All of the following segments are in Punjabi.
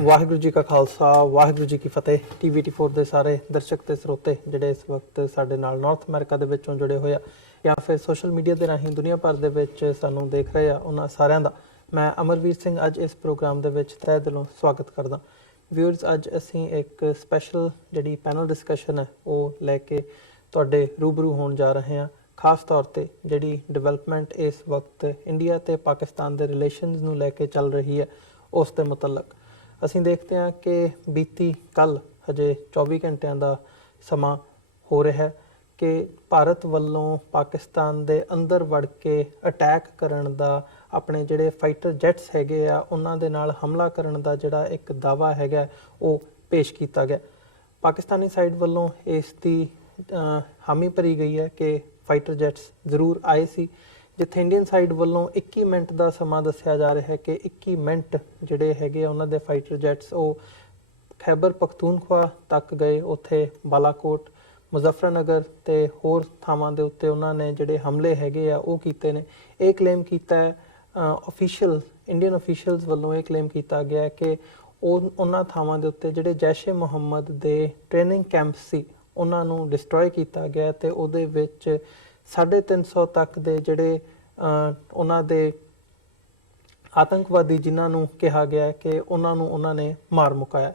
ਵਾਹਿਗੁਰੂ ਜੀ ਕਾ ਖਾਲਸਾ ਵਾਹਿਗੁਰੂ ਜੀ ਕੀ ਫਤਿਹ। TVT4 ਦੇ ਸਾਰੇ ਦਰਸ਼ਕ ਤੇ ਸਰੋਤੇ ਜਿਹੜੇ ਇਸ ਵਕਤ ਸਾਡੇ ਨਾਲ ਨਾਰਥ ਅਮਰੀਕਾ ਦੇ ਵਿੱਚੋਂ ਜੁੜੇ ਹੋਏ ਆ ਜਾਂ ਫਿਰ ਸੋਸ਼ਲ ਮੀਡੀਆ ਦੇ ਰਾਹੀਂ ਦੁਨੀਆ ਭਰ ਦੇ ਵਿੱਚ ਸਾਨੂੰ ਦੇਖ ਰਹੇ ਆ, ਉਹਨਾਂ ਸਾਰਿਆਂ ਦਾ ਮੈਂ ਅਮਰਵੀਰ ਸਿੰਘ ਅੱਜ ਇਸ ਪ੍ਰੋਗਰਾਮ ਦੇ ਵਿੱਚ ਤਹਿ ਦਿਲੋਂ ਸਵਾਗਤ ਕਰਦਾ। ਵਿਊਅਰਸ, ਅੱਜ ਅਸੀਂ ਇੱਕ ਸਪੈਸ਼ਲ ਜਿਹੜੀ ਪੈਨਲ ਡਿਸਕਸ਼ਨ ਹੈ ਉਹ ਲੈ ਕੇ ਤੁਹਾਡੇ ਰੂਬਰੂ ਹੋਣ ਜਾ ਰਹੇ ਹਾਂ। ਖਾਸ ਤੌਰ ਤੇ ਜਿਹੜੀ ਡਿਵੈਲਪਮੈਂਟ ਇਸ ਵਕਤ ਇੰਡੀਆ ਤੇ ਪਾਕਿਸਤਾਨ ਦੇ ਰਿਲੇਸ਼ਨਸ ਨੂੰ ਲੈ ਕੇ ਚੱਲ ਰਹੀ ਹੈ ਉਸ ਦੇ ਮੁਤਲਕ ਅਸੀਂ ਦੇਖਦੇ ਹਾਂ ਕਿ ਬੀਤੀ ਕੱਲ ਹਜੇ 24 ਘੰਟਿਆਂ ਦਾ ਸਮਾਂ ਹੋ ਰਿਹਾ ਹੈ ਕਿ ਭਾਰਤ ਵੱਲੋਂ ਪਾਕਿਸਤਾਨ ਦੇ ਅੰਦਰ ਵੜ ਕੇ ਅਟੈਕ ਕਰਨ ਦਾ, ਆਪਣੇ ਜਿਹੜੇ ਫਾਈਟਰ ਜੈਟਸ ਹੈਗੇ ਆ ਉਹਨਾਂ ਦੇ ਨਾਲ ਹਮਲਾ ਕਰਨ ਦਾ ਜਿਹੜਾ ਇੱਕ ਦਾਅਵਾ ਹੈਗਾ ਉਹ ਪੇਸ਼ ਕੀਤਾ ਗਿਆ। ਪਾਕਿਸਤਾਨੀ ਸਾਈਡ ਵੱਲੋਂ ਇਸ ਦੀ ਹਾਮੀ ਭਰੀ ਗਈ ਹੈ ਕਿ ਫਾਈਟਰ ਜੈਟਸ ਜ਼ਰੂਰ ਆਏ ਸੀ, ਜਿੱਥੇ ਇੰਡੀਅਨ ਸਾਈਡ ਵੱਲੋਂ 21 ਮਿੰਟ ਦਾ ਸਮਾਂ ਦੱਸਿਆ ਜਾ ਰਿਹਾ ਹੈ ਕਿ 21 ਮਿੰਟ ਜਿਹੜੇ ਹੈਗੇ ਉਹਨਾਂ ਦੇ ਫਾਈਟਰ ਜੈਟਸ ਉਹ ਖੈਬਰ ਪਖਤੂਨਖਵਾ ਤੱਕ ਗਏ। ਉੱਥੇ ਬਾਲਾਕੋਟ, ਮੁਜ਼ੱਫਰਨਗਰ ਤੇ ਹੋਰ ਥਾਵਾਂ ਦੇ ਉੱਤੇ ਉਹਨਾਂ ਨੇ ਜਿਹੜੇ ਹਮਲੇ ਹੈਗੇ ਆ ਉਹ ਕੀਤੇ ਨੇ। ਇਹ ਕਲੇਮ ਕੀਤਾ ਹੈ ਇੰਡੀਅਨ ਅਫੀਸ਼ੀਅਲਸ ਵੱਲੋਂ, ਇਹ ਕਲੇਮ ਕੀਤਾ ਗਿਆ ਕਿ ਉਹਨਾਂ ਥਾਵਾਂ ਦੇ ਉੱਤੇ ਜਿਹੜੇ ਜੈਸ਼ ਏ ਮੁਹੰਮਦ ਦੇ ਟ੍ਰੇਨਿੰਗ ਕੈਂਪ ਸੀ ਉਹਨਾਂ ਨੂੰ ਡਿਸਟਰੋਏ ਕੀਤਾ ਗਿਆ ਤੇ ਉਹਦੇ ਵਿੱਚ 350 ਤੱਕ ਦੇ ਜਿਹੜੇ ਉਹਨਾਂ ਦੇ ਆਤੰਕਵਾਦੀ ਜਿਨ੍ਹਾਂ ਨੂੰ ਕਿਹਾ ਗਿਆ ਕਿ ਉਹਨਾਂ ਨੇ ਮਾਰ ਮੁਕਾਇਆ।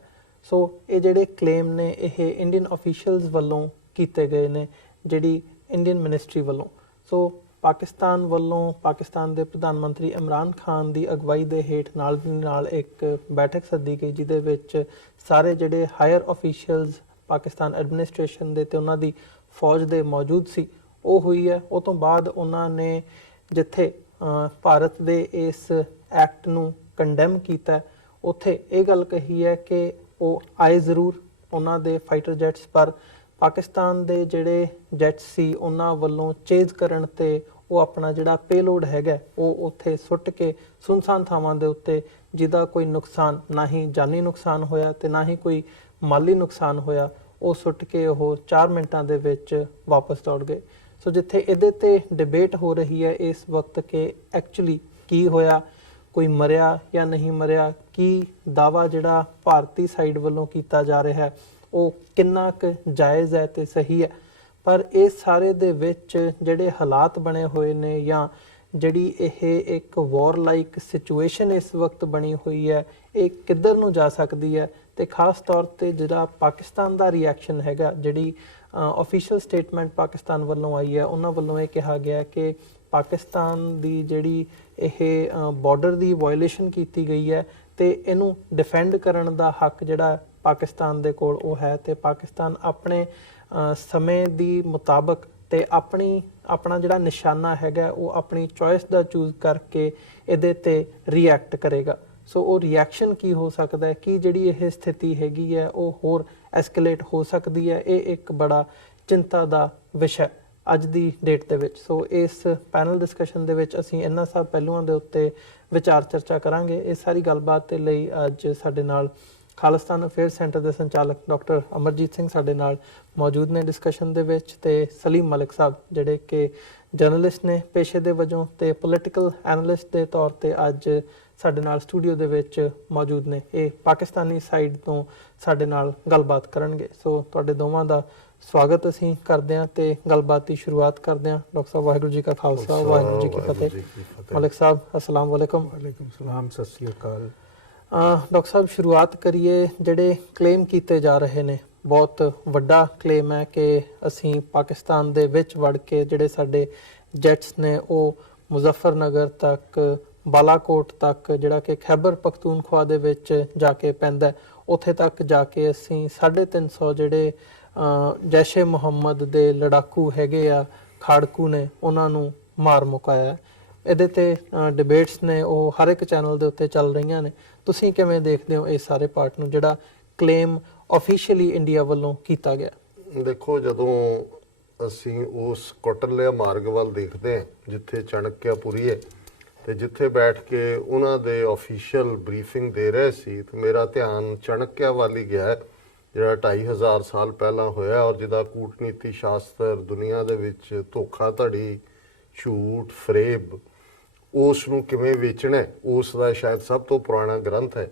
ਸੋ ਇਹ ਜਿਹੜੇ ਕਲੇਮ ਨੇ ਇਹ ਇੰਡੀਅਨ ਅਫੀਸ਼ੀਅਲਸ ਵੱਲੋਂ ਕੀਤੇ ਗਏ ਨੇ, ਜਿਹੜੀ ਇੰਡੀਅਨ ਮਿਨਿਸਟਰੀ ਵੱਲੋਂ। ਸੋ ਪਾਕਿਸਤਾਨ ਵੱਲੋਂ ਪਾਕਿਸਤਾਨ ਦੇ ਪ੍ਰਧਾਨ ਮੰਤਰੀ ਇਮਰਾਨ ਖਾਨ ਦੀ ਅਗਵਾਈ ਦੇ ਹੇਠ ਨਾਲ ਇੱਕ ਬੈਠਕ ਸੱਦੀ ਗਈ, ਜਿਹਦੇ ਵਿੱਚ ਸਾਰੇ ਜਿਹੜੇ ਹਾਇਰ ਅਫੀਸ਼ੀਅਲਸ ਪਾਕਿਸਤਾਨ ਐਡਮਿਨਿਸਟ੍ਰੇਸ਼ਨ ਦੇ ਤੇ ਉਹਨਾਂ ਦੀ ਫੌਜ ਦੇ ਮੌਜੂਦ ਸੀ ਉਹ ਹੋਈ ਹੈ। ਉਹ ਤੋਂ ਬਾਅਦ ਉਹਨਾਂ ਨੇ ਜਿੱਥੇ ਭਾਰਤ ਦੇ ਇਸ ਐਕਟ ਨੂੰ ਕੰਡੈਮ ਕੀਤਾ, ਉੱਥੇ ਇਹ ਗੱਲ ਕਹੀ ਹੈ ਕਿ ਉਹ ਆਏ ਜ਼ਰੂਰ ਉਹਨਾਂ ਦੇ ਫਾਈਟਰ ਜੈਟਸ, ਪਰ ਪਾਕਿਸਤਾਨ ਦੇ ਜਿਹੜੇ ਜੈਟਸ ਸੀ ਉਹਨਾਂ ਵੱਲੋਂ ਚੇਜ਼ ਕਰਨ ਤੇ ਉਹ ਆਪਣਾ ਜਿਹੜਾ ਪੇਲੋਡ ਹੈਗਾ ਉਹ ਉੱਥੇ ਸੁੱਟ ਕੇ ਸੁਨਸਾਨ ਥਾਵਾਂ ਦੇ ਉੱਤੇ, ਜਿਹਦਾ ਕੋਈ ਨੁਕਸਾਨ, ਨਾ ਹੀ ਜਾਨੀ ਨੁਕਸਾਨ ਹੋਇਆ ਤੇ ਨਾ ਹੀ ਕੋਈ ਮਾਲੀ ਨੁਕਸਾਨ ਹੋਇਆ, ਉਹ ਸੁੱਟ ਕੇ ਉਹ 4 ਮਿੰਟਾਂ ਦੇ ਵਿੱਚ ਵਾਪਸ ਦੌੜ ਗਏ। ਸੋ ਜਿੱਥੇ ਇਹਦੇ ਤੇ ਡਿਬੇਟ ਹੋ ਰਹੀ ਹੈ ਇਸ ਵਕਤ ਕਿ ਐਕਚੁਅਲੀ ਕੀ ਹੋਇਆ, ਕੋਈ ਮਰਿਆ ਜਾਂ ਨਹੀਂ ਮਰਿਆ, ਕੀ ਦਾਅਵਾ ਜਿਹੜਾ ਭਾਰਤੀ ਸਾਈਡ ਵੱਲੋਂ ਕੀਤਾ ਜਾ ਰਿਹਾ ਹੈ ਉਹ ਕਿੰਨਾ ਕੁ ਜਾਇਜ਼ ਹੈ ਤੇ ਸਹੀ ਹੈ। ਪਰ ਇਹ ਸਾਰੇ ਦੇ ਵਿੱਚ ਜਿਹੜੇ ਹਾਲਾਤ ਬਣੇ ਹੋਏ ਨੇ ਜਾਂ ਜਿਹੜੀ ਇਹ ਇੱਕ ਵਾਰ ਲਾਈਕ ਸਿਚੁਏਸ਼ਨ ਇਸ ਵਕਤ ਬਣੀ ਹੋਈ ਹੈ, ਇਹ ਕਿੱਧਰ ਨੂੰ ਜਾ ਸਕਦੀ ਹੈ। ਤੇ ਖਾਸ ਤੌਰ ਤੇ ਜਿਹੜਾ ਪਾਕਿਸਤਾਨ ਦਾ ਰਿਐਕਸ਼ਨ ਹੈਗਾ, ਜਿਹੜੀ ਅਫੀਸ਼ੀਅਲ ਸਟੇਟਮੈਂਟ ਪਾਕਿਸਤਾਨ ਵੱਲੋਂ ਆਈ ਹੈ, ਉਹਨਾਂ ਵੱਲੋਂ ਇਹ ਕਿਹਾ ਗਿਆ ਕਿ ਪਾਕਿਸਤਾਨ ਦੀ ਜਿਹੜੀ ਇਹ ਬਾਰਡਰ ਦੀ ਵਾਇਓਲੇਸ਼ਨ ਕੀਤੀ ਗਈ ਹੈ ਤੇ ਇਹਨੂੰ ਡਿਫੈਂਡ ਕਰਨ ਦਾ ਹੱਕ ਜਿਹੜਾ ਪਾਕਿਸਤਾਨ ਦੇ ਕੋਲ ਉਹ ਹੈ, ਤੇ ਪਾਕਿਸਤਾਨ ਆਪਣੇ ਸਮੇਂ ਦੀ ਮੁਤਾਬਕ ਤੇ ਆਪਣਾ ਜਿਹੜਾ ਨਿਸ਼ਾਨਾ ਹੈਗਾ ਉਹ ਆਪਣੀ ਚੋਇਸ ਦਾ ਚੂਜ਼ ਕਰਕੇ ਇਹਦੇ ਤੇ ਰਿਐਕਟ ਕਰੇਗਾ। ਸੋ ਉਹ ਰਿਐਕਸ਼ਨ ਕੀ ਹੋ ਸਕਦਾ ਹੈ, ਕੀ ਜਿਹੜੀ ਇਹ ਸਥਿਤੀ ਹੈਗੀ ਹੈ ਉਹ ਹੋਰ ਐਸਕੇਲੇਟ ਹੋ ਸਕਦੀ ਹੈ, ਇਹ ਇੱਕ ਬੜਾ ਚਿੰਤਾ ਦਾ ਵਿਸ਼ਾ ਅੱਜ ਦੀ ਡੇਟ ਦੇ ਵਿੱਚ। ਸੋ ਇਸ ਪੈਨਲ ਡਿਸਕਸ਼ਨ ਦੇ ਵਿੱਚ ਅਸੀਂ ਇਹਨਾਂ ਸਭ ਪਹਿਲੂਆਂ ਦੇ ਉੱਤੇ ਵਿਚਾਰ ਚਰਚਾ ਕਰਾਂਗੇ। ਇਸ ਸਾਰੀ ਗੱਲਬਾਤ ਦੇ ਲਈ ਅੱਜ ਸਾਡੇ ਨਾਲ ਖਾਲਿਸਤਾਨ ਅਫੇਅਰਸ ਸੈਂਟਰ ਦੇ ਸੰਚਾਲਕ ਡਾਕਟਰ ਅਮਰਜੀਤ ਸਿੰਘ ਸਾਡੇ ਨਾਲ ਮੌਜੂਦ ਨੇ ਡਿਸਕਸ਼ਨ ਦੇ ਵਿੱਚ, ਤੇ ਸਲੀਮ ਮਲਿਕ ਸਾਹਿਬ ਜਿਹੜੇ ਕਿ ਜਰਨਲਿਸਟ ਨੇ ਪੇਸ਼ੇ ਦੇ ਵਜੋਂ ਤੇ ਪੋਲੀਟੀਕਲ ਐਨਾਲਿਸਟ ਦੇ ਤੌਰ ਤੇ ਅੱਜ ਸਾਡੇ ਨਾਲ ਸਟੂਡੀਓ ਦੇ ਵਿੱਚ ਮੌਜੂਦ ਨੇ। ਇਹ ਪਾਕਿਸਤਾਨੀ ਸਾਈਡ ਤੋਂ ਸਾਡੇ ਨਾਲ ਗੱਲਬਾਤ ਕਰਨਗੇ। ਸੋ ਤੁਹਾਡੇ ਦੋਵਾਂ ਦਾ ਸਵਾਗਤ ਅਸੀਂ ਕਰਦੇ ਹਾਂ ਤੇ ਗੱਲਬਾਤ ਦੀ ਸ਼ੁਰੂਆਤ ਕਰਦੇ ਹਾਂ। ਡਾਕਟਰ ਸਾਹਿਬ, ਵਾਹਿਗੁਰੂ ਜੀ ਕਾ ਖਾਲਸਾ ਵਾਹਿਗੁਰੂ ਜੀ ਕੀ ਫਤਿਹ। ਮਲਿਕ ਸਾਹਿਬ, ਅਸਲਾਮ ਵਾਲੇਕੁਮ। ਵਾਲੇਕੁਮ ਸਲਾਮ, ਸਤਿ ਸ੍ਰੀ ਅਕਾਲ। ਡਾਕਟਰ ਸਾਹਿਬ, ਸ਼ੁਰੂਆਤ ਕਰੀਏ। ਜਿਹੜੇ ਕਲੇਮ ਕੀਤੇ ਜਾ ਰਹੇ ਨੇ, ਬਹੁਤ ਵੱਡਾ ਕਲੇਮ ਹੈ ਕਿ ਅਸੀਂ ਪਾਕਿਸਤਾਨ ਦੇ ਵਿੱਚ ਵੜ ਕੇ ਜਿਹੜੇ ਸਾਡੇ ਜੈਟਸ ਨੇ ਉਹ ਮੁਜ਼ੱਫਰਨਗਰ ਤੱਕ, ਬਾਲਾਕੋਟ ਤੱਕ, ਜਿਹੜਾ ਕਿ ਖੈਬਰ ਪਖਤੂਨਖਵਾ ਦੇ ਵਿੱਚ ਜਾ ਕੇ ਪੈਂਦਾ, ਉੱਥੇ ਤੱਕ ਜਾ ਕੇ ਅਸੀਂ 350 ਜਿਹੜੇ ਜੈਸ਼ ਏ ਮੁਹੰਮਦ ਦੇ ਲੜਾਕੂ ਹੈਗੇ ਆ, ਖਾੜਕੂ ਨੇ, ਉਹਨਾਂ ਨੂੰ ਮਾਰ ਮੁਕਾਇਆ। ਇਹਦੇ ਤੇ ਡਿਬੇਟਸ ਨੇ ਉਹ ਹਰ ਇੱਕ ਚੈਨਲ ਦੇ ਉੱਤੇ ਚੱਲ ਰਹੀਆਂ ਨੇ। ਤੁਸੀਂ ਕਿਵੇਂ ਦੇਖਦੇ ਹੋ ਇਸ ਸਾਰੇ ਪਾਰਟ ਨੂੰ ਜਿਹੜਾ ਕਲੇਮ ਆਫੀਸ਼ੀਅਲੀ ਇੰਡੀਆ ਵੱਲੋਂ ਕੀਤਾ ਗਿਆ? ਦੇਖੋ, ਜਦੋਂ ਅਸੀਂ ਉਸ ਕੋਟਲਿਆ ਮਾਰਗ ਵੱਲ ਦੇਖਦੇ ਹਾਂ ਜਿੱਥੇ ਚਾਣਕਿਆਪੁਰੀ ਹੈ ਤੇ ਜਿੱਥੇ ਬੈਠ ਕੇ ਉਹਨਾਂ ਦੇ ਆਫੀਸ਼ੀਅਲ ਬਰੀਫਿੰਗ ਦੇ ਰਹੇ ਸੀ, ਤੇ ਮੇਰਾ ਧਿਆਨ ਚਾਣਕਿਆ ਵੱਲ ਹੀ ਗਿਆ, ਜਿਹੜਾ 2500 ਸਾਲ ਪਹਿਲਾਂ ਹੋਇਆ ਔਰ ਜਿਹਦਾ ਕੂਟਨੀਤੀ ਸ਼ਾਸਤਰ ਦੁਨੀਆ ਦੇ ਵਿੱਚ ਧੋਖਾਧੜੀ, ਝੂਠ, ਫਰੇਬ, ਉਸ ਨੂੰ ਕਿਵੇਂ ਵੇਚਣਾ, ਉਸ ਦਾ ਸ਼ਾਇਦ ਸਭ ਤੋਂ ਪੁਰਾਣਾ ਗ੍ਰੰਥ ਹੈ।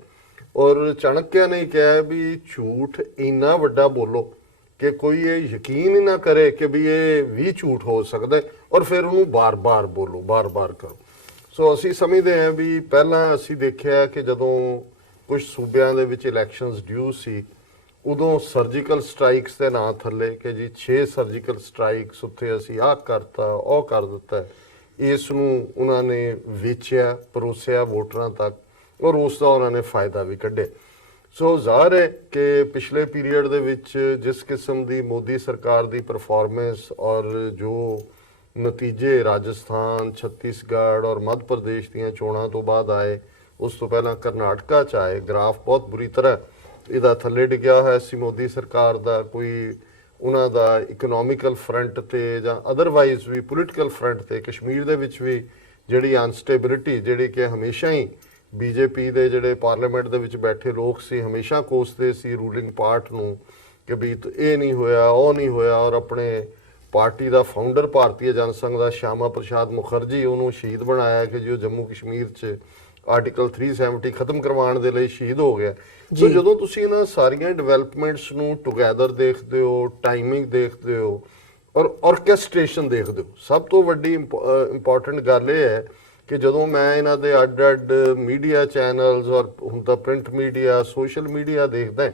ਔਰ ਚਾਣਕਿਆ ਨੇ ਕਿਹਾ ਵੀ ਝੂਠ ਇੰਨਾ ਵੱਡਾ ਬੋਲੋ ਕਿ ਕੋਈ ਇਹ ਯਕੀਨ ਹੀ ਨਾ ਕਰੇ ਕਿ ਵੀ ਇਹ ਵੀ ਝੂਠ ਹੋ ਸਕਦਾ ਹੈ, ਔਰ ਫਿਰ ਉਹਨੂੰ ਬਾਰ-ਬਾਰ ਬੋਲੋ, ਬਾਰ-ਬਾਰ ਕਰੋ। ਸੋ ਅਸੀਂ ਸਮਝਦੇ ਹਾਂ ਵੀ ਪਹਿਲਾਂ ਅਸੀਂ ਦੇਖਿਆ ਕਿ ਜਦੋਂ ਕੁਝ ਸੂਬਿਆਂ ਦੇ ਵਿੱਚ ਇਲੈਕਸ਼ਨਸ ਡਿਊ ਸੀ, ਉਦੋਂ ਸਰਜੀਕਲ ਸਟ੍ਰਾਈਕਸ ਦੇ ਨਾਂ ਥੱਲੇ ਕਿ ਜੀ 6 ਸਰਜੀਕਲ ਸਟ੍ਰਾਈਕਸ ਉੱਥੇ ਅਸੀਂ ਆਹ ਕਰਤਾ, ਉਹ ਕਰ ਦਿੱਤਾ, ਇਸ ਨੂੰ ਉਹਨਾਂ ਨੇ ਵੇਚਿਆ, ਪਰੋਸਿਆ ਵੋਟਰਾਂ ਤੱਕ, ਔਰ ਉਸ ਦਾ ਉਹਨਾਂ ਨੇ ਫਾਇਦਾ ਵੀ ਕੱਢਿਆ। ਸੋ ਜ਼ਾਹਰ ਹੈ ਕਿ ਪਿਛਲੇ ਪੀਰੀਅਡ ਦੇ ਵਿੱਚ ਜਿਸ ਕਿਸਮ ਦੀ ਮੋਦੀ ਸਰਕਾਰ ਦੀ ਪਰਫਾਰਮੈਂਸ ਔਰ ਜੋ ਨਤੀਜੇ ਰਾਜਸਥਾਨ, ਛੱਤੀਸਗੜ੍ਹ ਔਰ ਮੱਧ ਪ੍ਰਦੇਸ਼ ਦੀਆਂ ਚੋਣਾਂ ਤੋਂ ਬਾਅਦ ਆਏ, ਉਸ ਤੋਂ ਪਹਿਲਾਂ ਕਰਨਾਟਕਾ 'ਚ ਆਏ, ਗ੍ਰਾਫ ਬਹੁਤ ਬੁਰੀ ਤਰ੍ਹਾਂ ਇਹਦਾ ਥੱਲੇ ਡਿੱਗਿਆ ਹੋਇਆ ਸੀ ਮੋਦੀ ਸਰਕਾਰ ਦਾ। ਕੋਈ ਉਹਨਾਂ ਦਾ ਇਕਨੋਮਿਕਲ ਫਰੰਟ ਤੇ ਜਾਂ ਅਦਰਵਾਈਜ਼ ਵੀ ਪੋਲੀਟੀਕਲ ਫਰੰਟ ਤੇ ਕਸ਼ਮੀਰ ਦੇ ਵਿੱਚ ਵੀ ਜਿਹੜੀ ਅਨਸਟੇਬਿਲਿਟੀ, ਜਿਹੜੀ ਕਿ ਹਮੇਸ਼ਾ ਹੀ ਬੀਜੇਪੀ ਦੇ ਜਿਹੜੇ ਪਾਰਲੀਮੈਂਟ ਦੇ ਵਿੱਚ ਬੈਠੇ ਲੋਕ ਸੀ ਹਮੇਸ਼ਾ ਕੋਸਦੇ ਸੀ ਰੂਲਿੰਗ ਪਾਰਟ ਨੂੰ ਕਿ ਵੀ ਇਹ ਨਹੀਂ ਹੋਇਆ, ਉਹ ਨਹੀਂ ਹੋਇਆ, ਔਰ ਆਪਣੇ ਪਾਰਟੀ ਦਾ ਫਾਊਂਡਰ ਭਾਰਤੀ ਜਨ ਸੰਘ ਦਾ ਸ਼ਿਆਮਾ ਪ੍ਰਸਾਦ ਮੁਖਰਜੀ ਉਹਨੂੰ ਸ਼ਹੀਦ ਬਣਾਇਆ ਕਿ ਜੋ ਜੰਮੂ ਕਸ਼ਮੀਰ 'ਚ ਆਰਟੀਕਲ 370 ਖਤਮ ਕਰਵਾਉਣ ਦੇ ਲਈ ਸ਼ਹੀਦ ਹੋ ਗਿਆ। ਸੋ ਜਦੋਂ ਤੁਸੀਂ ਇਹਨਾਂ ਸਾਰੀਆਂ ਡਿਵੈਲਪਮੈਂਟਸ ਨੂੰ ਟੁਗੇਦਰ ਦੇਖਦੇ ਹੋ, ਟਾਈਮਿੰਗ ਦੇਖਦੇ ਹੋ ਔਰ ਆਰਕੈਸਟ੍ਰੇਸ਼ਨ ਦੇਖਦੇ ਹੋ, ਸਭ ਤੋਂ ਵੱਡੀ ਇੰਪੋਰਟੈਂਟ ਗੱਲ ਇਹ ਹੈ ਕਿ ਜਦੋਂ ਮੈਂ ਇਹਨਾਂ ਦੇ ਅੱਡ-ਅੱਡ ਮੀਡੀਆ ਚੈਨਲਸ ਔਰ ਹੁਣ ਤਾਂ ਪ੍ਰਿੰਟ ਮੀਡੀਆ, ਸੋਸ਼ਲ ਮੀਡੀਆ ਦੇਖਦਾ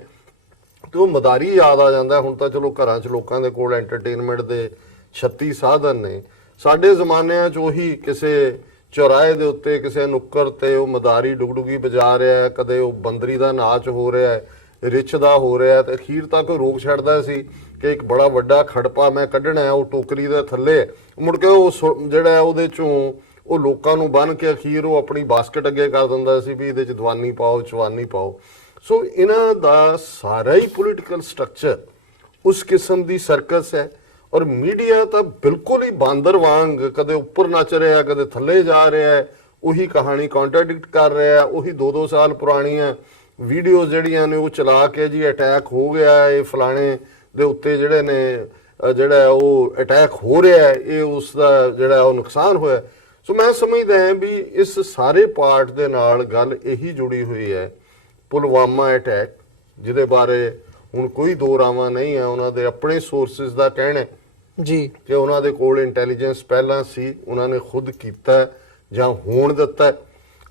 ਤੇ ਉਹ ਮਦਾਰੀ ਯਾਦ ਆ ਜਾਂਦਾ। ਹੁਣ ਤਾਂ ਚਲੋ ਘਰਾਂ 'ਚ ਲੋਕਾਂ ਦੇ ਕੋਲ ਐਂਟਰਟੇਨਮੈਂਟ ਦੇ 36 ਸਾਧਨ ਨੇ। ਸਾਡੇ ਜ਼ਮਾਨਿਆਂ 'ਚ ਉਹੀ ਕਿਸੇ ਚੌਰਾਹੇ ਦੇ ਉੱਤੇ ਕਿਸੇ ਨੁੱਕਰ ਤੇ ਉਹ ਮਦਾਰੀ ਡੁਗਡੁਗੀ ਵਜਾ ਰਿਹਾ ਹੈ, ਕਦੇ ਉਹ ਬੰਦਰੀ ਦਾ ਨਾਚ ਹੋ ਰਿਹਾ ਹੈ, ਰਿਛ ਦਾ ਹੋ ਰਿਹਾ, ਤੇ ਅਖੀਰ ਤੱਕ ਰੋਕ ਛੱਡਦਾ ਸੀ ਕਿ ਇੱਕ ਬੜਾ ਵੱਡਾ ਖੜਪਾ ਮੈਂ ਕੱਢਣਾ ਹੈ, ਉਹ ਟੋਕਰੀ ਦੇ ਥੱਲੇ ਮੁੜ ਕੇ ਉਹ ਜਿਹੜਾ ਉਹਦੇ 'ਚੋਂ ਉਹ ਲੋਕਾਂ ਨੂੰ ਬੰਨ੍ਹ ਕੇ ਅਖੀਰ ਉਹ ਆਪਣੀ ਬਾਸਕਟ ਅੱਗੇ ਕਰ ਦਿੰਦਾ ਸੀ ਵੀ ਇਹਦੇ 'ਚ ਦਵਾਨੀ ਪਾਓ, ਚਵਾਨੀ ਪਾਓ। ਸੋ ਇਹਨਾਂ ਦਾ ਸਾਰਾ ਹੀ ਪੋਲੀਟੀਕਲ ਸਟਰਕਚਰ ਉਸ ਕਿਸਮ ਦੀ ਸਰਕਸ ਹੈ। ਔਰ ਮੀਡੀਆ ਤਾਂ ਬਿਲਕੁਲ ਹੀ ਬਾਂਦਰ ਵਾਂਗ ਕਦੇ ਉੱਪਰ ਨੱਚ ਰਿਹਾ, ਕਦੇ ਥੱਲੇ ਜਾ ਰਿਹਾ ਹੈ, ਉਹੀ ਕਹਾਣੀ ਕੰਟਰਡਿਕਟ ਕਰ ਰਿਹਾ ਹੈ, ਉਹੀ 2-2 ਸਾਲ ਪੁਰਾਣੀਆਂ ਵੀਡੀਓ ਜਿਹੜੀਆਂ ਨੇ ਉਹ ਚਲਾ ਕੇ ਜੀ ਅਟੈਕ ਹੋ ਗਿਆ, ਇਹ ਫਲਾਣੇ ਦੇ ਉੱਤੇ ਜਿਹੜੇ ਨੇ ਜਿਹੜਾ ਉਹ ਅਟੈਕ ਹੋ ਰਿਹਾ ਹੈ, ਇਹ ਉਸ ਦਾ ਜਿਹੜਾ ਉਹ ਨੁਕਸਾਨ ਹੋਇਆ। ਸੋ ਮੈਂ ਸਮਝਦਾ ਹਾਂ ਵੀ ਇਸ ਸਾਰੇ ਪਾਰਟ ਦੇ ਨਾਲ ਗੱਲ ਇਹੀ ਜੁੜੀ ਹੋਈ ਹੈ, ਪੁਲਵਾਮਾ ਅਟੈਕ, ਜਿਹਦੇ ਬਾਰੇ ਹੁਣ ਕੋਈ ਦੋ ਰਾਵਾਂ ਨਹੀਂ ਹੈ। ਉਹਨਾਂ ਦੇ ਆਪਣੇ ਸੋਰਸਿਸ ਦਾ ਕਹਿਣਾ ਜੀ ਕਿ ਉਹਨਾਂ ਦੇ ਕੋਲ ਇੰਟੈਲੀਜੈਂਸ ਪਹਿਲਾਂ ਸੀ, ਉਹਨਾਂ ਨੇ ਖੁਦ ਕੀਤਾ ਜਾਂ ਹੋਣ ਦਿੱਤਾ।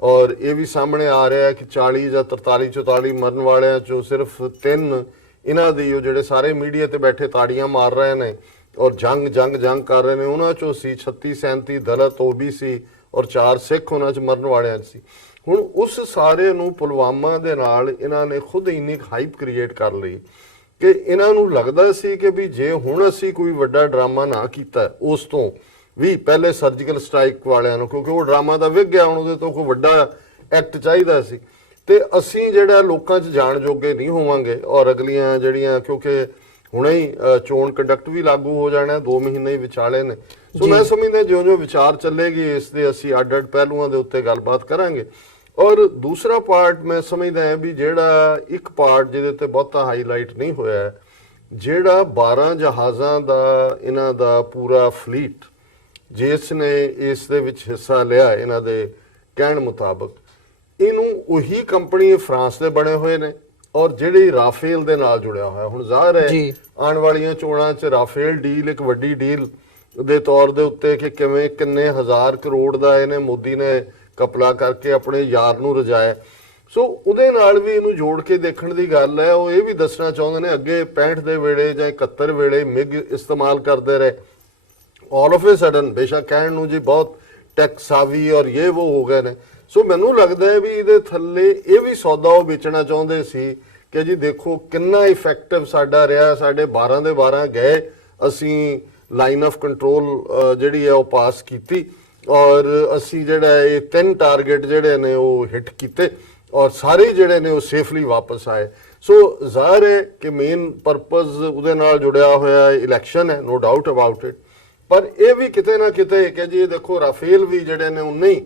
ਔਰ ਇਹ ਵੀ ਸਾਹਮਣੇ ਆ ਰਿਹਾ ਹੈ ਕਿ 40 ਜਾਂ 43-44 ਮਰਨ ਵਾਲਿਆਂ ਚੋਂ ਸਿਰਫ 3 ਇਹਨਾਂ ਦੀ ਉਹ ਜਿਹੜੇ ਸਾਰੇ ਮੀਡੀਆ ਤੇ ਬੈਠੇ ਤਾੜੀਆਂ ਮਾਰ ਰਹੇ ਨੇ ਔਰ ਜੰਗ ਕਰ ਰਹੇ ਨੇ, ਉਹਨਾਂ ਚੋਂ ਸੀ 36-37 ਦਲਿਤ OBC ਔਰ 4 ਸਿੱਖ ਉਹਨਾਂ 'ਚ ਮਰਨ ਵਾਲਿਆਂ 'ਚ ਸੀ। ਹੁਣ ਉਸ ਸਾਰੇ ਨੂੰ ਪੁਲਵਾਮਾ ਦੇ ਨਾਲ ਇਹਨਾਂ ਨੇ ਖੁਦ ਇੰਨੀ ਹਾਈਪ ਕ੍ਰੀਏਟ ਕਰ ਲਈ ਕਿ ਇਹਨਾਂ ਨੂੰ ਲੱਗਦਾ ਸੀ ਕਿ ਵੀ ਜੇ ਹੁਣ ਅਸੀਂ ਕੋਈ ਵੱਡਾ ਡਰਾਮਾ ਨਾ ਕੀਤਾ ਉਸ ਤੋਂ ਵੀ ਪਹਿਲੇ ਸਰਜੀਕਲ ਸਟ੍ਰਾਈਕ ਵਾਲਿਆਂ ਨੂੰ, ਕਿਉਂਕਿ ਉਹ ਡਰਾਮਾ ਤਾਂ ਵਿਕ ਗਿਆ, ਹੁਣ ਉਹਦੇ ਤੋਂ ਕੋਈ ਵੱਡਾ ਐਕਟ ਚਾਹੀਦਾ ਸੀ, ਤੇ ਅਸੀਂ ਜਿਹੜਾ ਲੋਕਾਂ 'ਚ ਜਾਣ ਜੋਗੇ ਨਹੀਂ ਹੋਵਾਂਗੇ। ਔਰ ਅਗਲੀਆਂ ਜਿਹੜੀਆਂ, ਕਿਉਂਕਿ ਹੁਣੇ ਹੀ ਚੋਣ ਕੰਡਕਟ ਵੀ ਲਾਗੂ ਹੋ ਜਾਣਾ, 2 ਮਹੀਨੇ ਹੀ ਵਿਚਾਲੇ ਨੇ। ਸੋ ਮੈਂ ਸਮਝਦਾ ਜਿਉਂ-ਜਿਉਂ ਵਿਚਾਰ ਚੱਲੇਗੀ ਇਸ ਦੇ ਅਸੀਂ ਅੱਡ-ਅੱਡ ਪਹਿਲੂਆਂ ਦੇ ਉੱਤੇ ਗੱਲਬਾਤ ਕਰਾਂਗੇ। ਔਰ ਦੂਸਰਾ ਪਾਰਟ ਮੈਂ ਸਮਝਦਾ ਹਾਂ ਵੀ ਜਿਹੜਾ ਇੱਕ ਪਾਰਟ ਜਿਹਦੇ ਤੇ ਬਹੁਤਾ ਹਾਈਲਾਈਟ ਨਹੀਂ ਹੋਇਆ, ਜਿਹੜਾ 12 ਜਹਾਜ਼ਾਂ ਦਾ ਇਹਨਾਂ ਦਾ ਪੂਰਾ ਫਲੀਟ ਜਿਸ ਨੇ ਇਸ ਦੇ ਵਿੱਚ ਹਿੱਸਾ ਲਿਆ, ਇਹਨਾਂ ਦੇ ਕਹਿਣ ਮੁਤਾਬਕ ਇਹਨੂੰ ਉਹੀ ਕੰਪਨੀ ਫਰਾਂਸ ਦੇ ਬਣੇ ਹੋਏ ਨੇ ਔਰ ਜਿਹੜੀ ਰਾਫੇਲ ਦੇ ਨਾਲ ਜੁੜਿਆ ਹੋਇਆ। ਹੁਣ ਜ਼ਾਹਰ ਹੈ ਆਉਣ ਵਾਲੀਆਂ ਚੋਣਾਂ 'ਚ ਰਾਫੇਲ ਡੀਲ ਇੱਕ ਵੱਡੀ ਡੀਲ ਦੇ ਤੌਰ ਦੇ ਉੱਤੇ ਕਿ ਕਿਵੇਂ ਕਿੰਨੇ ਹਜ਼ਾਰ ਕਰੋੜ ਦਾ ਇਹਨੇ ਮੋਦੀ ਨੇ ਕਪਲਾ ਕਰਕੇ ਆਪਣੇ ਯਾਰ ਨੂੰ ਰਜਾਇਆ। ਸੋ ਉਹਦੇ ਨਾਲ ਵੀ ਇਹਨੂੰ ਜੋੜ ਕੇ ਦੇਖਣ ਦੀ ਗੱਲ ਹੈ। ਉਹ ਇਹ ਵੀ ਦੱਸਣਾ ਚਾਹੁੰਦੇ ਨੇ ਅੱਗੇ 65 ਦੇ ਵੇਲੇ ਜਾਂ 71 ਵੇਲੇ ਮਿਗ ਇਸਤੇਮਾਲ ਕਰਦੇ ਰਹੇ, ਆਲ ਆਫ ਏ ਸਡਨ ਬੇਸ਼ੱਕ ਕਹਿਣ ਨੂੰ ਜੀ ਬਹੁਤ ਟੈਕ ਸਾਵੀ ਔਰ ਇਹ ਉਹ ਹੋ ਗਏ ਨੇ। ਸੋ ਮੈਨੂੰ ਲੱਗਦਾ ਹੈ ਵੀ ਇਹਦੇ ਥੱਲੇ ਇਹ ਵੀ ਸੌਦਾ ਉਹ ਵੇਚਣਾ ਚਾਹੁੰਦੇ ਸੀ ਕਿ ਜੀ ਦੇਖੋ ਕਿੰਨਾ ਇਫੈਕਟਿਵ ਸਾਡਾ ਰਿਹਾ, ਸਾਡੇ 12 ਦੇ 12 ਗਏ, ਅਸੀਂ ਲਾਈਨ ਆਫ ਕੰਟਰੋਲ ਜਿਹੜੀ ਹੈ ਉਹ ਪਾਸ ਕੀਤੀ ਔਰ ਅਸੀਂ ਜਿਹੜਾ ਇਹ 3 ਟਾਰਗੇਟ ਜਿਹੜੇ ਨੇ ਉਹ ਹਿੱਟ ਕੀਤੇ ਔਰ ਸਾਰੇ ਜਿਹੜੇ ਨੇ ਉਹ ਸੇਫਲੀ ਵਾਪਸ ਆਏ। ਸੋ ਜ਼ਾਹਰ ਹੈ ਕਿ ਮੇਨ ਪਰਪਸ ਉਹਦੇ ਨਾਲ ਜੁੜਿਆ ਹੋਇਆ ਇਲੈਕਸ਼ਨ ਹੈ, ਨੋ ਡਾਊਟ ਅਬਾਊਟ ਇਟ। ਪਰ ਇਹ ਵੀ ਕਿਤੇ ਨਾ ਕਿਤੇ ਕਿ ਜੀ ਦੇਖੋ ਰਾਫੇਲ ਵੀ ਜਿਹੜੇ ਨੇ ਉਨੇ ਹੀ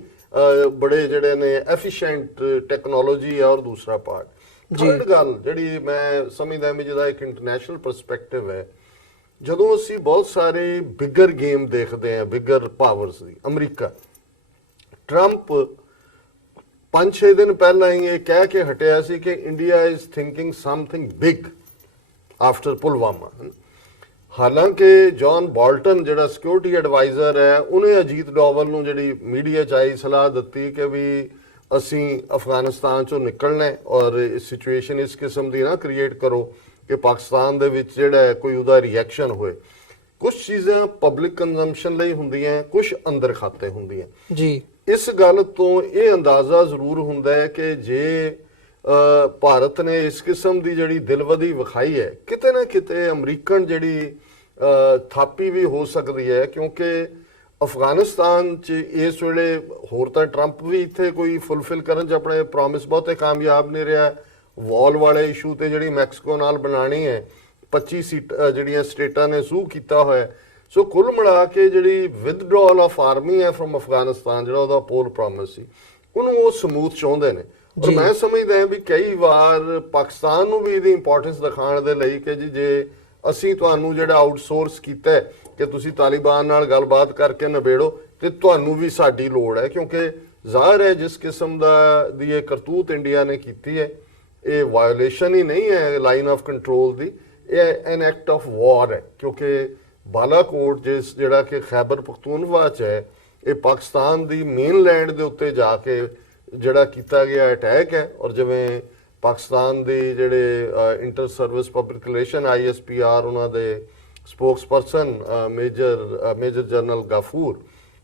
ਬੜੇ ਜਿਹੜੇ ਨੇ ਐਫੀਸ਼ੀਐਂਟ ਟੈਕਨੋਲੋਜੀ ਹੈ। ਔਰ ਦੂਸਰਾ ਪਾਰਟ ਥਰਡ ਗੱਲ ਜਿਹੜੀ ਮੈਂ ਸਮਝਦਾ ਵੀ ਜਿਹਦਾ ਇੱਕ ਇੰਟਰਨੈਸ਼ਨਲ ਪਰਸਪੈਕਟਿਵ ਹੈ, ਜਦੋਂ ਅਸੀਂ ਬਹੁਤ ਸਾਰੇ ਬਿਗਰ ਗੇਮ ਦੇਖਦੇ ਹਾਂ ਬਿਗਰ ਪਾਵਰਸ ਦੀ, ਅਮਰੀਕਾ ਟਰੰਪ 5-6 ਦਿਨ ਪਹਿਲਾਂ ਹੀ ਇਹ ਕਹਿ ਕੇ ਹਟਿਆ ਸੀ ਕਿ India is thinking something big after Pulwama. ਹਾਲਾਂਕਿ ਜੌਨ ਬਾਲਟਨ ਜਿਹੜਾ ਸਿਕਿਉਰਿਟੀ ਐਡਵਾਈਜ਼ਰ ਹੈ, ਉਹਨੇ ਅਜੀਤ ਡੋਵਲ ਨੂੰ ਜਿਹੜੀ ਮੀਡੀਆ 'ਚ ਆਈ ਸਲਾਹ ਦਿੱਤੀ ਕਿ ਵੀ ਅਸੀਂ ਅਫਗਾਨਿਸਤਾਨ 'ਚੋਂ ਨਿਕਲਣਾ ਹੈ ਔਰ ਸਿਚੁਏਸ਼ਨ ਇਸ ਕਿਸਮ ਦੀ ਨਾ ਕ੍ਰੀਏਟ ਕਰੋ ਕਿ ਪਾਕਿਸਤਾਨ ਦੇ ਵਿੱਚ ਜਿਹੜਾ ਕੋਈ ਉਹਦਾ ਰਿਐਕਸ਼ਨ ਹੋਏ। ਕੁਝ ਚੀਜ਼ਾਂ ਪਬਲਿਕ ਕੰਜ਼ੰਪਸ਼ਨ ਲਈ ਹੁੰਦੀਆਂ, ਕੁਝ ਅੰਦਰ ਖਾਤੇ ਹੁੰਦੀਆਂ ਜੀ। ਇਸ ਗੱਲ ਤੋਂ ਇਹ ਅੰਦਾਜ਼ਾ ਜ਼ਰੂਰ ਹੁੰਦਾ ਹੈ ਕਿ ਜੇ ਭਾਰਤ ਨੇ ਇਸ ਕਿਸਮ ਦੀ ਜਿਹੜੀ ਦਿਲਵਦੀ ਵਿਖਾਈ ਹੈ, ਕਿਤੇ ਨਾ ਕਿਤੇ ਅਮਰੀਕਨ ਜਿਹੜੀ ਥਾਪੀ ਵੀ ਹੋ ਸਕਦੀ ਹੈ, ਕਿਉਂਕਿ ਅਫਗਾਨਿਸਤਾਨ 'ਚ ਇਸ ਵੇਲੇ ਹੋਰ ਤਾਂ ਟਰੰਪ ਵੀ ਇੱਥੇ ਕੋਈ ਫੁੱਲਫਿਲ ਕਰਨ 'ਚ ਆਪਣੇ ਪ੍ਰੋਮਿਸ ਬਹੁਤੇ ਕਾਮਯਾਬ ਨਹੀਂ ਰਿਹਾ। ਵਾਲ ਵਾਲੇ ਇਸ਼ੂ ਤੇ ਜਿਹੜੀ ਮੈਕਸੀਕੋ ਨਾਲ ਬਣਾਣੀ ਹੈ, 25 ਸੀਟ ਜਿਹੜੀਆਂ ਸਟੇਟਾਂ ਨੇ ਸੂਹ ਕੀਤਾ ਹੋਇਆ। ਸੋ ਕੁੱਲ ਮਿਲਾ ਕੇ ਜਿਹੜੀ ਵਿਦਡਰਾਅਲ ਆਫ ਆਰਮੀ ਹੈ ਫਰਮ ਅਫਗਾਨਿਸਤਾਨ, ਜਿਹੜਾ ਉਹਦਾ ਪੋਲ ਪ੍ਰੋਮਿਸ ਸੀ, ਉਹਨੂੰ ਉਹ ਸਮੂਥ ਚਾਹੁੰਦੇ ਨੇ। ਔਰ ਮੈਂ ਸਮਝਦਾ ਹਾਂ ਵੀ ਕਈ ਵਾਰ ਪਾਕਿਸਤਾਨ ਨੂੰ ਵੀ ਇਹਦੀ ਇੰਪੋਰਟੈਂਸ ਦਿਖਾਉਣ ਦੇ ਲਈ ਕਿ ਜੀ ਜੇ ਅਸੀਂ ਤੁਹਾਨੂੰ ਜਿਹੜਾ ਆਊਟਸੋਰਸ ਕੀਤਾ ਹੈ ਕਿ ਤੁਸੀਂ ਤਾਲਿਬਾਨ ਨਾਲ ਗੱਲਬਾਤ ਕਰਕੇ ਨਿਬੇੜੋ, ਤੇ ਤੁਹਾਨੂੰ ਵੀ ਸਾਡੀ ਲੋੜ ਹੈ, ਕਿਉਂਕਿ ਜ਼ਾਹਰ ਹੈ ਜਿਸ ਕਿਸਮ ਦੀ ਇਹ ਕਰਤੂਤ ਇੰਡੀਆ ਨੇ ਕੀਤੀ ਹੈ, ਇਹ ਵਾਇਓਲੇਸ਼ਨ ਹੀ ਨਹੀਂ ਹੈ ਲਾਈਨ ਆਫ ਕੰਟਰੋਲ ਦੀ, ਇਹ ਐਨ ਐਕਟ ਆਫ ਵਾਰ ਹੈ। ਕਿਉਂਕਿ ਬਾਲਾਕੋਟ ਜਿਹੜਾ ਕਿ ਖੈਬਰ ਪਖਤੂਨਖਵਾ 'ਚ ਹੈ, ਇਹ ਪਾਕਿਸਤਾਨ ਦੀ ਮੇਨਲੈਂਡ ਦੇ ਉੱਤੇ ਜਾ ਕੇ ਜਿਹੜਾ ਕੀਤਾ ਗਿਆ ਅਟੈਕ ਹੈ। ਔਰ ਜਿਵੇਂ ਪਾਕਿਸਤਾਨ ਦੇ ਜਿਹੜੇ inter service public relation ISPR, ਉਹਨਾਂ ਦੇ ਸਪੋਕਸਪਰਸਨ ਮੇਜਰ ਜਨਰਲ ਗਾਫੂਰ,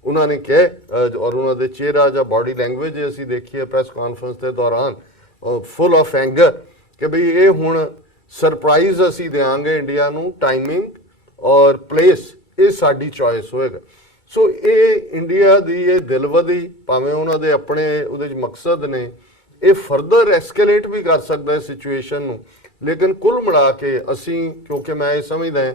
ਉਹਨਾਂ ਨੇ ਕਿਹਾ ਔਰ ਉਹਨਾਂ ਦੇ ਚਿਹਰਾ ਜਾਂ ਬਾਡੀ ਲੈਂਗੁਏਜ ਅਸੀਂ ਦੇਖੀ ਹੈ ਪ੍ਰੈਸ ਕਾਨਫਰੰਸ ਦੇ ਦੌਰਾਨ, ਫੁੱਲ ਆਫ ਐਂਗਰ, ਕਿ ਬਈ ਇਹ ਹੁਣ ਸਰਪ੍ਰਾਈਜ਼ ਅਸੀਂ ਦੇਵਾਂਗੇ ਇੰਡੀਆ ਨੂੰ, ਟਾਈਮਿੰਗ ਔਰ ਪਲੇਸ ਇਹ ਸਾਡੀ ਚੋਇਸ ਹੋਏਗਾ। ਸੋ ਇਹ ਇੰਡੀਆ ਦੀ ਇਹ ਦਿਲਵਦੀ, ਭਾਵੇਂ ਉਹਨਾਂ ਦੇ ਆਪਣੇ ਉਹਦੇ 'ਚ ਮਕਸਦ ਨੇ, ਇਹ ਫਰਦਰ ਐਸਕੇਲੇਟ ਵੀ ਕਰ ਸਕਦਾ ਹੈ ਸਿਚੁਏਸ਼ਨ ਨੂੰ। ਲੇਕਿਨ ਕੁੱਲ ਮਿਲਾ ਕੇ ਅਸੀਂ, ਕਿਉਂਕਿ ਮੈਂ ਇਹ ਸਮਝਦਾ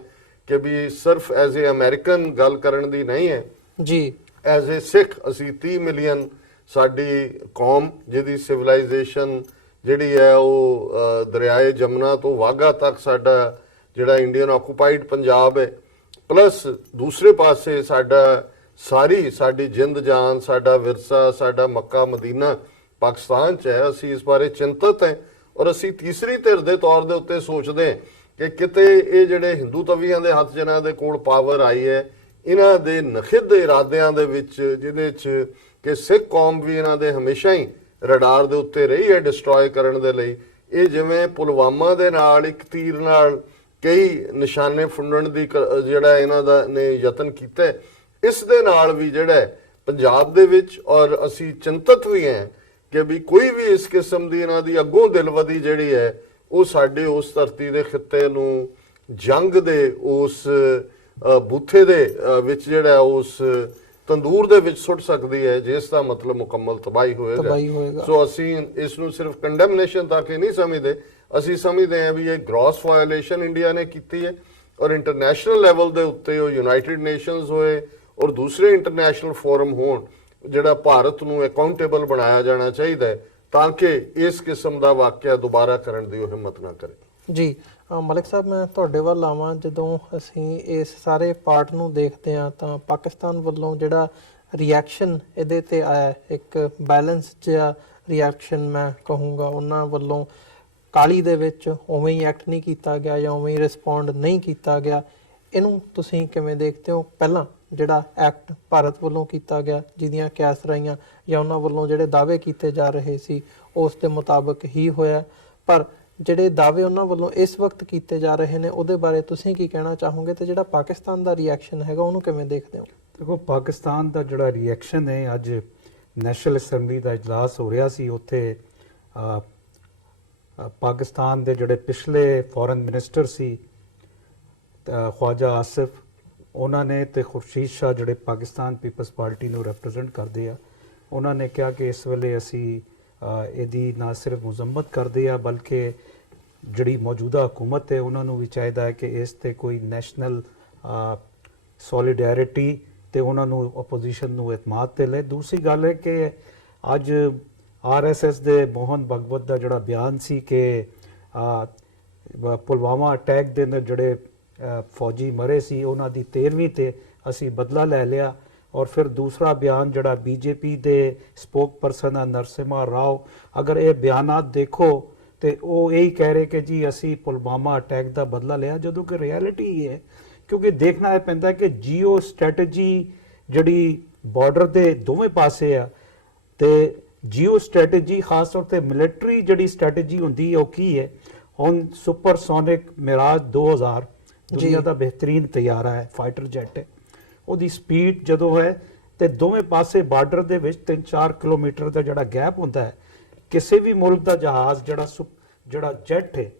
ਕਿ ਵੀ ਸਿਰਫ ਐਜ਼ ਏ ਅਮਰੀਕਨ ਗੱਲ ਕਰਨ ਦੀ ਨਹੀਂ ਹੈ ਜੀ, ਐਜ਼ ਏ ਸਿੱਖ ਅਸੀਂ 30 ਮਿਲੀਅਨ ਸਾਡੀ ਕੌਮ, ਜਿਹਦੀ ਸਿਵਲਾਈਜੇਸ਼ਨ ਜਿਹੜੀ ਹੈ ਉਹ ਦਰਿਆਏ ਜਮਨਾ ਤੋਂ ਵਾਘਾ ਤੱਕ ਸਾਡਾ ਜਿਹੜਾ ਇੰਡੀਅਨ ਆਕੂਪਾਈਡ ਪੰਜਾਬ ਹੈ, ਪਲੱਸ ਦੂਸਰੇ ਪਾਸੇ ਸਾਡੀ ਜਿੰਦ ਜਾਨ, ਸਾਡਾ ਵਿਰਸਾ, ਸਾਡਾ ਮੱਕਾ ਮਦੀਨਾ ਪਾਕਿਸਤਾਨ 'ਚ ਹੈ। ਅਸੀਂ ਇਸ ਬਾਰੇ ਚਿੰਤਤ ਹੈ ਔਰ ਅਸੀਂ ਤੀਸਰੀ ਧਿਰ ਦੇ ਤੌਰ ਦੇ ਉੱਤੇ ਸੋਚਦੇ ਹਾਂ ਕਿ ਕਿਤੇ ਇਹ ਜਿਹੜੇ ਹਿੰਦੂ ਤਵੀਆਂ ਦੇ ਹੱਥ ਜਿਨ੍ਹਾਂ ਦੇ ਕੋਲ ਪਾਵਰ ਆਈ ਹੈ, ਇਹਨਾਂ ਦੇ ਨਖਿੱਧ ਇਰਾਦਿਆਂ ਦੇ ਵਿੱਚ, ਜਿਹਦੇ 'ਚ ਕਿ ਸਿੱਖ ਕੌਮ ਵੀ ਇਹਨਾਂ ਦੇ ਹਮੇਸ਼ਾ ਹੀ ਰਡਾਰ ਦੇ ਉੱਤੇ ਰਹੀ ਹੈ ਡਿਸਟਰੋਏ ਕਰਨ ਦੇ ਲਈ, ਇਹ ਜਿਵੇਂ ਪੁਲਵਾਮਾ ਦੇ ਨਾਲ ਇੱਕ ਤੀਰ ਨਾਲ ਕਈ ਨਿਸ਼ਾਨੇ ਫੁੰਡਣ ਦੀ ਜਿਹੜਾ ਇਹਨਾਂ ਦਾ ਨੇ ਯਤਨ ਕੀਤਾ, ਇਸ ਦੇ ਨਾਲ ਵੀ ਜਿਹੜਾ ਪੰਜਾਬ ਦੇ ਵਿੱਚ, ਔਰ ਅਸੀਂ ਚਿੰਤਤ ਵੀ ਹਾਂ ਕਿ ਵੀ ਕੋਈ ਵੀ ਇਸ ਕਿਸਮ ਦੀ ਇਹਨਾਂ ਦੀ ਅੱਗੋਂ ਦਿਲਵਦੀ ਜਿਹੜੀ ਹੈ ਉਹ ਸਾਡੇ ਉਸ ਧਰਤੀ ਦੇ ਖਿੱਤੇ ਨੂੰ ਜੰਗ ਦੇ ਉਸ ਬੂਥੇ ਦੇ ਵਿੱਚ ਜਿਹੜਾ ਉਸ ਤੰਦੂਰ ਦੇ ਵਿੱਚ ਸੁੱਟ ਸਕਦੀ ਹੈ, ਜਿਸ ਦਾ ਮਤਲਬ ਮੁਕੰਮਲ ਤਬਾਹੀ ਹੋਏਗਾ। ਸੋ ਅਸੀਂ ਇਸ ਨੂੰ ਸਿਰਫ ਕੰਡੈਮਨੇਸ਼ਨ ਤੱਕ ਹੀ ਨਹੀਂ ਸਮਝਦੇ, ਅਸੀਂ ਸਮਝਦੇ ਹਾਂ ਵੀ ਇਹ ਗ੍ਰੋਸ ਵਾਇਓਲੇਸ਼ਨ ਇੰਡੀਆ ਨੇ ਕੀਤੀ ਹੈ ਔਰ ਇੰਟਰਨੈਸ਼ਨਲ ਲੈਵਲ ਦੇ ਉੱਤੇ ਉਹ ਯੂਨਾਈਟਿਡ ਨੇਸ਼ਨਸ ਹੋਏ ਔਰ ਦੂਸਰੇ ਇੰਟਰਨੈਸ਼ਨਲ ਫੋਰਮ ਹੋਣ, ਜਿਹੜਾ ਭਾਰਤ ਨੂੰ ਅਕਾਊਂਟੇਬਲ ਬਣਾਇਆ ਜਾਣਾ ਚਾਹੀਦਾ ਹੈ ਤਾਂ ਕਿ ਇਸ ਕਿਸਮ ਦਾ ਵਾਕਿਆ ਦੁਬਾਰਾ ਕਰਨ ਦੀ ਉਹ ਹਿੰਮਤ ਨਾ ਕਰੇ। ਜੀ ਮਲਿਕ ਸਾਹਿਬ, ਮੈਂ ਤੁਹਾਡੇ ਵੱਲ ਆਵਾਂ। ਜਦੋਂ ਅਸੀਂ ਇਸ ਸਾਰੇ ਪਾਰਟ ਨੂੰ ਦੇਖਦੇ ਹਾਂ ਤਾਂ ਪਾਕਿਸਤਾਨ ਵੱਲੋਂ ਜਿਹੜਾ ਰਿਐਕਸ਼ਨ ਇਹਦੇ ਤੇ ਆਇਆ, ਇੱਕ ਬੈਲੈਂਸ ਜਿਹਾ ਰਿਐਕਸ਼ਨ ਮੈਂ ਕਹੂੰਗਾ, ਉਹਨਾਂ ਵੱਲੋਂ ਕਾਲੀ ਦੇ ਵਿੱਚ ਉਵੇਂ ਹੀ ਐਕਟ ਨਹੀਂ ਕੀਤਾ ਗਿਆ ਜਾਂ ਉਵੇਂ ਹੀ ਰਿਸਪੌਂਡ ਨਹੀਂ ਕੀਤਾ ਗਿਆ। ਇਹਨੂੰ ਤੁਸੀਂ ਕਿਵੇਂ ਦੇਖਦੇ ਹੋ? ਪਹਿਲਾਂ ਜਿਹੜਾ ਐਕਟ ਭਾਰਤ ਵੱਲੋਂ ਕੀਤਾ ਗਿਆ, ਜਿਹਦੀਆਂ ਕੈਸਰਾਈਆਂ ਜਾਂ ਉਹਨਾਂ ਵੱਲੋਂ ਜਿਹੜੇ ਦਾਅਵੇ ਕੀਤੇ ਜਾ ਰਹੇ ਸੀ ਉਸ ਦੇ ਮੁਤਾਬਕ ਹੀ ਹੋਇਆ, ਪਰ ਜਿਹੜੇ ਦਾਅਵੇ ਉਹਨਾਂ ਵੱਲੋਂ ਇਸ ਵਕਤ ਕੀਤੇ ਜਾ ਰਹੇ ਨੇ ਉਹਦੇ ਬਾਰੇ ਤੁਸੀਂ ਕੀ ਕਹਿਣਾ ਚਾਹੋਗੇ, ਤੇ ਜਿਹੜਾ ਪਾਕਿਸਤਾਨ ਦਾ ਰਿਐਕਸ਼ਨ ਹੈਗਾ ਉਹਨੂੰ ਕਿਵੇਂ ਦੇਖਦੇ ਹੋ? ਦੇਖੋ, ਪਾਕਿਸਤਾਨ ਦਾ ਜਿਹੜਾ ਰਿਐਕਸ਼ਨ ਹੈ, ਅੱਜ ਨੈਸ਼ਨਲ ਅਸੈਂਬਲੀ ਦਾ ਇਜਲਾਸ ਹੋ ਰਿਹਾ ਸੀ, ਉੱਥੇ ਪਾਕਿਸਤਾਨ ਦੇ ਜਿਹੜੇ ਪਿਛਲੇ ਫੋਰਨ ਮਿਨਿਸਟਰ ਸੀ ਖਵਾਜਾ ਆਸਿਫ, ਉਹਨਾਂ ਨੇ ਤੇ ਖੁਰਸ਼ੀਦ ਸ਼ਾਹ ਜਿਹੜੇ ਪਾਕਿਸਤਾਨ ਪੀਪਲਸ ਪਾਰਟੀ ਨੂੰ ਰਿਪਰੈਜ਼ੈਂਟ ਕਰਦੇ ਆ, ਉਹਨਾਂ ਨੇ ਕਿਹਾ ਕਿ ਇਸ ਵੇਲੇ ਅਸੀਂ ਇਹਦੀ ਨਾ ਸਿਰਫ ਮੁਜ਼ੰਮਤ ਕਰਦੇ ਆ ਬਲਕਿ ਜਿਹੜੀ ਮੌਜੂਦਾ ਹਕੂਮਤ ਹੈ ਉਹਨਾਂ ਨੂੰ ਵੀ ਚਾਹੀਦਾ ਹੈ ਕਿ ਇਸ ਤੇ ਕੋਈ ਨੈਸ਼ਨਲ ਸੋਲੀਡੈਰਿਟੀ ਤੇ ਉਹਨਾਂ ਨੂੰ ਆਪੋਜੀਸ਼ਨ ਨੂੰ ਇਤਮਾਦ ਤੇ ਲੈ। ਦੂਸਰੀ ਗੱਲ ਹੈ ਕਿ ਅੱਜ RSS ਦੇ ਮੋਹਨ ਭਗਵਤ ਦਾ ਜਿਹੜਾ ਬਿਆਨ ਸੀ ਕਿ ਪੁਲਵਾਮਾ ਅਟੈਕ ਦੇ ਅੰਦਰ ਜਿਹੜੇ ਫੌਜੀ ਮਰੇ ਸੀ ਉਹਨਾਂ ਦੀ 13ਵੀਂ ਤੇ ਅਸੀਂ ਬਦਲਾ ਲੈ ਲਿਆ, ਔਰ ਫਿਰ ਦੂਸਰਾ ਬਿਆਨ ਜਿਹੜਾ ਬੀਜੇਪੀ ਦੇ ਸਪੋਕਪਰਸਨ ਨਰਸਿਮਹਾ ਰਾਓ, ਅਗਰ ਇਹ ਬਿਆਨਾਤ ਦੇਖੋ ਤੇ ਉਹ ਇਹੀ ਕਹਿ ਰਹੇ ਕਿ ਜੀ ਅਸੀਂ ਪੁਲਵਾਮਾ ਅਟੈਕ ਦਾ ਬਦਲਾ ਲਿਆ, ਜਦੋਂ ਕਿ ਰਿਐਲਿਟੀ ਇਹ ਹੈ। ਕਿਉਂਕਿ ਦੇਖਣਾ ਇਹ ਪੈਂਦਾ ਕਿ ਜੀਓ ਸਟ੍ਰੈਟਜੀ ਜਿਹੜੀ ਬਾਰਡਰ ਦੇ ਦੋਵੇਂ ਪਾਸੇ ਆ, ਤੇ ਜੀਓ ਸਟ੍ਰੈਟਜੀ ਖਾਸ ਤੌਰ ਤੇ ਮਿਲਟਰੀ ਜਿਹੜੀ ਸਟ੍ਰੈਟਜੀ ਹੁੰਦੀ ਹੈ ਉਹ ਕੀ ਹੈ। ਹੁਣ ਸੁਪਰਸੋਨਿਕ ਮਿਰਾਜ 2000 ਦੁਨੀਆ ਦਾ ਬਿਹਤਰੀਨ ਤਿਆਰਾ ਹੈ, ਫਾਈਟਰ ਜੈਟ ਹੈ, ਉਹਦੀ ਸਪੀਡ ਜਦੋਂ ਹੈ ਤੇ ਦੋਵੇਂ ਪਾਸੇ ਬਾਰਡਰ ਦੇ ਵਿੱਚ 3-4 ਕਿਲੋਮੀਟਰ ਦਾ ਜਿਹੜਾ ਗੈਪ ਹੁੰਦਾ ਹੈ, ਕਿਸੇ ਵੀ ਮੁਲਕ ਦਾ ਜਹਾਜ਼ ਜਿਹੜਾ ਜੈਟ ਹੈ,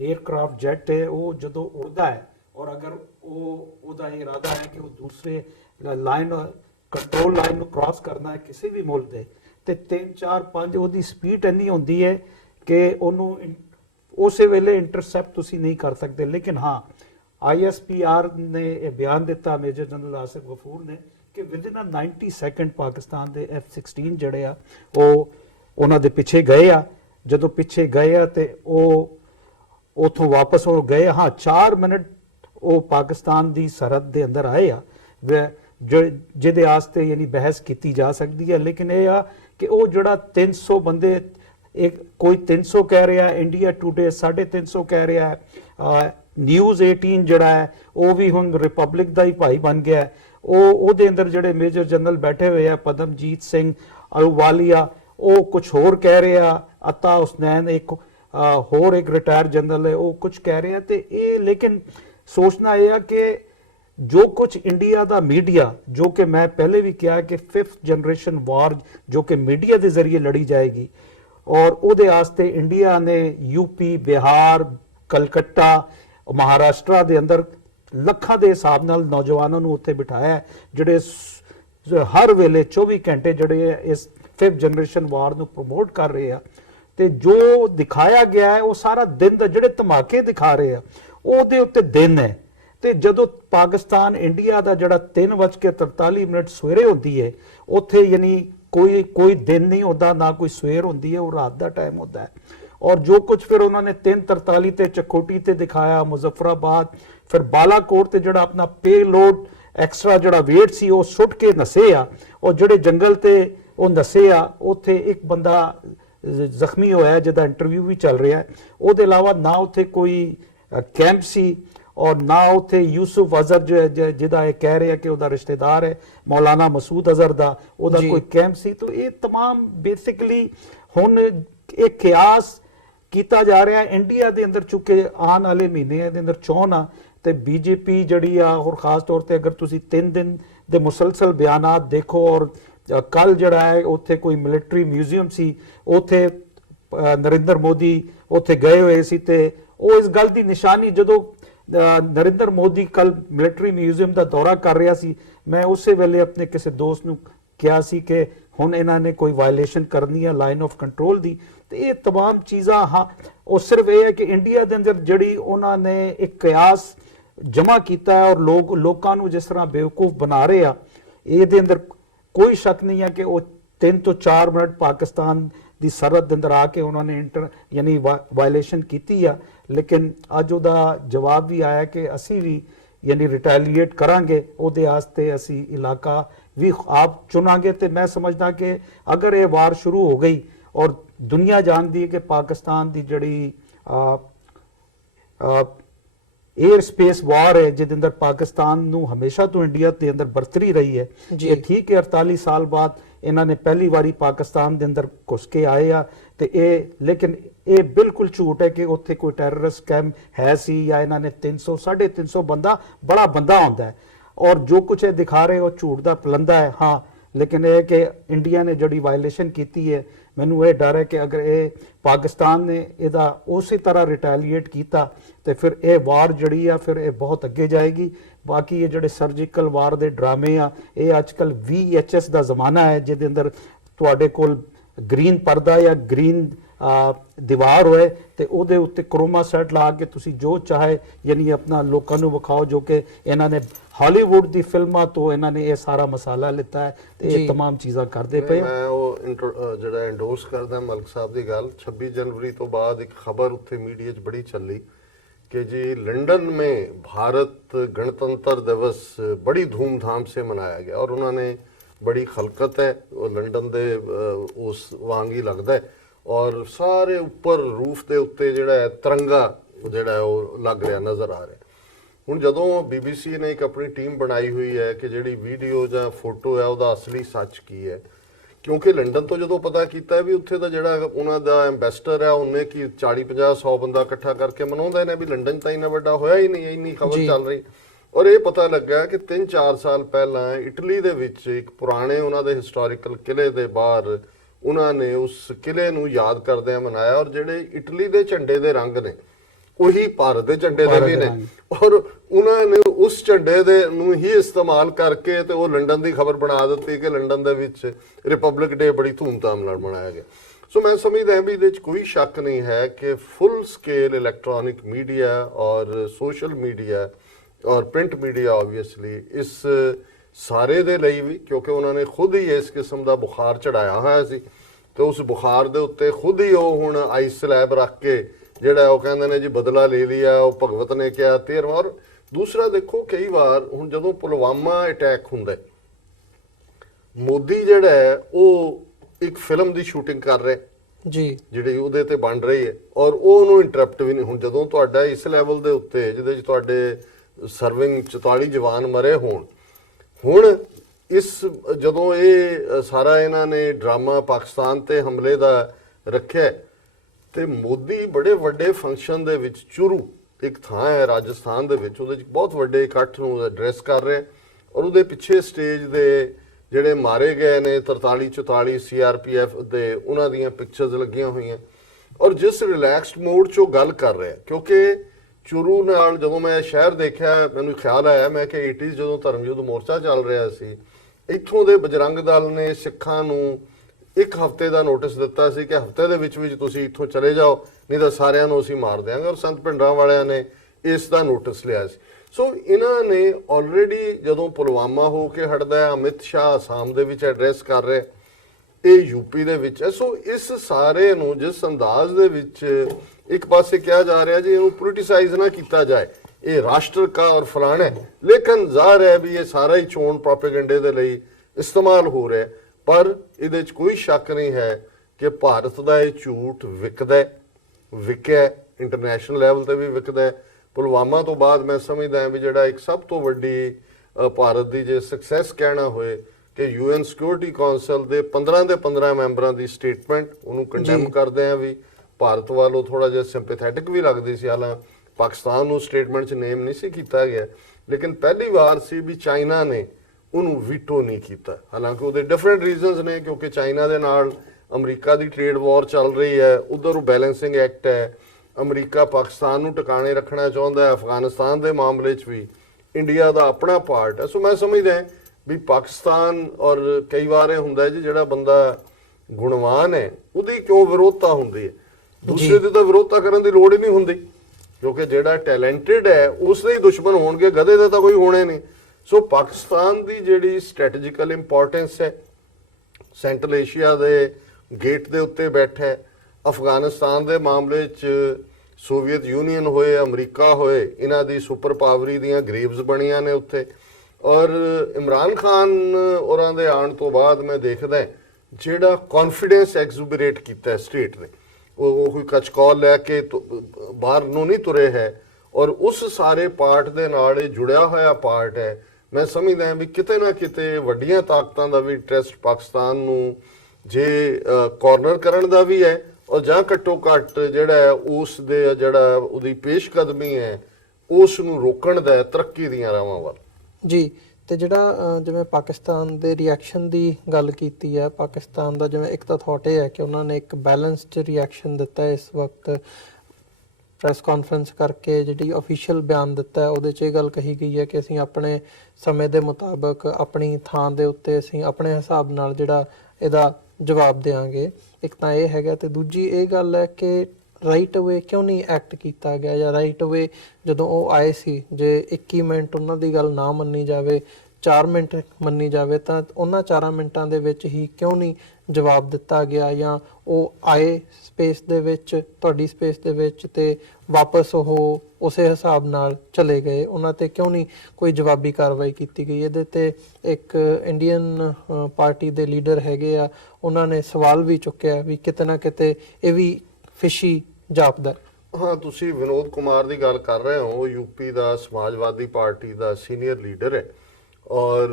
에ਅਰਕ੍ਰਾਫਟ ਜੈਟ ਹੈ, ਉਹ ਜਦੋਂ ਉੜਦਾ ਹੈ ਔਰ ਅਗਰ ਉਹਦਾ ਇਰਾਦਾ ਹੈ ਕਿ ਉਹ ਦੂਸਰੇ ਲਾਈਨ ਕੰਟਰੋਲ ਲਾਈਨ ਨੂੰ ਕ੍ਰਾਸ ਕਰਨਾ ਹੈ ਕਿਸੇ ਵੀ ਮੁਲਕ ਦੇ, ਤੇ 3-4-5 ਉਹਦੀ ਸਪੀਡ ਇੰਨੀ ਹੁੰਦੀ ਹੈ ਕਿ ਉਹਨੂੰ ਉਸੇ ਵੇਲੇ ਇੰਟਰਸੈਪਟ ਤੁਸੀਂ ਨਹੀਂ ਕਰ ਸਕਦੇ। ਲੇਕਿਨ ਹਾਂ, ISPR ਨੇ ਇਹ ਬਿਆਨ ਦਿੱਤਾ, ਮੇਜਰ ਜਨਰਲ ਆਸਿਫ ਗਫੂਰ ਨੇ, ਕਿ ਵਿਦਿਨ 90 ਸੈਕਿੰਡ ਪਾਕਿਸਤਾਨ ਦੇ F-16 ਜਿਹੜੇ ਆ ਉਹ ਉਹਨਾਂ ਦੇ ਪਿੱਛੇ ਗਏ ਆ। ਜਦੋਂ ਪਿੱਛੇ ਗਏ ਆ ਤੇ ਉਹ ਉਥੋਂ ਵਾਪਸ ਹੋ ਗਏ। ਹਾਂ, 4 ਮਿੰਟ ਉਹ ਪਾਕਿਸਤਾਨ ਦੀ ਸਰਹੱਦ ਦੇ ਅੰਦਰ ਆਏ ਆ, ਜਿਹਦੇ ਆਸਤੇ ਯਾਨੀ ਬਹਿਸ ਕੀਤੀ ਜਾ ਸਕਦੀ ਹੈ। ਲੇਕਿਨ ਇਹ ਆ ਕਿ ਉਹ ਜਿਹੜਾ 300 ਬੰਦੇ, ਇੱਕ ਕੋਈ 300 ਕਹਿ ਰਿਹਾ, ਇੰਡੀਆ ਟੂਡੇ 350 ਕਹਿ ਰਿਹਾ ਹੈ, ਨਿਊਜ਼ 18 ਜਿਹੜਾ ਹੈ ਉਹ ਵੀ ਹੁਣ ਰਿਪਬਲਿਕ ਦਾ ਹੀ ਭਾਈ ਬਣ ਗਿਆ। ਉਹਦੇ ਅੰਦਰ ਜਿਹੜੇ ਮੇਜਰ ਜਨਰਲ ਬੈਠੇ ਹੋਏ ਆ, ਪਦਮਜੀਤ ਸਿੰਘ ਅਲਵਾਲੀਆ, ਉਹ ਕੁਝ ਹੋਰ ਕਹਿ ਰਿਹਾ, ਅਤਾ ਹੁਸਨੈਨ ਇੱਕ ਹੋਰ ਇੱਕ ਰਿਟਾਇਰ ਜਨਰਲ ਹੈ, ਉਹ ਕੁਝ ਕਹਿ ਰਿਹਾ। ਤੇ ਇਹ ਲੇਕਿਨ ਸੋਚਣਾ ਇਹ ਆ ਕਿ ਜੋ ਕੁਝ ਇੰਡੀਆ ਦਾ ਮੀਡੀਆ, ਜੋ ਕਿ ਮੈਂ ਪਹਿਲੇ ਵੀ ਕਿਹਾ ਕਿ 5th ਜਨਰੇਸ਼ਨ ਵਾਰ ਜੋ ਕਿ ਮੀਡੀਆ ਦੇ ਜ਼ਰੀਏ ਲੜੀ ਜਾਏਗੀ, ਔਰ ਉਹਦੇ ਆਸਤੇ ਇੰਡੀਆ ਨੇ ਯੂਪੀ, ਬਿਹਾਰ, ਕਲਕੱਤਾ, ਮਹਾਰਾਸ਼ਟਰ ਦੇ ਅੰਦਰ ਲੱਖਾਂ ਦੇ ਹਿਸਾਬ ਨਾਲ ਨੌਜਵਾਨਾਂ ਨੂੰ ਉੱਥੇ ਬਿਠਾਇਆ, ਜਿਹੜੇ ਹਰ ਵੇਲੇ 24 ਘੰਟੇ ਜਿਹੜੇ ਇਸ 5th ਜਨਰੇਸ਼ਨ ਵਾਰ ਨੂੰ ਪ੍ਰਮੋਟ ਕਰ ਰਹੇ ਆ। ਤੇ ਜੋ ਦਿਖਾਇਆ ਗਿਆ ਹੈ ਉਹ ਸਾਰਾ ਦਿਨ ਦਾ, ਜਿਹੜੇ ਧਮਾਕੇ ਦਿਖਾ ਰਹੇ ਆ ਉਹਦੇ ਉੱਤੇ ਦਿਨ ਹੈ। ਤੇ ਜਦੋਂ ਪਾਕਿਸਤਾਨ ਇੰਡੀਆ ਦਾ ਜਿਹੜਾ 3:43 ਸਵੇਰੇ ਹੁੰਦੀ ਹੈ, ਉੱਥੇ ਯਾਨੀ ਕੋਈ ਦਿਨ ਨਹੀਂ ਹੁੰਦਾ, ਨਾ ਕੋਈ ਸਵੇਰ ਹੁੰਦੀ ਹੈ, ਉਹ ਰਾਤ ਦਾ ਟਾਈਮ ਹੁੰਦਾ ਹੈ। ਔਰ ਜੋ ਕੁਝ ਫਿਰ ਉਹਨਾਂ ਨੇ 3:43 ਤੇ ਚਕੋਟੀ ਤੇ ਦਿਖਾਇਆ, ਮੁਜ਼ੱਫਰਾਬਾਦ, ਫਿਰ ਬਾਲਾਕੋਟ ਤੇ ਜਿਹੜਾ ਆਪਣਾ ਪੇ ਲੋਡ ਐਕਸਟਰਾ ਜਿਹੜਾ weight ਸੀ ਉਹ ਸੁੱਟ ਕੇ ਨਸੇ ਆ, ਔਰ ਜਿਹੜੇ ਜੰਗਲ ਤੇ ਉਹ ਨਸੇ ਆ, ਉੱਥੇ ਇੱਕ ਬੰਦਾ ਜ਼ਖਮੀ ਹੋਇਆ ਜਿਹਦਾ ਇੰਟਰਵਿਊ ਵੀ ਚੱਲ ਰਿਹਾ ਹੈ। ਉਹਦੇ ਇਲਾਵਾ ਨਾ ਉੱਥੇ ਕੋਈ ਕੈਂਪ ਸੀ, ਔਰ ਨਾ ਉੱਥੇ ਯੂਸੁਫ ਅਜ਼ਹਰ ਜਿਹਦਾ ਇਹ ਕਹਿ ਰਿਹਾ ਕਿ ਉਹਦਾ ਰਿਸ਼ਤੇਦਾਰ ਹੈ ਮੌਲਾਨਾ ਮਸੂਦ ਅਜ਼ਹਰ ਦਾ, ਉਹਦਾ ਕੋਈ ਕੈਂਪ ਸੀ। ਤਾਂ ਇਹ तमाम ਬੇਸਿਕਲੀ ਹੁਣ ਇੱਕ ਕਿਆਸ ਕੀਤਾ ਜਾ ਰਿਹਾ ਇੰਡੀਆ ਦੇ ਅੰਦਰ, ਚੁੱਕੇ ਆਉਣ ਵਾਲੇ ਮਹੀਨੇ ਦੇ ਅੰਦਰ ਚੋਣ ਆ, ਤੇ ਬੀਜੇਪੀ ਜਿਹੜੀ ਆ, ਹੋਰ ਖਾਸ ਤੌਰ ਤੇ ਅਗਰ ਤੁਸੀਂ 3 ਦਿਨ ਦੇ ਮੁਸਲਸਲ ਬਿਆਨਾਤ ਦੇਖੋ, ਔਰ ਕੱਲ ਜਿਹੜਾ ਹੈ ਉੱਥੇ ਕੋਈ ਮਿਲਟਰੀ ਮਿਊਜ਼ੀਅਮ ਸੀ, ਉੱਥੇ ਨਰਿੰਦਰ ਮੋਦੀ ਉੱਥੇ ਗਏ ਹੋਏ ਸੀ, ਤੇ ਉਹ ਇਸ ਗੱਲ ਦੀ ਨਿਸ਼ਾਨੀ, ਜਦੋਂ ਨਰਿੰਦਰ ਮੋਦੀ ਕੱਲ ਮਿਲਟਰੀ ਮਿਊਜ਼ੀਅਮ ਦਾ ਦੌਰਾ ਕਰ ਰਿਹਾ ਸੀ, ਮੈਂ ਉਸੇ ਵੇਲੇ ਆਪਣੇ ਕਿਸੇ ਦੋਸਤ ਨੂੰ ਕਿਹਾ ਸੀ ਕਿ ਹੁਣ ਇਹਨਾਂ ਨੇ ਕੋਈ ਵਾਇਲੇਸ਼ਨ ਕਰਨੀ ਹੈ ਲਾਈਨ ਆਫ ਕੰਟਰੋਲ ਦੀ। ਤੇ ਇਹ तमाम ਚੀਜ਼ਾਂ, ਹਾਂ, ਉਹ ਸਿਰਫ ਇਹ ਹੈ ਕਿ ਇੰਡੀਆ ਦੇ ਅੰਦਰ ਜਿਹੜੀ ਉਹਨਾਂ ਨੇ ਇੱਕ ਕਿਆਸ ਜਮਾ ਕੀਤਾ ਹੈ, ਔਰ ਲੋਕਾਂ ਨੂੰ ਜਿਸ ਤਰ੍ਹਾਂ ਬੇਵਕੂਫ ਬਣਾ ਰਹੇ ਆ, ਇਹਦੇ ਅੰਦਰ ਕੋਈ ਸ਼ੱਕ ਨਹੀਂ ਹੈ ਕਿ ਉਹ 3 ਤੋਂ 4 ਮਿੰਟ ਪਾਕਿਸਤਾਨ ਦੀ ਸਰਹੱਦ ਦੇ ਅੰਦਰ ਆ ਕੇ ਉਹਨਾਂ ਨੇ ਯਾਨੀ ਵਾਇਲੇਸ਼ਨ ਕੀਤੀ ਆ। ਲੇਕਿਨ ਅੱਜ ਉਹਦਾ ਜਵਾਬ ਵੀ ਆਇਆ ਕਿ ਅਸੀਂ ਵੀ ਯਾਨੀ ਰਿਟੈਲੀਏਟ ਕਰਾਂਗੇ, ਉਹਦੇ ਵਾਸਤੇ ਅਸੀਂ ਇਲਾਕਾ ਵੀ ਆਪ ਚੁਣਾਂਗੇ। ਤੇ ਮੈਂ ਸਮਝਦਾ ਕਿ ਅਗਰ ਇਹ ਵਾਰ ਸ਼ੁਰੂ ਹੋ ਗਈ, ਔਰ ਦੁਨੀਆ ਜਾਣਦੀ ਹੈ ਕਿ ਪਾਕਿਸਤਾਨ ਦੀ ਜਿਹੜੀ 에ਅਰ ਸਪੇਸ ਵਾਰ ਹੈ, ਜਿਹਦੇ ਅੰਦਰ ਪਾਕਿਸਤਾਨ ਨੂੰ ਹਮੇਸ਼ਾ ਤੋਂ ਇੰਡੀਆ ਦੇ ਅੰਦਰ ਬਰਤਰੀ ਰਹੀ ਹੈ। ਇਹ ਠੀਕ ਹੈ 48 ਸਾਲ ਬਾਅਦ ਇਹਨਾਂ ਨੇ ਪਹਿਲੀ ਵਾਰੀ ਪਾਕਿਸਤਾਨ ਦੇ ਅੰਦਰ ਘੁਸ ਕੇ ਆਏ ਆ, ਤੇ ਲੇਕਿਨ ਇਹ ਬਿਲਕੁਲ ਝੂਠ ਹੈ ਕਿ ਉੱਥੇ ਕੋਈ ਟੈਰਰਿਸਟ ਕੈਂਪ ਹੈ ਸੀ, ਜਾਂ ਇਹਨਾਂ ਨੇ 300 350 ਬੰਦਾ ਬੜਾ ਬੰਦਾ ਹੁੰਦਾ ਹੈ, ਔਰ ਜੋ ਕੁਝ ਇਹ ਦਿਖਾ ਰਹੇ ਉਹ ਝੂਠ ਦਾ ਪਲੰਦਾ ਹੈ। ਹਾਂ, ਲੇਕਿਨ ਇਹ ਕਿ ਇੰਡੀਆ ਨੇ ਜਿਹੜੀ ਵਾਇਲੇਸ਼ਨ ਕੀਤੀ ਹੈ, ਮੈਨੂੰ ਇਹ ਡਰ ਹੈ ਕਿ ਅਗਰ ਇਹ ਪਾਕਿਸਤਾਨ ਨੇ ਇਹਦਾ ਉਸੇ ਤਰ੍ਹਾਂ ਰਿਟੈਲੀਏਟ ਕੀਤਾ, ਤੇ ਫਿਰ ਇਹ ਵਾਰ ਜਿਹੜੀ ਆ ਫਿਰ ਇਹ ਬਹੁਤ ਅੱਗੇ ਜਾਏਗੀ। ਬਾਕੀ ਇਹ ਜਿਹੜੇ ਸਰਜੀਕਲ ਵਾਰ ਦੇ ਡਰਾਮੇ ਆ, ਇਹ ਅੱਜ ਕੱਲ VHS ਦਾ ਜ਼ਮਾਨਾ ਹੈ, ਜਿਹਦੇ ਅੰਦਰ ਤੁਹਾਡੇ ਕੋਲ ਗ੍ਰੀਨ ਪਰਦਾ ਜਾਂ ਗ੍ਰੀਨ ਦੀਵਾਰ ਹੋਏ, ਤੇ ਉਹਦੇ ਉੱਤੇ ਕਰੋਮਾ ਸੈਟ ਲਾ ਕੇ ਤੁਸੀਂ ਜੋ ਚਾਹੇ ਯਾਨੀ ਆਪਣਾ ਲੋਕਾਂ ਨੂੰ ਵਿਖਾਓ, ਜੋ ਕਿ ਇਹਨਾਂ ਨੇ ਹਾਲੀਵੁੱਡ ਦੀ ਫਿਲਮਾਂ ਤੋਂ ਇਹਨਾਂ ਨੇ ਇਹ ਸਾਰਾ ਮਸਾਲਾ ਲਿੱਤਾ ਹੈ, ਤੇ ਇਹ तमाम ਚੀਜ਼ਾਂ ਕਰਦੇ ਪਏ। ਮੈਂ ਉਹ ਜਿਹੜਾ ਐਂਡੋਰਸ ਕਰਦਾ ਮਲਕ ਸਾਹਿਬ ਦੀ ਗੱਲ, 26 ਜਨਵਰੀ ਤੋਂ ਬਾਅਦ ਇੱਕ ਖਬਰ ਉੱਥੇ ਮੀਡੀਆ 'ਚ ਬੜੀ ਚੱਲੀ कि जी लंदन में भारत गणतंत्र दिवस बड़ी धूमधाम से मनाया गया और उन्होंने बड़ी खलकत है वो लंदन दे उस वांग ही लगता है और सारे ऊपर रूफ के उत्ते जिहड़ा है तिरंगा जिहड़ा है वो लग रहा नज़र आ रहा। ਹੁਣ ਜਦੋਂ BBC ਨੇ ਇੱਕ ਆਪਣੀ ਟੀਮ ਬਣਾਈ ਹੋਈ ਹੈ ਕਿ ਜਿਹੜੀ ਵੀਡੀਓ ਜਾਂ ਫੋਟੋ ਹੈ ਉਹਦਾ ਅਸਲੀ ਸੱਚ ਕੀ ਹੈ, ਕਿਉਂਕਿ ਲੰਡਨ ਤੋਂ ਜਦੋਂ ਪਤਾ ਕੀਤਾ ਵੀ ਉੱਥੇ ਦਾ ਜਿਹੜਾ ਉਹਨਾਂ ਦਾ ਐਮਬੈਸਡਰ ਹੈ ਉਹਨੇ ਕੀ 40-50-100 ਬੰਦਾ ਇਕੱਠਾ ਕਰਕੇ ਮਨਾਉਂਦੇ ਨੇ ਵੀ ਲੰਡਨ ਤਾਂ ਇੰਨਾ ਵੱਡਾ ਹੋਇਆ ਹੀ ਨਹੀਂ, ਇੰਨੀ ਖਬਰ ਚੱਲ ਰਹੀ। ਔਰ ਇਹ ਪਤਾ ਲੱਗਾ ਕਿ 3-4 ਸਾਲ ਪਹਿਲਾਂ ਇਟਲੀ ਦੇ ਵਿੱਚ ਇੱਕ ਪੁਰਾਣੇ ਉਹਨਾਂ ਦੇ ਹਿਸਟੋਰੀਕਲ ਕਿਲੇ ਦੇ ਬਾਹਰ ਉਹਨਾਂ ਨੇ ਉਸ ਕਿਲੇ ਨੂੰ ਯਾਦ ਕਰਦਿਆਂ ਮਨਾਇਆ ਔਰ ਜਿਹੜੇ ਇਟਲੀ ਦੇ ਝੰਡੇ ਦੇ ਰੰਗ ਨੇ ਉਹੀ ਭਾਰਤ ਦੇ ਝੰਡੇ ਦੇ ਵੀ ਨੇ ਔਰ ਉਹਨਾਂ ਨੇ ਉਸ ਝੰਡੇ ਦੇ ਨੂੰ ਹੀ ਇਸਤੇਮਾਲ ਕਰਕੇ ਤੇ ਉਹ ਲੰਡਨ ਦੀ ਖਬਰ ਬਣਾ ਦਿੱਤੀ ਕਿ ਲੰਡਨ ਦੇ ਵਿੱਚ ਰਿਪਬਲਿਕ ਡੇ ਬੜੀ ਧੂਮਧਾਮ ਨਾਲ ਮਨਾਇਆ ਗਿਆ। ਸੋ ਮੈਂ ਸਮਝਦਾ ਹਾਂ ਵੀ ਇਹਦੇ ਵਿੱਚ ਕੋਈ ਸ਼ੱਕ ਨਹੀਂ ਹੈ ਕਿ ਫੁੱਲ ਸਕੇਲ ਇਲੈਕਟ੍ਰੋਨਿਕ ਮੀਡੀਆ ਔਰ ਸੋਸ਼ਲ ਮੀਡੀਆ ਔਰ ਪ੍ਰਿੰਟ ਮੀਡੀਆ ਆਬਵੀਅਸਲੀ ਇਸ ਸਾਰੇ ਦੇ ਲਈ ਵੀ, ਕਿਉਂਕਿ ਉਹਨਾਂ ਨੇ ਖੁਦ ਹੀ ਇਸ ਕਿਸਮ ਦਾ ਬੁਖਾਰ ਚੜਾਇਆ ਹੋਇਆ ਸੀ ਤੇ ਉਸ ਬੁਖਾਰ ਦੇ ਉੱਤੇ ਖੁਦ ਹੀ ਉਹ ਹੁਣ ਆਈਸ ਸਲੈਬ ਰੱਖ ਕੇ ਜਿਹੜਾ ਉਹ ਕਹਿੰਦੇ ਨੇ ਜੀ ਬਦਲਾ ਲੈ ਲਿਆ, ਉਹ ਭਗਵਤ ਨੇ ਕਿਹਾ 13ਵਾਂ। ਔਰ ਦੂਸਰਾ ਦੇਖੋ ਕਈ ਵਾਰ ਹੁਣ ਜਦੋਂ ਪੁਲਵਾਮਾ ਅਟੈਕ ਹੁੰਦਾ ਮੋਦੀ ਜਿਹੜਾ ਹੈ ਉਹ ਇੱਕ ਫਿਲਮ ਦੀ ਸ਼ੂਟਿੰਗ ਕਰ ਰਿਹਾ ਜੀ ਜਿਹੜੀ ਉਹਦੇ ਤੇ ਬਣ ਰਹੀ ਹੈ ਔਰ ਉਹ ਉਹਨੂੰ ਇੰਟਰਪਟ ਵੀ ਨਹੀਂ। ਹੁਣ ਜਦੋਂ ਤੁਹਾਡਾ ਇਸ ਲੈਵਲ ਦੇ ਉੱਤੇ ਜਿਹਦੇ 'ਚ ਤੁਹਾਡੇ ਸਰਵਿੰਗ 44 ਜਵਾਨ ਮਰੇ ਹੋਣ, ਹੁਣ ਇਸ ਜਦੋਂ ਇਹ ਸਾਰਾ ਇਹਨਾਂ ਨੇ ਡਰਾਮਾ ਪਾਕਿਸਤਾਨ ਤੇ ਹਮਲੇ ਦਾ ਰੱਖਿਆ ਤੇ ਮੋਦੀ ਬੜੇ ਵੱਡੇ ਫੰਕਸ਼ਨ ਦੇ ਵਿੱਚ ਚੁਰੂ ਇੱਕ ਥਾਂ ਹੈ ਰਾਜਸਥਾਨ ਦੇ ਵਿੱਚ ਉਹਦੇ 'ਚ ਬਹੁਤ ਵੱਡੇ ਇਕੱਠ ਨੂੰ ਐਡਰੈਸ ਕਰ ਰਿਹਾ ਔਰ ਉਹਦੇ ਪਿੱਛੇ ਸਟੇਜ ਦੇ ਜਿਹੜੇ ਮਾਰੇ ਗਏ ਨੇ 43-44 CRPF ਦੇ ਉਹਨਾਂ ਦੀਆਂ ਪਿਕਚਰਸ ਲੱਗੀਆਂ ਹੋਈਆਂ ਔਰ ਜਿਸ ਰਿਲੈਕਸਡ ਮੋਡ 'ਚੋਂ ਗੱਲ ਕਰ ਰਿਹਾ। ਕਿਉਂਕਿ ਚੁਰੂ ਨਾਲ ਜਦੋਂ ਮੈਂ ਸ਼ਹਿਰ ਦੇਖਿਆ ਮੈਨੂੰ ਖਿਆਲ ਆਇਆ ਮੈਂ ਕਿ 80s ਜਦੋਂ ਧਰਮ ਯੁੱਧ ਮੋਰਚਾ ਚੱਲ ਰਿਹਾ ਸੀ ਇੱਥੋਂ ਦੇ ਬਜਰੰਗ ਦਲ ਨੇ ਸਿੱਖਾਂ ਨੂੰ ਇੱਕ ਹਫ਼ਤੇ ਦਾ ਨੋਟਿਸ ਦਿੱਤਾ ਸੀ ਕਿ ਹਫ਼ਤੇ ਦੇ ਵਿੱਚ ਤੁਸੀਂ ਇੱਥੋਂ ਚਲੇ ਜਾਓ ਨਹੀਂ ਤਾਂ ਸਾਰਿਆਂ ਨੂੰ ਅਸੀਂ ਮਾਰ ਦਿਆਂਗੇ ਔਰ ਸੰਤ ਭਿੰਡਰਾਂ ਵਾਲਿਆਂ ਨੇ ਇਸ ਦਾ ਨੋਟਿਸ ਲਿਆ ਸੀ। ਸੋ ਇਹਨਾਂ ਨੇ ਆਲਰੇਡੀ ਜਦੋਂ ਪੁਲਵਾਮਾ ਹੋ ਕੇ ਹਟਦਾ ਅਮਿਤ ਸ਼ਾਹ ਅਸਾਮ ਦੇ ਵਿੱਚ ਐਡਰੈਸ ਕਰ ਰਿਹਾ, ਇਹ ਯੂਪੀ ਦੇ ਵਿੱਚ ਹੈ। ਸੋ ਇਸ ਸਾਰੇ ਨੂੰ ਜਿਸ ਅੰਦਾਜ਼ ਦੇ ਵਿੱਚ ਇੱਕ ਪਾਸੇ ਕਿਹਾ ਜਾ ਰਿਹਾ ਜੀ ਇਹਨੂੰ ਪੋਲਿਟਿਸਾਈਜ਼ ਨਾ ਕੀਤਾ ਜਾਏ, ਇਹ ਰਾਸ਼ਟਰ ਕਾ ਔਰ ਫਲਾਣਾ ਹੈ, ਲੇਕਿਨ ਜ਼ਾਹਰ ਹੈ ਵੀ ਇਹ ਸਾਰਾ ਹੀ ਚੋਣ ਪ੍ਰੋਪੇਗੈਂਡੇ ਦੇ ਲਈ ਇਸਤੇਮਾਲ ਹੋ ਰਿਹਾ। ਪਰ ਇਹਦੇ 'ਚ ਕੋਈ ਸ਼ੱਕ ਨਹੀਂ ਹੈ ਕਿ ਭਾਰਤ ਦਾ ਇਹ ਝੂਠ ਵਿਕਿਆ ਇੰਟਰਨੈਸ਼ਨਲ ਲੈਵਲ ਤੇ ਵੀ ਵਿਕਦਾ। ਪੁਲਵਾਮਾ ਤੋਂ ਬਾਅਦ ਮੈਂ ਸਮਝਦਾ ਵੀ ਜਿਹੜਾ ਇੱਕ ਸਭ ਤੋਂ ਵੱਡੀ ਭਾਰਤ ਦੀ ਜੇ ਸਕਸੈਸ ਕਹਿਣਾ ਹੋਏ ਕਿ UN ਸਿਕਿਉਰਿਟੀ ਕਾਉਂਸਲ ਦੇ 15 ਦੇ 15 ਮੈਂਬਰਾਂ ਦੀ ਸਟੇਟਮੈਂਟ ਉਹਨੂੰ ਕੰਡੈਮ ਕਰਦੇ ਆ ਵੀ ਭਾਰਤ ਵੱਲੋਂ ਥੋੜਾ ਜਿਹਾ ਸਿੰਪੈਥੈਟਿਕ ਵੀ ਲੱਗਦੀ ਸੀ। ਹਾਲਾਂ ਪਾਕਿਸਤਾਨ ਨੂੰ ਸਟੇਟਮੈਂਟ 'ਚ ਨੇਮ ਨਹੀਂ ਸੀ ਕੀਤਾ ਗਿਆ ਲੇਕਿਨ ਪਹਿਲੀ ਵਾਰ ਸੀ ਵੀ ਚਾਈਨਾ ਨੇ ਉਹਨੂੰ ਵੀਟੋ ਨਹੀਂ ਕੀਤਾ। ਹਾਲਾਂਕਿ ਉਹਦੇ ਡਿਫਰੈਂਟ ਰੀਜ਼ਨਸ ਨੇ ਕਿਉਂਕਿ ਚਾਈਨਾ ਦੇ ਨਾਲ ਅਮਰੀਕਾ ਦੀ ਟ੍ਰੇਡ ਵਾਰ ਚੱਲ ਰਹੀ ਹੈ, ਉਧਰ ਉਹ ਬੈਲੈਂਸਿੰਗ ਐਕਟ ਹੈ, ਅਮਰੀਕਾ ਪਾਕਿਸਤਾਨ ਨੂੰ ਟਿਕਾਣੇ ਰੱਖਣਾ ਚਾਹੁੰਦਾ ਹੈ, ਅਫਗਾਨਿਸਤਾਨ ਦੇ ਮਾਮਲੇ 'ਚ ਵੀ ਇੰਡੀਆ ਦਾ ਆਪਣਾ ਪਾਰਟ ਹੈ। ਸੋ ਮੈਂ ਸਮਝਦਾ ਵੀ ਪਾਕਿਸਤਾਨ ਔਰ ਕਈ ਵਾਰ ਇਹ ਹੁੰਦਾ ਜੀ ਜਿਹੜਾ ਬੰਦਾ ਗੁਣਵਾਨ ਹੈ ਉਹਦੀ ਕਿਉਂ ਵਿਰੋਧਤਾ ਹੁੰਦੀ ਹੈ, ਦੂਸਰੇ ਦੀ ਤਾਂ ਵਿਰੋਧਤਾ ਕਰਨ ਦੀ ਲੋੜ ਹੀ ਨਹੀਂ ਹੁੰਦੀ ਕਿਉਂਕਿ ਜਿਹੜਾ ਟੈਲੈਂਟਡ ਹੈ ਉਸ ਦੇ ਹੀ ਦੁਸ਼ਮਣ ਹੋਣਗੇ, ਗਧੇ ਦੇ ਤਾਂ ਕੋਈ ਹੋਣੇ ਨਹੀਂ। ਸੋ ਪਾਕਿਸਤਾਨ ਦੀ ਜਿਹੜੀ ਸਟ੍ਰੈਟੇਜੀਕਲ ਇੰਪੋਰਟੈਂਸ ਹੈ, ਸੈਂਟਰਲ ਏਸ਼ੀਆ ਦੇ ਗੇਟ ਦੇ ਉੱਤੇ ਬੈਠਾ ਹੈ, ਅਫਗਾਨਿਸਤਾਨ ਦੇ ਮਾਮਲੇ 'ਚ ਸੋਵੀਅਤ ਯੂਨੀਅਨ ਹੋਏ, ਅਮਰੀਕਾ ਹੋਏ, ਇਹਨਾਂ ਦੀ ਸੁਪਰ ਪਾਵਰੀ ਦੀਆਂ ਗ੍ਰੇਵਸ ਬਣੀਆਂ ਨੇ ਉੱਥੇ। ਔਰ ਇਮਰਾਨ ਖਾਨ ਉਹਨਾਂ ਦੇ ਆਉਣ ਤੋਂ ਬਾਅਦ ਮੈਂ ਦੇਖਦਾ ਜਿਹੜਾ ਕੌਨਫੀਡੈਂਸ ਐਗਜ਼ੂਬਰੇਟ ਕੀਤਾ ਸਟੇਟ ਨੇ, ਉਹ ਕੋਈ ਕਚਕੌਲ ਲੈ ਕੇ ਬਾਹਰ ਨੂੰ ਨਹੀਂ ਤੁਰੇ ਹੈ ਔਰ ਉਸ ਸਾਰੇ ਪਾਰਟ ਦੇ ਨਾਲ ਇਹ ਜੁੜਿਆ ਹੋਇਆ ਪਾਰਟ ਹੈ। ਮੈਂ ਸਮਝਦਾ ਵੀ ਕਿਤੇ ਨਾ ਕਿਤੇ ਵੱਡੀਆਂ ਤਾਕਤਾਂ ਦਾ ਵੀ ਇੰਟਰਸਟ ਪਾਕਿਸਤਾਨ ਨੂੰ ਜੇ ਕਾਰਨਰ ਕਰਨ ਦਾ ਵੀ ਹੈ ਔਰ ਜਾਂ ਘੱਟੋ ਘੱਟ ਜਿਹੜਾ ਹੈ ਉਸ ਦੇ ਜਿਹੜਾ ਉਹਦੀ ਪੇਸ਼ਕਦਮੀ ਹੈ ਉਸ ਨੂੰ ਰੋਕਣ ਦਾ ਤਰੱਕੀ ਦੀਆਂ ਰਾਹਾਂ ਵੱਲ ਜੀ। ਤੇ ਜਿਹੜਾ ਜਿਵੇਂ ਪਾਕਿਸਤਾਨ ਦੇ ਰਿਐਕਸ਼ਨ ਦੀ ਗੱਲ ਕੀਤੀ ਹੈ, ਪਾਕਿਸਤਾਨ ਦਾ ਜਿਵੇਂ ਇੱਕ ਤਾਂ ਥਾਟ ਇਹ ਹੈ ਕਿ ਉਹਨਾਂ ਨੇ ਇੱਕ ਬੈਲੈਂਸਡ ਰਿਐਕਸ਼ਨ ਦਿੱਤਾ ਇਸ ਵਕਤ ਪ੍ਰੈਸ ਕਾਨਫਰੰਸ ਕਰਕੇ ਜਿਹੜੀ ਅਫੀਸ਼ੀਅਲ ਬਿਆਨ ਦਿੱਤਾ ਉਹਦੇ 'ਚ ਇਹ ਗੱਲ ਕਹੀ ਗਈ ਹੈ ਕਿ ਅਸੀਂ ਆਪਣੇ ਸਮੇਂ ਦੇ ਮੁਤਾਬਕ ਆਪਣੀ ਥਾਂ ਦੇ ਉੱਤੇ ਅਸੀਂ ਆਪਣੇ ਹਿਸਾਬ ਨਾਲ ਜਿਹੜਾ ਇਹਦਾ ਜਵਾਬ ਦੇਵਾਂਗੇ। ਇੱਕ ਤਾਂ ਇਹ ਹੈਗਾ ਤੇ ਦੂਜੀ ਇਹ ਗੱਲ ਹੈ ਕਿ ਰਾਈਟ ਅਵੇ ਕਿਉਂ ਨਹੀਂ ਐਕਟ ਕੀਤਾ ਗਿਆ ਜਾਂ ਰਾਈਟ ਅਵੇ ਜਦੋਂ ਉਹ ਆਏ ਸੀ ਜੇ 21 ਮਿੰਟ ਉਹਨਾਂ ਦੀ ਗੱਲ ਨਾ ਮੰਨੀ ਜਾਵੇ 4 ਮਿੰਟ ਮੰਨੀ ਜਾਵੇ ਤਾਂ ਉਹਨਾਂ 4 ਮਿੰਟਾਂ ਦੇ ਵਿੱਚ ਹੀ ਕਿਉਂ ਨਹੀਂ ਜਵਾਬ ਦਿੱਤਾ ਗਿਆ, ਜਾਂ ਉਹ ਆਏ ਸਪੇਸ ਦੇ ਵਿੱਚ, ਤੁਹਾਡੀ ਸਪੇਸ ਦੇ ਵਿੱਚ, ਤੇ ਵਾਪਸ ਉਹ ਉਸੇ ਹਿਸਾਬ ਨਾਲ ਚਲੇ ਗਏ, ਉਹਨਾਂ ਤੇ ਕਿਉਂ ਨਹੀਂ ਕੋਈ ਜਵਾਬੀ ਕਾਰਵਾਈ ਕੀਤੀ ਗਈ? ਇਹਦੇ ਤੇ ਇੱਕ ਇੰਡੀਅਨ ਪਾਰਟੀ ਦੇ ਲੀਡਰ ਹੈਗੇ ਆ, ਉਹਨਾਂ ਨੇ ਸਵਾਲ ਵੀ ਚੁੱਕਿਆ ਵੀ ਕਿਤੇ ਨਾ ਕਿਤੇ ਇਹ ਵੀ ਫਿਸ਼ੀ ਜਾਪਦਾ। ਹਾਂ, ਤੁਸੀਂ ਵਿਨੋਦ ਕੁਮਾਰ ਦੀ ਗੱਲ ਕਰ ਰਹੇ ਹੋ, ਯੂਪੀ ਦਾ ਸਮਾਜਵਾਦੀ ਪਾਰਟੀ ਦਾ ਸੀਨੀਅਰ ਲੀਡਰ ਹੈ, ਔਰ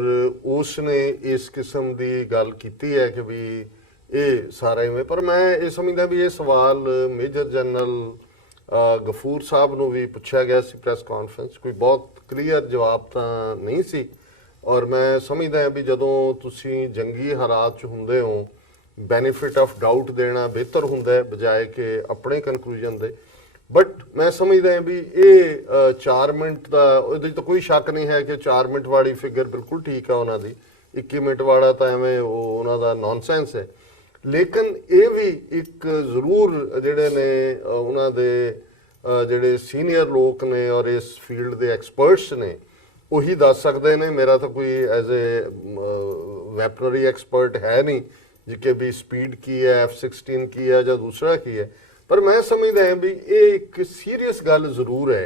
ਉਸ ਨੇ ਇਸ ਕਿਸਮ ਦੀ ਗੱਲ ਕੀਤੀ ਹੈ ਕਿ ਵੀ ਇਹ ਸਾਰਾ ਇਵੇਂ। ਪਰ ਮੈਂ ਇਹ ਸਮਝਦਾ ਵੀ ਇਹ ਸਵਾਲ ਮੇਜਰ ਜਨਰਲ ਗਫੂਰ ਸਾਹਿਬ ਨੂੰ ਵੀ ਪੁੱਛਿਆ ਗਿਆ ਸੀ ਪ੍ਰੈਸ ਕਾਨਫਰੰਸ, ਕੋਈ ਬਹੁਤ ਕਲੀਅਰ ਜਵਾਬ ਤਾਂ ਨਹੀਂ ਸੀ। ਔਰ ਮੈਂ ਸਮਝਦਾ ਵੀ ਜਦੋਂ ਤੁਸੀਂ ਜੰਗੀ ਹਾਲਾਤ 'ਚ ਹੁੰਦੇ ਹੋ, ਬੈਨੀਫਿਟ ਆਫ ਡਾਊਟ ਦੇਣਾ ਬਿਹਤਰ ਹੁੰਦਾ ਹੈ ਬਜਾਏ ਕਿ ਆਪਣੇ ਕਨਕਲੂਜਨ ਦੇ। ਬਟ ਮੈਂ ਸਮਝਦਾ ਵੀ ਇਹ 4 ਮਿੰਟ ਦਾ, ਉਹਦੇ 'ਚ ਤਾਂ ਕੋਈ ਸ਼ੱਕ ਨਹੀਂ ਹੈ ਕਿ 4 ਮਿੰਟ ਵਾਲੀ ਫਿਗਰ ਬਿਲਕੁਲ ਠੀਕ ਹੈ ਉਹਨਾਂ ਦੀ, 21 ਮਿੰਟ ਵਾਲਾ ਤਾਂ ਐਵੇਂ ਉਹ ਉਹਨਾਂ ਦਾ ਨੌਨਸੈਂਸ ਹੈ। ਲੇਕਿਨ ਇਹ ਵੀ ਇੱਕ ਜ਼ਰੂਰ ਜਿਹੜੇ ਨੇ ਉਹਨਾਂ ਦੇ ਜਿਹੜੇ ਸੀਨੀਅਰ ਲੋਕ ਨੇ ਔਰ ਇਸ ਫੀਲਡ ਦੇ ਐਕਸਪਰਟਸ ਨੇ ਉਹੀ ਦੱਸ ਸਕਦੇ ਨੇ। ਮੇਰਾ ਤਾਂ ਕੋਈ ਐਜ਼ ਏ ਵੈਪਨਰੀ ਐਕਸਪਰਟ ਹੈ ਨਹੀਂ ਕਿ ਵੀ ਸਪੀਡ ਕੀ ਹੈ, F-16 ਕੀ ਹੈ ਜਾਂ ਦੂਸਰਾ ਕੀ ਹੈ। ਪਰ ਮੈਂ ਸਮਝਦਾ ਹਾਂ ਵੀ ਇਹ ਇੱਕ ਸੀਰੀਅਸ ਗੱਲ ਜ਼ਰੂਰ ਹੈ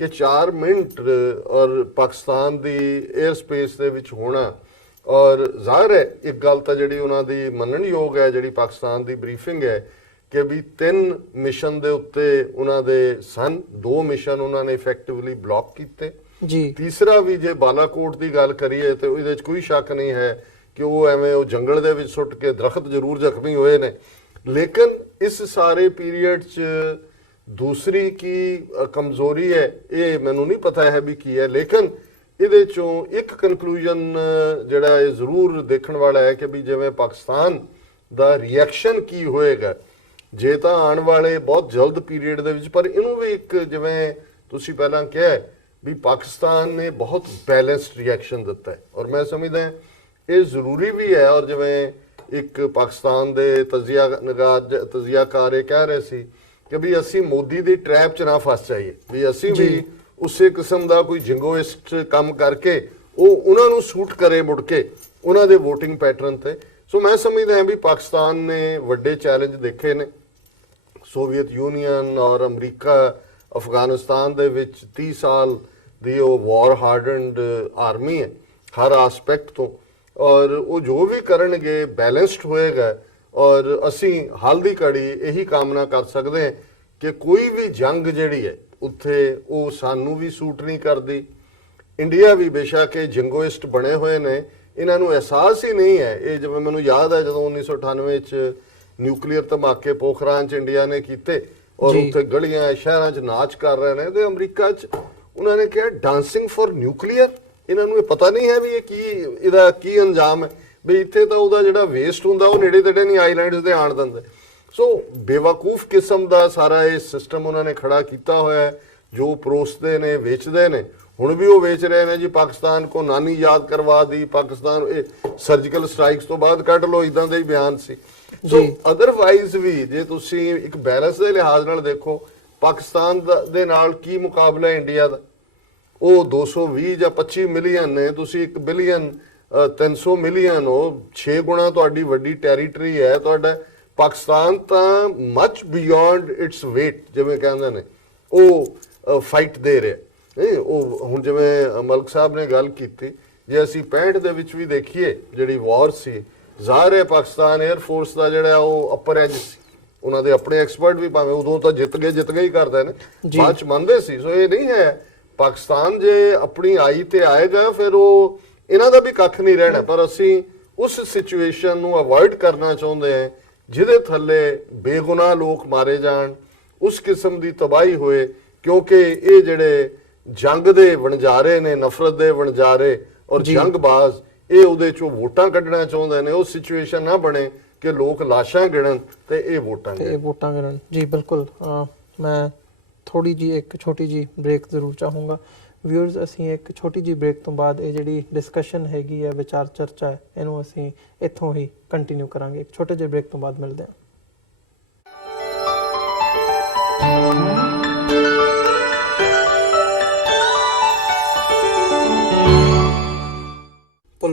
ਕਿ 4 ਮਿੰਟ ਔਰ ਪਾਕਿਸਤਾਨ ਦੀ 에ਅਰ ਸਪੇਸ ਦੇ ਵਿੱਚ ਹੋਣਾ। ਔਰ ਜ਼ਾਹਿਰ ਹੈ ਇੱਕ ਗੱਲ ਤਾਂ ਜਿਹੜੀ ਉਹਨਾਂ ਦੀ ਮੰਨਣਯੋਗ ਹੈ, ਜਿਹੜੀ ਪਾਕਿਸਤਾਨ ਦੀ ਬਰੀਫਿੰਗ ਹੈ ਕਿ ਵੀ 3 ਮਿਸ਼ਨ ਦੇ ਉੱਤੇ ਉਹਨਾਂ ਦੇ ਸਨ, 2 ਮਿਸ਼ਨ ਉਹਨਾਂ ਨੇ ਇਫੈਕਟਿਵਲੀ ਬਲੌਕ ਕੀਤੇ ਜੀ। ਤੀਸਰਾ ਵੀ ਜੇ ਬਾਲਾਕੋਟ ਦੀ ਗੱਲ ਕਰੀਏ ਤੇ ਉਹਦੇ ਵਿੱਚ ਕੋਈ ਸ਼ੱਕ ਨਹੀਂ ਹੈ ਕਿ ਉਹ ਐਵੇਂ ਉਹ ਜੰਗਲ ਦੇ ਵਿੱਚ ਸੁੱਟ ਕੇ ਦਰਖਤ ਜ਼ਰੂਰ ਜ਼ਖਮੀ ਹੋਏ ਨੇ। ਲੇਕਿਨ ਇਸ ਸਾਰੇ ਪੀਰੀਅਡ 'ਚ ਦੂਸਰੀ ਕੀ ਕਮਜ਼ੋਰੀ ਹੈ ਇਹ ਮੈਨੂੰ ਨਹੀਂ ਪਤਾ ਹੈ ਵੀ ਕੀ ਹੈ। ਲੇਕਿਨ ਇਹਦੇ ਚੋਂ ਇੱਕ ਕਨਕਲੂਜਨ ਜਿਹੜਾ ਇਹ ਜ਼ਰੂਰ ਦੇਖਣ ਵਾਲਾ ਹੈ ਕਿ ਵੀ ਜਿਵੇਂ ਪਾਕਿਸਤਾਨ ਦਾ ਰਿਐਕਸ਼ਨ ਕੀ ਹੋਏਗਾ, ਜੇ ਤਾਂ ਆਉਣ ਵਾਲੇ ਬਹੁਤ ਜਲਦ ਪੀਰੀਅਡ ਦੇ ਵਿੱਚ, ਪਰ ਇਹਨੂੰ ਵੀ ਇੱਕ ਜਿਵੇਂ ਤੁਸੀਂ ਪਹਿਲਾਂ ਕਿਹਾ ਵੀ ਪਾਕਿਸਤਾਨ ਨੇ ਬਹੁਤ ਬੈਲੈਂਸਡ ਰਿਐਕਸ਼ਨ ਦਿੱਤਾ ਹੈ ਔਰ ਮੈਂ ਸਮਝਦਾ ਇਹ ਜ਼ਰੂਰੀ ਵੀ ਹੈ। ਔਰ ਜਿਵੇਂ ਇੱਕ ਪਾਕਿਸਤਾਨ ਦੇ ਤਜ਼ੀਆਕਾਰ ਇਹ ਕਹਿ ਰਹੇ ਸੀ ਕਿ ਵੀ ਅਸੀਂ ਮੋਦੀ ਦੀ ਟ੍ਰੈਪ 'ਚ ਨਾ ਫਸ ਜਾਈਏ, ਵੀ ਅਸੀਂ ਵੀ ਉਸੇ ਕਿਸਮ ਦਾ ਕੋਈ ਜਿੰਗੋਇਸਟ ਕੰਮ ਕਰਕੇ ਉਹ ਉਹਨਾਂ ਨੂੰ ਸੂਟ ਕਰੇ ਮੁੜ ਕੇ ਉਹਨਾਂ ਦੇ VOTING ਪੈਟਰਨ ਤੇ। ਸੋ ਮੈਂ ਸਮਝਦਾ ਹਾਂ ਵੀ ਪਾਕਿਸਤਾਨ ਨੇ ਵੱਡੇ ਚੈਲੰਜ ਦੇਖੇ ਨੇ। ਸੋਵੀਅਤ ਯੂਨੀਅਨ ਔਰ ਅਮਰੀਕਾ ਅਫਗਾਨਿਸਤਾਨ ਦੇ ਵਿੱਚ 30 ਸਾਲ ਦੀ ਉਹ ਵਾਰ ਹਾਰਡਨਡ ਆਰਮੀ ਹੈ ਹਰ ਆਸਪੈਕਟ ਤੋਂ, ਔਰ ਉਹ ਜੋ ਵੀ ਕਰਨਗੇ ਬੈਲੈਂਸਡ ਹੋਏਗਾ। ਔਰ ਅਸੀਂ ਹਾਲ ਦੀ ਘੜੀ ਇਹੀ ਕਾਮਨਾ ਕਰ ਸਕਦੇ ਹਾਂ ਕਿ ਕੋਈ ਵੀ ਜੰਗ ਜਿਹੜੀ ਹੈ ਉੱਥੇ ਉਹ ਸਾਨੂੰ ਵੀ ਸੂਟ ਨਹੀਂ ਕਰਦੀ। ਇੰਡੀਆ ਵੀ ਬੇਸ਼ੱਕ ਇਹ ਜਿੰਗੋਇਸਟ ਬਣੇ ਹੋਏ ਨੇ, ਇਹਨਾਂ ਨੂੰ ਅਹਿਸਾਸ ਹੀ ਨਹੀਂ ਹੈ। ਇਹ ਜਿਵੇਂ ਮੈਨੂੰ ਯਾਦ ਹੈ ਜਦੋਂ 1998 ਚ ਨਿਊਕਲੀਅਰ ਧਮਾਕੇ ਪੋਖਰਾਨ ਚ ਇੰਡੀਆ ਨੇ ਕੀਤੇ ਔਰ ਉੱਥੇ ਗਲੀਆਂ ਸ਼ਹਿਰਾਂ ਚ ਨਾਚ ਕਰ ਰਹੇ ਨੇ, ਤੇ ਅਮਰੀਕਾ ਚ ਉਹਨਾਂ ਨੇ ਕਿਹਾ ਡਾਂਸਿੰਗ ਫॉर ਨਿਊਕਲੀਅਰ। ਇਹਨਾਂ ਨੂੰ ਇਹ ਪਤਾ ਨਹੀਂ ਹੈ ਵੀ ਇਹ ਕੀ, ਇਹਦਾ ਕੀ ਅੰਜਾਮ ਹੈ। ਵੀ ਇੱਥੇ ਤਾਂ ਉਹਦਾ ਜਿਹੜਾ ਵੇਸਟ ਹੁੰਦਾ ਉਹ ਨੇੜੇ ਤੇੜੇ ਨਹੀਂ ਆਈਲੈਂਡਸ ਦੇ ਆਣ ਦਿੰਦੇ। ਸੋ ਬੇਵਕੂਫ ਕਿਸਮ ਦਾ ਸਾਰਾ ਇਹ ਸਿਸਟਮ ਉਹਨਾਂ ਨੇ ਖੜਾ ਕੀਤਾ ਹੋਇਆ ਹੈ, ਜੋ ਪਰੋਸਦੇ ਨੇ ਵੇਚਦੇ ਨੇ। ਹੁਣ ਵੀ ਉਹ ਵੇਚ ਰਹੇ ਨੇ ਜੀ ਪਾਕਿਸਤਾਨ ਕੋ ਨਾਨੀ ਯਾਦ ਕਰਵਾ ਦੀ, ਪਾਕਿਸਤਾਨ ਇਹ ਸਰਜੀਕਲ ਸਟ੍ਰਾਈਕਸ ਤੋਂ ਬਾਅਦ ਕੱਢ ਲਓ, ਇਦਾਂ ਦੇ ਹੀ ਬਿਆਨ ਸੀ। ਸੋ ਅਦਰਵਾਈਜ਼ ਵੀ ਜੇ ਤੁਸੀਂ ਇੱਕ ਬੈਲੈਂਸ ਦੇ ਲਿਹਾਜ਼ ਨਾਲ ਦੇਖੋ, ਪਾਕਿਸਤਾਨ ਦੇ ਨਾਲ ਕੀ ਮੁਕਾਬਲਾ ਇੰਡੀਆ ਦਾ? ਉਹ 220 ਜਾਂ 25 ਮਿਲੀਅਨ ਨੇ, ਤੁਸੀਂ 1 ਬਿਲੀਅਨ 300 ਮਿਲੀਅਨ ਹੋ, 6 ਗੁਣਾ ਤੁਹਾਡੀ ਵੱਡੀ ਟੈਰੀਟਰੀ ਹੈ ਤੁਹਾਡਾ। ਪਾਕਿਸਤਾਨ ਤਾਂ ਮਚ ਬਿਯੋਂਡ ਇਟਸ ਵੇਟ ਜਿਵੇਂ ਕਹਿੰਦੇ ਨੇ ਉਹ ਫਾਈਟ ਦੇ ਰਿਹਾ। ਉਹ ਹੁਣ ਜਿਵੇਂ ਮਲਕ ਸਾਹਿਬ ਨੇ ਗੱਲ ਕੀਤੀ, ਜੇ ਅਸੀਂ 65 ਦੇ ਵਿੱਚ ਵੀ ਦੇਖੀਏ ਜਿਹੜੀ ਵਾਰ ਸੀ, ਜ਼ਾਹਿਰ ਹੈ ਪਾਕਿਸਤਾਨ 에ਅਰ ਫੋਰਸ ਦਾ ਜਿਹੜਾ ਉਹ ਅਪਰ ਐਜ ਸੀ। ਉਹਨਾਂ ਦੇ ਆਪਣੇ ਐਕਸਪਰਟ ਵੀ ਭਾਵੇਂ ਉਦੋਂ ਤਾਂ ਜਿੱਤ ਗਏ ਹੀ ਕਰਦੇ ਨੇ, ਬਾਅਦ ਚ ਮੰਨਦੇ ਸੀ। ਸੋ ਇਹ ਨਹੀਂ ਹੈ ਪਾਕਿਸਤਾਨ ਜੇ ਆਪਣੀ ਆਈ ਤੇ ਆਏਗਾ ਫਿਰ ਉਹ ਇਹਨਾਂ ਦਾ ਵੀ ਕੱਖ ਨਹੀਂ ਰਹਿਣਾ। ਪਰ ਅਸੀਂ ਉਸ ਸਿਚੁਏਸ਼ਨ ਨੂੰ ਅਵੋਇਡ ਕਰਨਾ ਚਾਹੁੰਦੇ ਹਾਂ ਜਿਹਦੇ ਥੱਲੇ ਬੇਗੁਨਾਹ ਲੋਕ ਮਾਰੇ ਜਾਣ, ਉਸ ਕਿਸਮ ਦੀ ਤਬਾਹੀ ਹੋਏ, ਕਿਉਂਕਿ ਇਹ ਜਿਹੜੇ ਜੰਗ ਦੇ ਵਣਜਾਰੇ ਨੇ, ਨਫ਼ਰਤ ਦੇ ਵਣਜਾਰੇ ਔਰ ਜੰਗਬਾਜ਼, ਇਹ ਉਹਦੇ ਚੋਂ ਵੋਟਾਂ ਕੱਢਣਾ ਚਾਹੁੰਦੇ ਨੇ। ਉਹ ਸਿਚੁਏਸ਼ਨ ਨਾ ਬਣੇ ਕਿ ਲੋਕ ਲਾਸ਼ਾਂ ਗਿਣਨ ਤੇ ਇਹ ਵੋਟਾਂ ਗਿਣਨ। ਜੀ ਬਿਲਕੁਲ। ਮੈਂ ਥੋੜੀ ਜੀ ਇੱਕ ਛੋਟੀ ਜੀ ਬ੍ਰੇਕ ਜ਼ਰੂਰ ਚਾਹੂੰਗਾ। ਵਿਊਅਰਸ, ਅਸੀਂ ਇੱਕ ਛੋਟੀ ਜੀ ਬ੍ਰੇਕ ਤੋਂ ਬਾਅਦ ਇਹ ਜਿਹੜੀ ਡਿਸਕਸ਼ਨ ਹੈਗੀ ਹੈ, ਵਿਚਾਰ ਚਰਚਾ ਹੈ, ਇਹਨੂੰ ਅਸੀਂ ਇੱਥੋਂ ਹੀ ਕੰਟੀਨਿਊ ਕਰਾਂਗੇ। ਇੱਕ ਛੋਟੇ ਜਿਹੇ ਬ੍ਰੇਕ ਤੋਂ ਬਾਅਦ ਮਿਲਦੇ ਹਾਂ।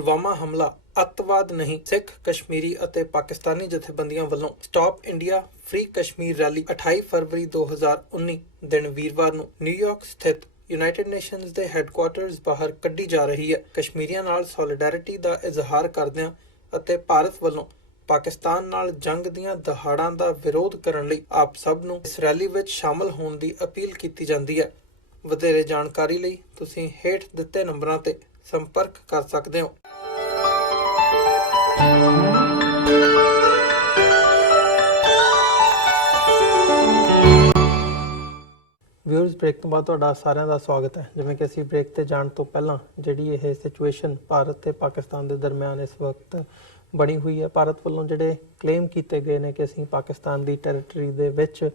ਪੁਲਵਾਮਾ ਹਮਲਾ ਅੱਤਵਾਦ ਨਹੀਂ, ਸਿੱਖ, ਕਸ਼ਮੀਰੀ ਅਤੇ ਪਾਕਿਸਤਾਨੀ ਜਥੇਬੰਦੀਆਂ ਵੱਲੋਂ stop India free Kashmir rally 28 ਫਰਵਰੀ 2019 ਦਿਨ ਵੀਰਵਾਰ ਨੂੰ ਨਿਊਯਾਰਕ ਸਥਿਤ ਯੂਨਾਈਟਿਡ ਨੇਸ਼ਨਜ਼ ਦੇ ਹੈੱਡਕੁਆਰਟਰਜ਼ ਬਾਹਰ ਕੱਢੀ ਜਾ ਰਹੀ ਹੈ। ਕਸ਼ਮੀਰੀਆਂ ਨਾਲ ਸੋਲੀਡੈਰਿਟੀ ਦਾ ਇਜ਼ਹਾਰ ਕਰਦਿਆਂ ਅਤੇ ਭਾਰਤ ਵੱਲੋਂ ਪਾਕਿਸਤਾਨ ਨਾਲ ਜੰਗ ਦੀਆਂ ਦਹਾੜਾਂ ਦਾ ਵਿਰੋਧ ਕਰਨ ਲਈ ਆਪ ਸਭ ਨੂੰ ਇਸ ਰੈਲੀ ਵਿੱਚ ਸ਼ਾਮਲ ਹੋਣ ਦੀ ਅਪੀਲ ਕੀਤੀ ਜਾਂਦੀ ਹੈ। ਵਧੇਰੇ ਜਾਣਕਾਰੀ ਲਈ ਤੁਸੀਂ ਹੇਠ ਦਿੱਤੇ ਨੰਬਰਾਂ ਤੇ ਸੰਪਰਕ ਕਰ ਸਕਦੇ ਹੋ। ਵਿਊਅਰਸ, ਬ੍ਰੇਕ ਤੋਂ ਬਾਅਦ ਤੁਹਾਡਾ ਸਾਰਿਆਂ ਦਾ ਸਵਾਗਤ ਹੈ। ਜਿਵੇਂ ਕਿ ਅਸੀਂ ਬ੍ਰੇਕ ਤੇ ਜਾਣ ਤੋਂ ਪਹਿਲਾਂ ਜਿਹੜੀ ਇਹ ਸਿਚੁਏਸ਼ਨ ਭਾਰਤ ਤੇ ਪਾਕਿਸਤਾਨ ਦੇ ਦਰਮਿਆਨ ਇਸ ਵਕਤ ਬਣੀ ਹੋਈ ਹੈ, ਭਾਰਤ ਵੱਲੋਂ ਜਿਹੜੇ ਕਲੇਮ ਕੀਤੇ ਗਏ ਨੇ ਕਿ ਅਸੀਂ ਪਾਕਿਸਤਾਨ ਦੀ ਟੈਰੀਟਰੀ ਦੇ ਵਿੱਚ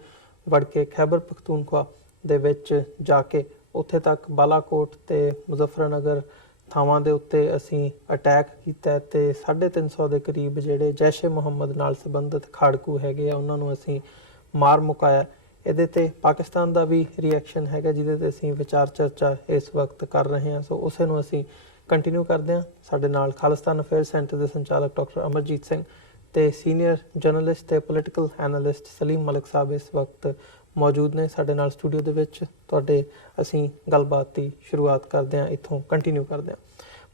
ਵੜ ਕੇ ਖੈਬਰ ਪਖਤੂਨਖਵਾ ਦੇ ਵਿੱਚ ਜਾ ਕੇ ਉੱਥੇ ਤੱਕ ਬਾਲਾਕੋਟ ਤੇ ਮੁਜ਼ੱਫਰਨਗਰ ਥਾਵਾਂ ਦੇ ਉੱਤੇ ਅਸੀਂ ਅਟੈਕ ਕੀਤਾ ਤੇ 350 ਦੇ ਕਰੀਬ ਜਿਹੜੇ ਜੈਸ਼-ਏ-ਮੁਹੰਮਦ ਨਾਲ ਸੰਬੰਧਿਤ ਖਾੜਕੂ ਹੈਗੇ ਆ ਉਹਨਾਂ ਨੂੰ ਅਸੀਂ ਮਾਰ ਮੁਕਾਇਆ। ਇਹਦੇ ਤੇ ਪਾਕਿਸਤਾਨ ਦਾ ਵੀ ਰਿਐਕਸ਼ਨ ਹੈਗਾ ਜਿਹਦੇ ਤੇ ਅਸੀਂ ਵਿਚਾਰ ਚਰਚਾ ਇਸ ਵਕਤ ਕਰ ਰਹੇ ਹਾਂ। ਸੋ ਉਸੇ ਨੂੰ ਅਸੀਂ ਕੰਟੀਨਿਊ ਕਰਦੇ ਹਾਂ। ਸਾਡੇ ਨਾਲ ਖਾਲਿਸਤਾਨ ਅਫੇਅਰ ਸੈਂਟਰ ਦੇ ਸੰਚਾਲਕ ਡਾਕਟਰ ਅਮਰਜੀਤ ਸਿੰਘ ਤੇ ਸੀਨੀਅਰ ਜਰਨਲਿਸਟ ਤੇ ਪੋਲੀਟੀਕਲ ਐਨਾਲਿਸਟ ਸਲੀਮ ਮਲਿਕ ਸਾਹਿਬ ਇਸ ਵਕਤ ਮੌਜੂਦ ਨੇ ਸਾਡੇ ਨਾਲ ਸਟੂਡੀਓ ਦੇ ਵਿੱਚ। ਤੁਹਾਡੇ ਅਸੀਂ ਗੱਲਬਾਤ ਦੀ ਸ਼ੁਰੂਆਤ ਕਰਦੇ ਹਾਂ, ਇੱਥੋਂ ਕੰਟੀਨਿਊ ਕਰਦੇ ਹਾਂ।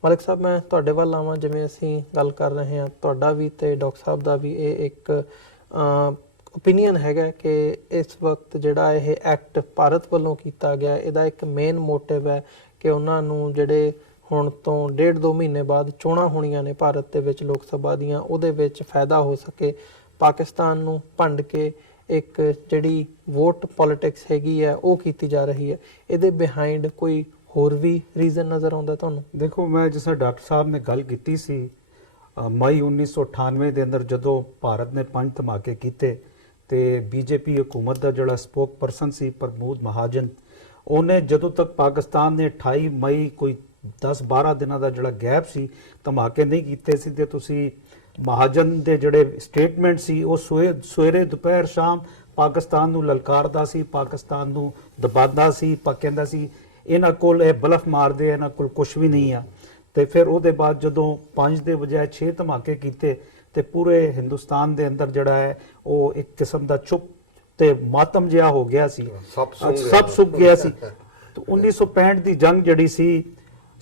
ਮਲਿਕ ਸਾਹਿਬ, ਮੈਂ ਤੁਹਾਡੇ ਵੱਲ ਆਵਾਂ। ਜਿਵੇਂ ਅਸੀਂ ਗੱਲ ਕਰ ਰਹੇ ਹਾਂ, ਤੁਹਾਡਾ ਵੀ ਤੇ ਡਾਕਟਰ ਸਾਹਿਬ ਦਾ ਵੀ ਇਹ ਇੱਕ ਓਪੀਨੀਅਨ ਹੈਗਾ ਕਿ ਇਸ ਵਕਤ ਜਿਹੜਾ ਇਹ ਐਕਟ ਭਾਰਤ ਵੱਲੋਂ ਕੀਤਾ ਗਿਆ, ਇਹਦਾ ਇੱਕ ਮੇਨ ਮੋਟਿਵ ਹੈ ਕਿ ਉਹਨਾਂ ਨੂੰ ਜਿਹੜੇ ਹੁਣ ਤੋਂ 1.5-2 ਮਹੀਨੇ ਬਾਅਦ ਚੋਣਾਂ ਹੋਣੀਆਂ ਨੇ ਭਾਰਤ ਦੇ ਵਿੱਚ ਲੋਕ ਸਭਾ ਦੀਆਂ, ਉਹਦੇ ਵਿੱਚ ਫਾਇਦਾ ਹੋ ਸਕੇ। ਪਾਕਿਸਤਾਨ ਨੂੰ ਭੰਡ ਕੇ ਇੱਕ ਜਿਹੜੀ ਵੋਟ ਪੋਲਿਟਿਕਸ ਹੈਗੀ ਹੈ ਉਹ ਕੀਤੀ ਜਾ ਰਹੀ ਹੈ। ਇਹਦੇ ਬਿਹਾਈਂਡ ਕੋਈ ਹੋਰ ਵੀ ਰੀਜ਼ਨ ਨਜ਼ਰ ਆਉਂਦਾ ਤੁਹਾਨੂੰ? ਦੇਖੋ, ਮੈਂ ਜਿਸ ਤਰ੍ਹਾਂ ਡਾਕਟਰ ਸਾਹਿਬ ਨੇ ਗੱਲ ਕੀਤੀ ਸੀ, ਮਈ 1998 ਦੇ ਅੰਦਰ ਜਦੋਂ ਭਾਰਤ ਨੇ 5 ਧਮਾਕੇ ਕੀਤੇ ਤੇ ਬੀਜੇਪੀ ਹਕੂਮਤ ਦਾ ਜਿਹੜਾ ਸਪੋਕ ਪਰਸਨ ਸੀ ਪ੍ਰਮੋਦ ਮਹਾਜਨ, ਉਹਨੇ ਜਦੋਂ ਤੱਕ ਪਾਕਿਸਤਾਨ ਨੇ 28 ਮਈ ਕੋਈ 10-12 ਦਿਨਾਂ ਦਾ ਜਿਹੜਾ ਗੈਪ ਸੀ ਧਮਾਕੇ ਨਹੀਂ ਕੀਤੇ ਸੀ, ਤੇ ਤੁਸੀਂ ਮਹਾਜਨ ਦੇ ਜਿਹੜੇ ਸਟੇਟਮੈਂਟ ਸੀ ਉਹ ਸਵੇਰੇ ਦੁਪਹਿਰ ਸ਼ਾਮ ਪਾਕਿਸਤਾਨ ਨੂੰ ਲਲਕਾਰਦਾ ਸੀ, ਪਾਕਿਸਤਾਨ ਨੂੰ ਦਬਾਉਂਦਾ ਸੀ, ਕਹਿੰਦਾ ਸੀ ਇਹਨਾਂ ਕੋਲ ਇਹ ਬਲਫ ਮਾਰਦੇ, ਇਹਨਾਂ ਕੋਲ ਕੁਝ ਵੀ ਨਹੀਂ ਆ। ਤੇ ਫਿਰ ਉਹਦੇ ਬਾਅਦ ਜਦੋਂ 5 ਦੇ ਬਜਾਏ 6 ਧਮਾਕੇ ਕੀਤੇ ਤੇ ਪੂਰੇ ਹਿੰਦੁਸਤਾਨ ਦੇ ਅੰਦਰ ਜਿਹੜਾ ਹੈ ਉਹ ਇੱਕ ਕਿਸਮ ਦਾ ਚੁੱਪ ਤੇ ਮਾਤਮ ਜਿਹਾ ਹੋ ਗਿਆ ਸੀ, ਸਭ ਸੁੱਕ ਗਿਆ ਸੀ। ਤੇ 1965 ਦੀ ਜੰਗ ਜਿਹੜੀ ਸੀ,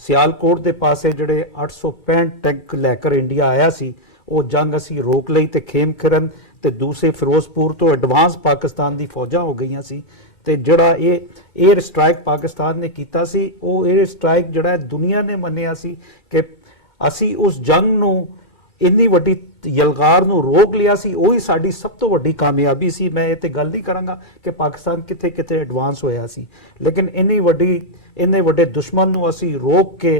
ਸਿਆਲਕੋਟ ਦੇ ਪਾਸੇ ਜਿਹੜੇ 865 ਟੈਂਕ ਲੈ ਕੇ ਇੰਡੀਆ ਆਇਆ ਸੀ, ਉਹ ਜੰਗ ਅਸੀਂ ਰੋਕ ਲਈ ਤੇ ਖੇਮਕਰਨ ਤੇ ਦੂਸਰੇ ਫਿਰੋਜ਼ਪੁਰ ਤੋਂ ਐਡਵਾਂਸ ਪਾਕਿਸਤਾਨ ਦੀ ਫੌਜਾਂ ਹੋ ਗਈਆਂ ਸੀ। ਤੇ ਜਿਹੜਾ ਇਹ 에ਅਰ ਸਟ੍ਰਾਈਕ ਪਾਕਿਸਤਾਨ ਨੇ ਕੀਤਾ ਸੀ, ਉਹ 에ਅਰ ਸਟ੍ਰਾਈਕ ਜਿਹੜਾ ਦੁਨੀਆ ਨੇ ਮੰਨਿਆ ਸੀ ਕਿ ਅਸੀਂ ਉਸ ਜੰਗ ਨੂੰ ਇੰਨੀ ਵੱਡੀ ਯਲਗਾਰ ਨੂੰ ਰੋਕ ਲਿਆ ਸੀ, ਉਹੀ ਸਾਡੀ ਸਭ ਤੋਂ ਵੱਡੀ ਕਾਮਯਾਬੀ ਸੀ। ਮੈਂ ਇਹ ਤੇ ਗੱਲ ਨਹੀਂ ਕਰਾਂਗਾ ਕਿ ਪਾਕਿਸਤਾਨ ਕਿੱਥੇ ਕਿੱਥੇ ਐਡਵਾਂਸ ਹੋਇਆ ਸੀ, ਲੇਕਿਨ ਇੰਨੇ ਵੱਡੇ ਦੁਸ਼ਮਣ ਨੂੰ ਅਸੀਂ ਰੋਕ ਕੇ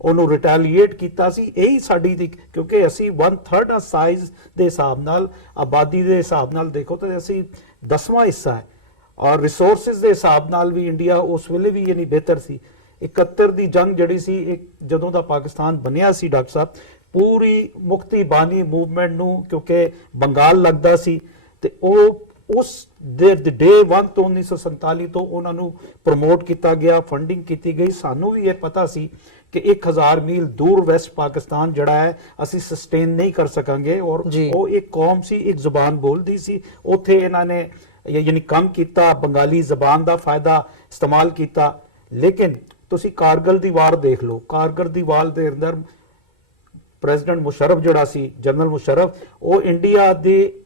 ਉਹਨੂੰ ਰਿਟੈਲੀਏਟ ਕੀਤਾ ਸੀ। ਇਹੀ ਸਾਡੀ ਦੀ, ਕਿਉਂਕਿ ਅਸੀਂ 1/3 ਸਾਈਜ਼ ਦੇ ਹਿਸਾਬ ਨਾਲ, ਆਬਾਦੀ ਦੇ ਹਿਸਾਬ ਨਾਲ ਦੇਖੋ ਤਾਂ ਅਸੀਂ 10ਵਾਂ ਹਿੱਸਾ ਹੈ, ਔਰ ਰਿਸੋਰਸਿਸ ਦੇ ਹਿਸਾਬ ਨਾਲ ਵੀ ਇੰਡੀਆ ਉਸ ਵੇਲੇ ਵੀ ਯਾਨੀ ਬਿਹਤਰ ਸੀ। 71 ਦੀ ਜੰਗ ਜਿਹੜੀ ਸੀ, ਜਦੋਂ ਦਾ ਪਾਕਿਸਤਾਨ ਬਣਿਆ ਸੀ ਡਾਕਟਰ ਸਾਹਿਬ, ਪੂਰੀ ਮੁਕਤੀ ਬਾਨੀ ਮੂਵਮੈਂਟ ਨੂੰ, ਕਿਉਂਕਿ ਬੰਗਾਲ ਲੱਗਦਾ ਸੀ ਤੇ ਉਹ ਉਸ ਦੇ ਡੇ 1 ਤੋਂ 1947 ਤੋਂ ਉਹਨਾਂ ਨੂੰ ਪ੍ਰਮੋਟ ਕੀਤਾ ਗਿਆ, ਫੰਡਿੰਗ ਕੀਤੀ ਗਈ। ਸਾਨੂੰ ਵੀ ਇਹ ਪਤਾ ਸੀ ਕਿ 1000 ਮੀਲ ਦੂਰ ਵੈਸਟ ਪਾਕਿਸਤਾਨ ਜਿਹੜਾ ਹੈ ਅਸੀਂ ਸਸਟੇਨ ਨਹੀਂ ਕਰ ਸਕਾਂਗੇ, ਔਰ ਉਹ ਇੱਕ ਕੌਮ ਸੀ, ਇੱਕ ਜ਼ੁਬਾਨ ਬੋਲਦੀ ਸੀ। ਉੱਥੇ ਇਹਨਾਂ ਨੇ ਯਾਨੀ ਕੰਮ ਕੀਤਾ, ਬੰਗਾਲੀ ਜ਼ਬਾਨ ਦਾ ਫਾਇਦਾ ਇਸਤੇਮਾਲ ਕੀਤਾ। ਲੇਕਿਨ ਤੁਸੀਂ ਕਾਰਗਿਲ ਦੀ ਵਾਰ ਦੇਖ ਲਓ, ਕਾਰਗਿਲ ਦੀ ਵਾਰ ਦੇ ਅੰਦਰ ਪ੍ਰੈਜ਼ੀਡੈਂਟ ਮੁਸ਼ਰਫ ਜਿਹੜਾ ਸੀ, ਜਨਰਲ ਮੁਸ਼ਰਫ, ਉਹ ਇੰਡੀਆ ਦੇ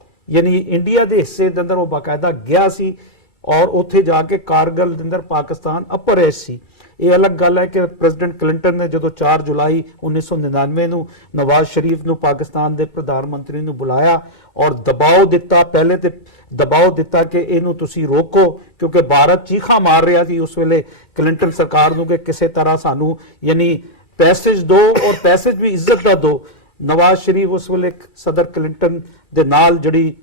ਹਿੱਸੇ ਦੇ ਅੰਦਰ ਉਹ ਬਾਕਾਇਦਾ ਗਿਆ ਸੀ, ਔਰ ਉੱਥੇ ਜਾ ਕੇ ਕਾਰਗਿਲ ਦੇ ਅੰਦਰ ਪਾਕਿਸਤਾਨ ਅਪਰ ਐਸ਼ ਸੀ। ਇਹ ਅਲੱਗ ਗੱਲ ਹੈ ਕਿ ਪ੍ਰੈਜ਼ੀਡੈਂਟ ਕਲਿੰਟਨ ਨੇ ਜਦੋਂ 4 ਜੁਲਾਈ 1999 ਨੂੰ ਨਵਾਜ਼ ਸ਼ਰੀਫ ਨੂੰ ਪਾਕਿਸਤਾਨ ਦੇ ਪ੍ਰਧਾਨ ਮੰਤਰੀ ਨੂੰ ਬੁਲਾਇਆ ਔਰ ਦਬਾਅ ਦਿੱਤਾ, ਪਹਿਲੇ ਤੇ ਦਬਾਅ ਦਿੱਤਾ ਕਿ ਇਹਨੂੰ ਤੁਸੀਂ ਰੋਕੋ, ਕਿਉਂਕਿ ਭਾਰਤ ਚੀਖਾਂ ਮਾਰ ਰਿਹਾ ਸੀ ਉਸ ਵੇਲੇ ਕਲਿੰਟਨ ਸਰਕਾਰ ਨੂੰ ਕਿ ਕਿਸੇ ਤਰ੍ਹਾਂ ਸਾਨੂੰ ਯਾਨੀ ਪੈਸੇਜ ਦੋ, ਔਰ ਪੈਸੇਜ ਵੀ ਇੱਜ਼ਤ ਦਾ ਦੋ। ਨਵਾਜ਼ ਸ਼ਰੀਫ ਉਸ ਵੇਲੇ ਸਦਰ ਕਲਿੰਟਨ ਦੇ ਨਾਲ ਜਿਹੜੀ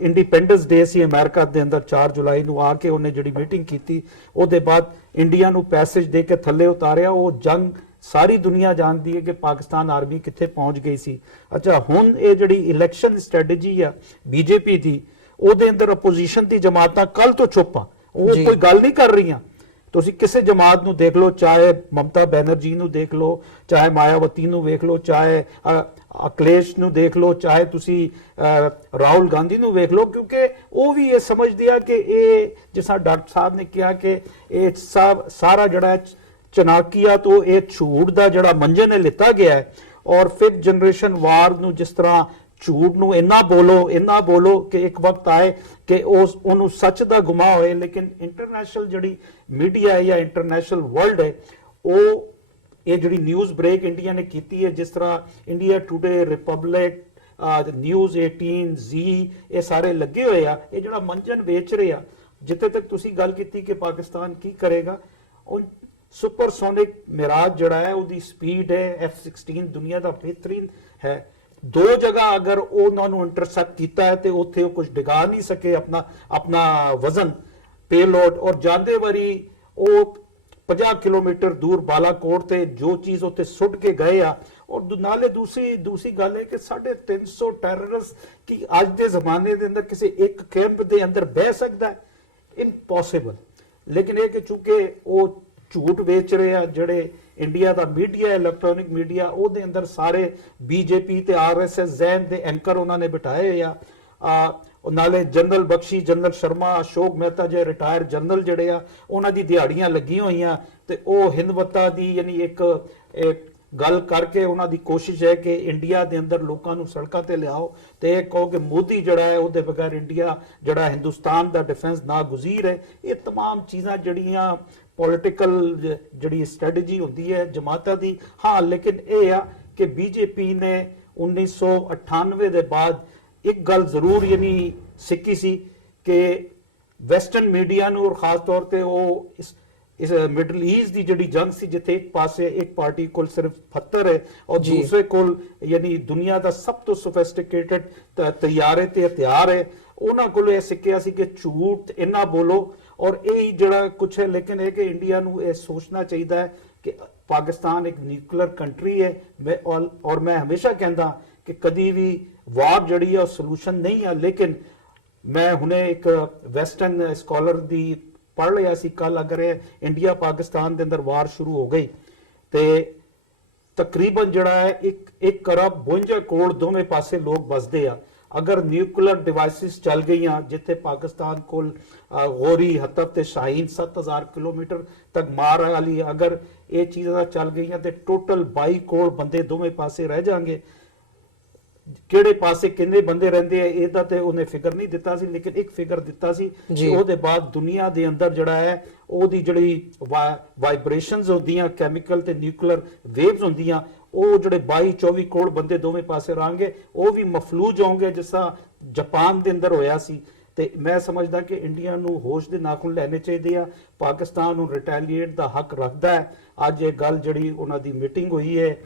ਇੰਡੀਪੈਂਡੈਂਸ ਡੇ ਸੀ ਅਮਰੀਕਾ ਦੇ ਅੰਦਰ 4 ਜੁਲਾਈ ਨੂੰ ਆ ਕੇ ਉਹਨੇ ਜਿਹੜੀ ਮੀਟਿੰਗ ਕੀਤੀ, ਉਹਦੇ ਬਾਅਦ ਇੰਡੀਆ ਨੂੰ ਪੈਸੇਜ ਦੇ ਕੇ ਥੱਲੇ ਉਤਾਰਿਆ। ਉਹ ਜੰਗ ਸਾਰੀ ਦੁਨੀਆ ਜਾਣਦੀ ਹੈ ਕਿ ਪਾਕਿਸਤਾਨ ਆਰਮੀ ਕਿੱਥੇ ਪਹੁੰਚ ਗਈ ਸੀ। ਅੱਛਾ, ਹੁਣ ਇਹ ਜਿਹੜੀ ਇਲੈਕਸ਼ਨ ਸਟ੍ਰੈਟਜੀ ਆ ਬੀਜੇਪੀ ਦੀ, ਉਹਦੇ ਅੰਦਰ ਆਪੋਜੀਸ਼ਨ ਦੀ ਜਮਾਤਾਂ ਕੱਲ ਤੋਂ ਚੁੱਪ ਆ, ਉਹ ਕੋਈ ਗੱਲ ਨਹੀਂ ਕਰ ਰਹੀਆਂ। ਤੁਸੀਂ ਕਿਸੇ ਜਮਾਤ ਨੂੰ ਦੇਖ ਲਓ, ਚਾਹੇ ਮਮਤਾ ਬੈਨਰਜੀ ਨੂੰ ਦੇਖ ਲਓ, ਚਾਹੇ ਮਾਇਆਵਤੀ ਨੂੰ ਵੇਖ ਲਓ, ਚਾਹੇ ਅਖਿਲੇਸ਼ ਨੂੰ ਦੇਖ ਲਓ, ਚਾਹੇ ਤੁਸੀਂ ਰਾਹੁਲ ਗਾਂਧੀ ਨੂੰ ਵੇਖ ਲਓ, ਕਿਉਂਕਿ ਉਹ ਵੀ ਇਹ ਸਮਝਦੇ ਆ ਕਿ ਇਹ, ਜਿਸ ਤਰ੍ਹਾਂ ਡਾਕਟਰ ਸਾਹਿਬ ਨੇ ਕਿਹਾ ਕਿ ਇਹ ਸਭ ਸਾਰਾ ਜਿਹੜਾ ਚਨਾਕੀਆ ਤੋਂ ਇਹ ਝੂਠ ਦਾ ਜਿਹੜਾ ਮੰਜਨ ਹੈ ਲਿੱਤਾ ਗਿਆ ਹੈ, ਔਰ 5th ਜਨਰੇਸ਼ਨ ਵਾਰ ਨੂੰ ਜਿਸ ਤਰ੍ਹਾਂ ਝੂਠ ਨੂੰ ਇੰਨਾ ਬੋਲੋ ਕਿ ਇੱਕ ਵਕਤ ਆਏ ਕਿ ਉਹਨੂੰ ਸੱਚ ਦਾ ਗੁਮਾ ਹੋਏ। ਲੇਕਿਨ ਇੰਟਰਨੈਸ਼ਨਲ ਜਿਹੜੀ ਮੀਡੀਆ ਹੈ ਜਾਂ ਇੰਟਰਨੈਸ਼ਨਲ ਵਰਲਡ ਹੈ, ਉਹ ਇਹ ਜਿਹੜੀ ਨਿਊਜ਼ ਬ੍ਰੇਕ ਇੰਡੀਆ ਨੇ ਕੀਤੀ ਹੈ, ਜਿਸ ਤਰ੍ਹਾਂ ਇੰਡੀਆ ਟੂਡੇ, ਰਿਪਬਲਿਕ, ਨਿਊਜ਼ 18, ਜ਼ੀ, ਇਹ ਸਾਰੇ ਲੱਗੇ ਹੋਏ ਆ, ਇਹ ਜਿਹੜਾ ਮੰਜਨ ਵੇਚ ਰਹੇ ਆ। ਜਿੱਥੇ ਤੱਕ ਤੁਸੀਂ ਗੱਲ ਕੀਤੀ ਕਿ ਪਾਕਿਸਤਾਨ ਕੀ ਕਰੇਗਾ, ਉਹ ਸੁਪਰਸੋਨਿਕ ਮਿਰਾਜ ਜਿਹੜਾ ਹੈ ਉਹਦੀ ਸਪੀਡ ਹੈ F-16 ਦੁਨੀਆ ਦਾ ਬਿਹਤਰੀਨ ਹੈ। 2 ਜਗ੍ਹਾ ਅਗਰ ਉਹਨਾਂ ਨੂੰ ਇੰਟਰਸੈਪਟ ਕੀਤਾ ਹੈ ਤੇ ਉੱਥੇ ਉਹ ਕੁਝ ਡਿਗਾ ਨਹੀਂ ਸਕੇ ਆਪਣਾ ਵਜ਼ਨ ਪੇਲੋਡ, ਔਰ ਜਾਂਦੇ ਵਾਰੀ ਉਹ 50 ਕਿਲੋਮੀਟਰ ਦੂਰ ਬਾਲਾਕੋਟ ਤੇ ਜੋ ਚੀਜ਼ ਉੱਥੇ ਸੁੱਟ ਕੇ ਗਏ ਆ। ਔਰ ਨਾਲੇ ਦੂਸਰੀ ਗੱਲ ਹੈ ਕਿ 350 ਟੈਰਰਿਸਟ ਕੀ ਅੱਜ ਦੇ ਜ਼ਮਾਨੇ ਦੇ ਅੰਦਰ ਕਿਸੇ ਇੱਕ ਕੈਂਪ ਦੇ ਅੰਦਰ ਬਹਿ ਸਕਦਾ ਹੈ? ਇੰਪੋਸੀਬਲ। ਲੇਕਿਨ ਇਹ ਕਿ ਚੂੰਕਿ ਉਹ ਝੂਠ ਵੇਚ ਰਹੇ ਆ, ਜਿਹੜੇ ਇੰਡੀਆ ਦਾ ਮੀਡੀਆ, ਇਲੈਕਟ੍ਰੋਨਿਕ ਮੀਡੀਆ, ਉਹਦੇ ਅੰਦਰ ਸਾਰੇ ਬੀਜੇਪੀ ਤੇ RSS ਜ਼ੈਨ ਦੇ ਐਂਕਰ ਉਹਨਾਂ ਨੇ ਬਿਠਾਏ ਹੋਏ ਆ। ਨਾਲੇ ਜਨਰਲ ਬਖਸ਼ੀ, ਜਨਰਲ ਸ਼ਰਮਾ, ਅਸ਼ੋਕ ਮਹਿਤਾ ਜੇ ਰਿਟਾਇਰ ਜਨਰਲ ਜਿਹੜੇ ਆ, ਉਹਨਾਂ ਦੀ ਦਿਹਾੜੀਆਂ ਲੱਗੀਆਂ ਹੋਈਆਂ ਤੇ ਉਹ ਹਿੰਦਵਤਾ ਦੀ ਯਾਨੀ ਇੱਕ ਗੱਲ ਕਰਕੇ ਉਹਨਾਂ ਦੀ ਕੋਸ਼ਿਸ਼ ਹੈ ਕਿ ਇੰਡੀਆ ਦੇ ਅੰਦਰ ਲੋਕਾਂ ਨੂੰ ਸੜਕਾਂ ਤੇ ਲਿਆਓ ਤੇ ਇਹ ਕਹੋ ਕਿ ਮੋਦੀ ਜਿਹੜਾ ਹੈ ਉਹਦੇ ਬਗੈਰ ਇੰਡੀਆ ਜਿਹੜਾ ਹਿੰਦੁਸਤਾਨ ਦਾ ਡਿਫੈਂਸ ਨਾਗੁਜ਼ੀਰ ਹੈ। ਇਹ तमाम ਚੀਜ਼ਾਂ ਜਿਹੜੀਆਂ ਪੋਲਿਟੀਕਲ ਜਿਹੜੀ ਸਟ੍ਰੈਟਜੀ ਹੁੰਦੀ ਹੈ ਜਮਾਤਾਂ ਦੀ। ਹਾਂ, ਲੇਕਿਨ ਇਹ ਆ ਕਿ ਬੀਜੇਪੀ ਨੇ 1998 ਦੇ ਬਾਅਦ ਇੱਕ ਗੱਲ ਜ਼ਰੂਰ ਯਾਨੀ ਸਿੱਖੀ ਸੀ ਕਿ ਵੈਸਟਰਨ ਮੀਡੀਆ ਨੂੰ, ਔਰ ਖਾਸ ਤੌਰ ਤੇ ਉਹ ਇਸ ਮਿਡਲ ਈਸਟ ਦੀ ਜਿਹੜੀ ਜੰਗ ਸੀ, ਜਿੱਥੇ ਇੱਕ ਪਾਸੇ ਇੱਕ ਪਾਰਟੀ ਕੋਲ ਸਿਰਫ ਪੱਥਰ ਹੈ ਔਰ ਦੂਸਰੇ ਕੋਲ ਯਾਨੀ ਦੁਨੀਆ ਦਾ ਸਭ ਤੋਂ ਸੋਫਿਸਟੀਕੇਟਡ ਤਯਾਰੇ ਤੇ ਹਥਿਆਰ ਹੈ, ਉਹਨਾਂ ਕੋਲ ਇਹ ਸਿੱਖਿਆ ਸੀ ਕਿ ਝੂਠ ਇੰਨਾ ਬੋਲੋ ਔਰ ਇਹ ਜਿਹੜਾ ਕੁਛ ਹੈ। ਲੇਕਿਨ ਇਹ ਕਿ ਇੰਡੀਆ ਨੂੰ ਇਹ ਸੋਚਣਾ ਚਾਹੀਦਾ ਹੈ ਕਿ ਪਾਕਿਸਤਾਨ ਇੱਕ ਨਿਊਕਲੀਅਰ ਕੰਟਰੀ ਹੈ, ਔਰ ਮੈਂ ਹਮੇਸ਼ਾ ਕਹਿੰਦਾ ਕਿ ਕਦੀ ਵੀ ਵਾਰ ਜਿਹੜੀ ਹੈ ਸੋਲੂਸ਼ਨ ਨਹੀਂ ਹੈ। ਲੇਕਿਨ ਮੈਂ ਹੁਣੇ ਇੱਕ ਵੈਸਟਰਨ ਸਕਾਲਰ ਦੀ ਪੜ੍ਹ ਲਿਆ ਸੀ ਕੱਲ, ਅਗਰ ਇੰਡੀਆ ਪਾਕਿਸਤਾਨ ਦੇ ਅੰਦਰ ਵਾਰ ਸ਼ੁਰੂ ਹੋ ਗਈ ਤੇ ਤਕਰੀਬਨ ਜਿਹੜਾ ਹੈ 1 ਅਰਬ 52 ਕਰੋੜ ਦੋਵੇਂ ਪਾਸੇ ਲੋਕ ਬਸਦੇ ਆ। ਅਗਰ ਨਿਊਕਲੀਅਰ ਡਿਵਾਈਸਿਸ ਚੱਲ ਗਈਆਂ, ਜਿੱਥੇ ਪਾਕਿਸਤਾਨ ਕੋਲ ਗੋਰੀ, ਹਤਫ ਤੇ ਸ਼ਾਹੀਨ 7000 ਕਿਲੋਮੀਟਰ ਤੱਕ ਮਾਰ ਵਾਲੀ, ਅਗਰ ਇਹ ਚੀਜ਼ਾਂ ਚੱਲ ਗਈਆਂ ਤੇ ਟੋਟਲ 22 ਕਰੋੜ ਬੰਦੇ ਦੋਵੇਂ ਪਾਸੇ ਰਹਿ ਜਾਣਗੇ। ਕਿਹੜੇ ਪਾਸੇ ਕਿੰਨੇ ਬੰਦੇ ਰਹਿੰਦੇ ਆ ਇਹਦਾ ਤੇ ਉਹਨੇ ਫਿਗਰ ਨਹੀਂ ਦਿੱਤਾ ਸੀ, ਲੇਕਿਨ ਇੱਕ ਫਿਗਰ ਦਿੱਤਾ ਸੀ ਕਿ ਉਹਦੇ ਬਾਅਦ ਦੁਨੀਆ ਦੇ ਅੰਦਰ ਜਿਹੜਾ ਹੈ ਉਹਦੀ ਜਿਹੜੀ ਵਾਈਬ੍ਰੇਸ਼ਨਸ ਹੁੰਦੀਆਂ, ਕੈਮੀਕਲ ਤੇ ਨਿਊਕਲੀਅਰ ਵੇਵਸ ਹੁੰਦੀਆਂ, ਉਹ ਜਿਹੜੇ 22-24 ਕਰੋੜ ਬੰਦੇ ਦੋਵੇਂ ਪਾਸੇ ਰਹਾਂਗੇ, ਉਹ ਵੀ ਮਫਲੂਜ ਹੋਣਗੇ ਜਿਸ ਤਰ੍ਹਾਂ ਜਾਪਾਨ ਦੇ ਅੰਦਰ ਹੋਇਆ ਸੀ। ਤੇ ਮੈਂ ਸਮਝਦਾ ਕਿ ਇੰਡੀਆ ਨੂੰ ਹੋਸ਼ ਦੇ ਨਾਖੂਨ ਲੈਣੇ ਚਾਹੀਦੇ ਆ। ਪਾਕਿਸਤਾਨ ਨੂੰ ਰਿਟੈਲੀਏਟ ਦਾ ਹੱਕ ਰੱਖਦਾ ਹੈ। ਅੱਜ ਇਹ ਗੱਲ ਜਿਹੜੀ ਉਹਨਾਂ ਦੀ ਮੀਟਿੰਗ ਹੋਈ ਹੈ,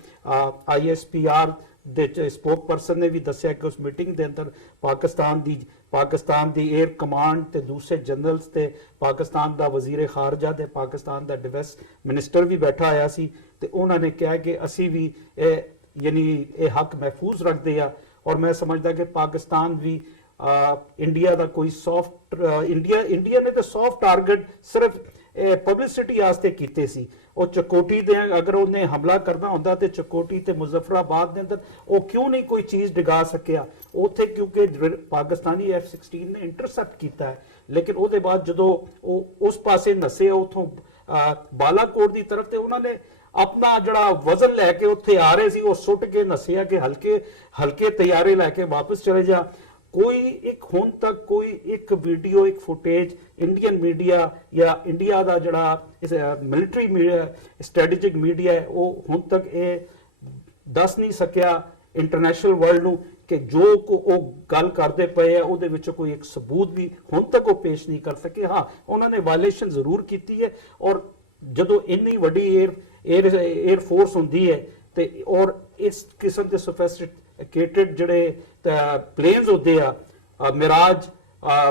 ISPR ਦੇ ਸਪੋਕ ਪਰਸਨ ਨੇ ਵੀ ਦੱਸਿਆ ਕਿ ਉਸ ਮੀਟਿੰਗ ਦੇ ਅੰਦਰ ਪਾਕਿਸਤਾਨ ਦੀ 에ਅਰ ਕਮਾਂਡ ਤੇ ਦੂਸਰੇ ਜਨਰਲਸ ਤੇ ਪਾਕਿਸਤਾਨ ਦਾ ਵਜ਼ੀਰ ਖਾਰਜਾ ਤੇ ਪਾਕਿਸਤਾਨ ਦਾ ਡਿਫੈਂਸ ਮਿਨਿਸਟਰ ਵੀ ਬੈਠਾ ਆਇਆ ਸੀ ਤੇ ਉਹਨਾਂ ਨੇ ਕਿਹਾ ਕਿ ਅਸੀਂ ਵੀ ਇਹ ਹੱਕ ਮਹਿਫੂਜ਼ ਰੱਖਦੇ ਆ। ਔਰ ਮੈਂ ਸਮਝਦਾ ਕਿ ਪਾਕਿਸਤਾਨ ਵੀ ਇੰਡੀਆ ਦਾ ਕੋਈ ਸੌਫਟ ਇੰਡੀਆ ਨੇ ਤਾਂ ਸੌਫਟ ਟਾਰਗੇਟ ਸਿਰਫ ਪਬਲਿਸਿਟੀ ਵਾਸਤੇ ਕੀਤੇ ਸੀ। ਉਹ ਚਕੋਟੀ ਦੇ ਅਗਰ ਉਹਨੇ ਹਮਲਾ ਕਰਨਾ ਹੁੰਦਾ ਤੇ ਚਕੋਟੀ ਤੇ ਮੁਜ਼ੱਫਰਾਬਾਦ ਦੇ ਅੰਦਰ ਉਹ ਕਿਉਂ ਨਹੀਂ ਕੋਈ ਚੀਜ਼ ਡਿਗਾ ਸਕਿਆ ਉੱਥੇ, ਕਿਉਂਕਿ ਪਾਕਿਸਤਾਨੀ F-16 ਨੇ ਇੰਟਰਸੈਪਟ ਕੀਤਾ ਹੈ। ਲੇਕਿਨ ਉਹਦੇ ਬਾਅਦ ਜਦੋਂ ਉਹ ਉਸ ਪਾਸੇ ਨਸੇ ਉਥੋਂ ਬਾਲਾਕੋਟ ਦੀ ਤਰਫ, ਤੇ ਉਹਨਾਂ ਨੇ ਆਪਣਾ ਜਿਹੜਾ ਵਜ਼ਨ ਲੈ ਕੇ ਉੱਥੇ ਆ ਰਹੇ ਸੀ ਉਹ ਸੁੱਟ ਕੇ ਨਸਿਆ ਕਿ ਹਲਕੇ ਤਿਆਰੇ ਲੈ ਕੇ ਵਾਪਸ ਚਲੇ ਜਾ। ਹੁਣ ਤੱਕ ਕੋਈ ਇੱਕ ਵੀਡੀਓ, ਇੱਕ ਫੁਟੇਜ ਇੰਡੀਅਨ ਮੀਡੀਆ ਜਾਂ ਇੰਡੀਆ ਦਾ ਜਿਹੜਾ ਮਿਲਟਰੀ ਮੀਡੀਆ, ਸਟ੍ਰੈਟੇਜਿਕ ਮੀਡੀਆ ਹੈ, ਉਹ ਹੁਣ ਤੱਕ ਇਹ ਦੱਸ ਨਹੀਂ ਸਕਿਆ ਇੰਟਰਨੈਸ਼ਨਲ ਵਰਲਡ ਨੂੰ ਕਿ ਜੋ ਉਹ ਗੱਲ ਕਰਦੇ ਪਏ ਆ ਉਹਦੇ ਵਿੱਚ ਕੋਈ ਇੱਕ ਸਬੂਤ ਵੀ ਹੁਣ ਤੱਕ ਉਹ ਪੇਸ਼ ਨਹੀਂ ਕਰ ਸਕੇ। ਹਾਂ, ਉਹਨਾਂ ਨੇ ਵਾਇਲੇਸ਼ਨ ਜ਼ਰੂਰ ਕੀਤੀ ਹੈ। ਔਰ ਜਦੋਂ ਇੰਨੀ ਵੱਡੀ 에ਅਰ ਫੋਰਸ ਹੁੰਦੀ ਹੈ ਤੇ ਔਰ ਇਸ ਕਿਸਮ ਦੇ ਸੋਫਿਸਟੀਕੇਟਡ ਜਿਹੜੇ ਪਲੇਨਸ ਹੁੰਦੇ ਆ, ਮਿਰਾਜ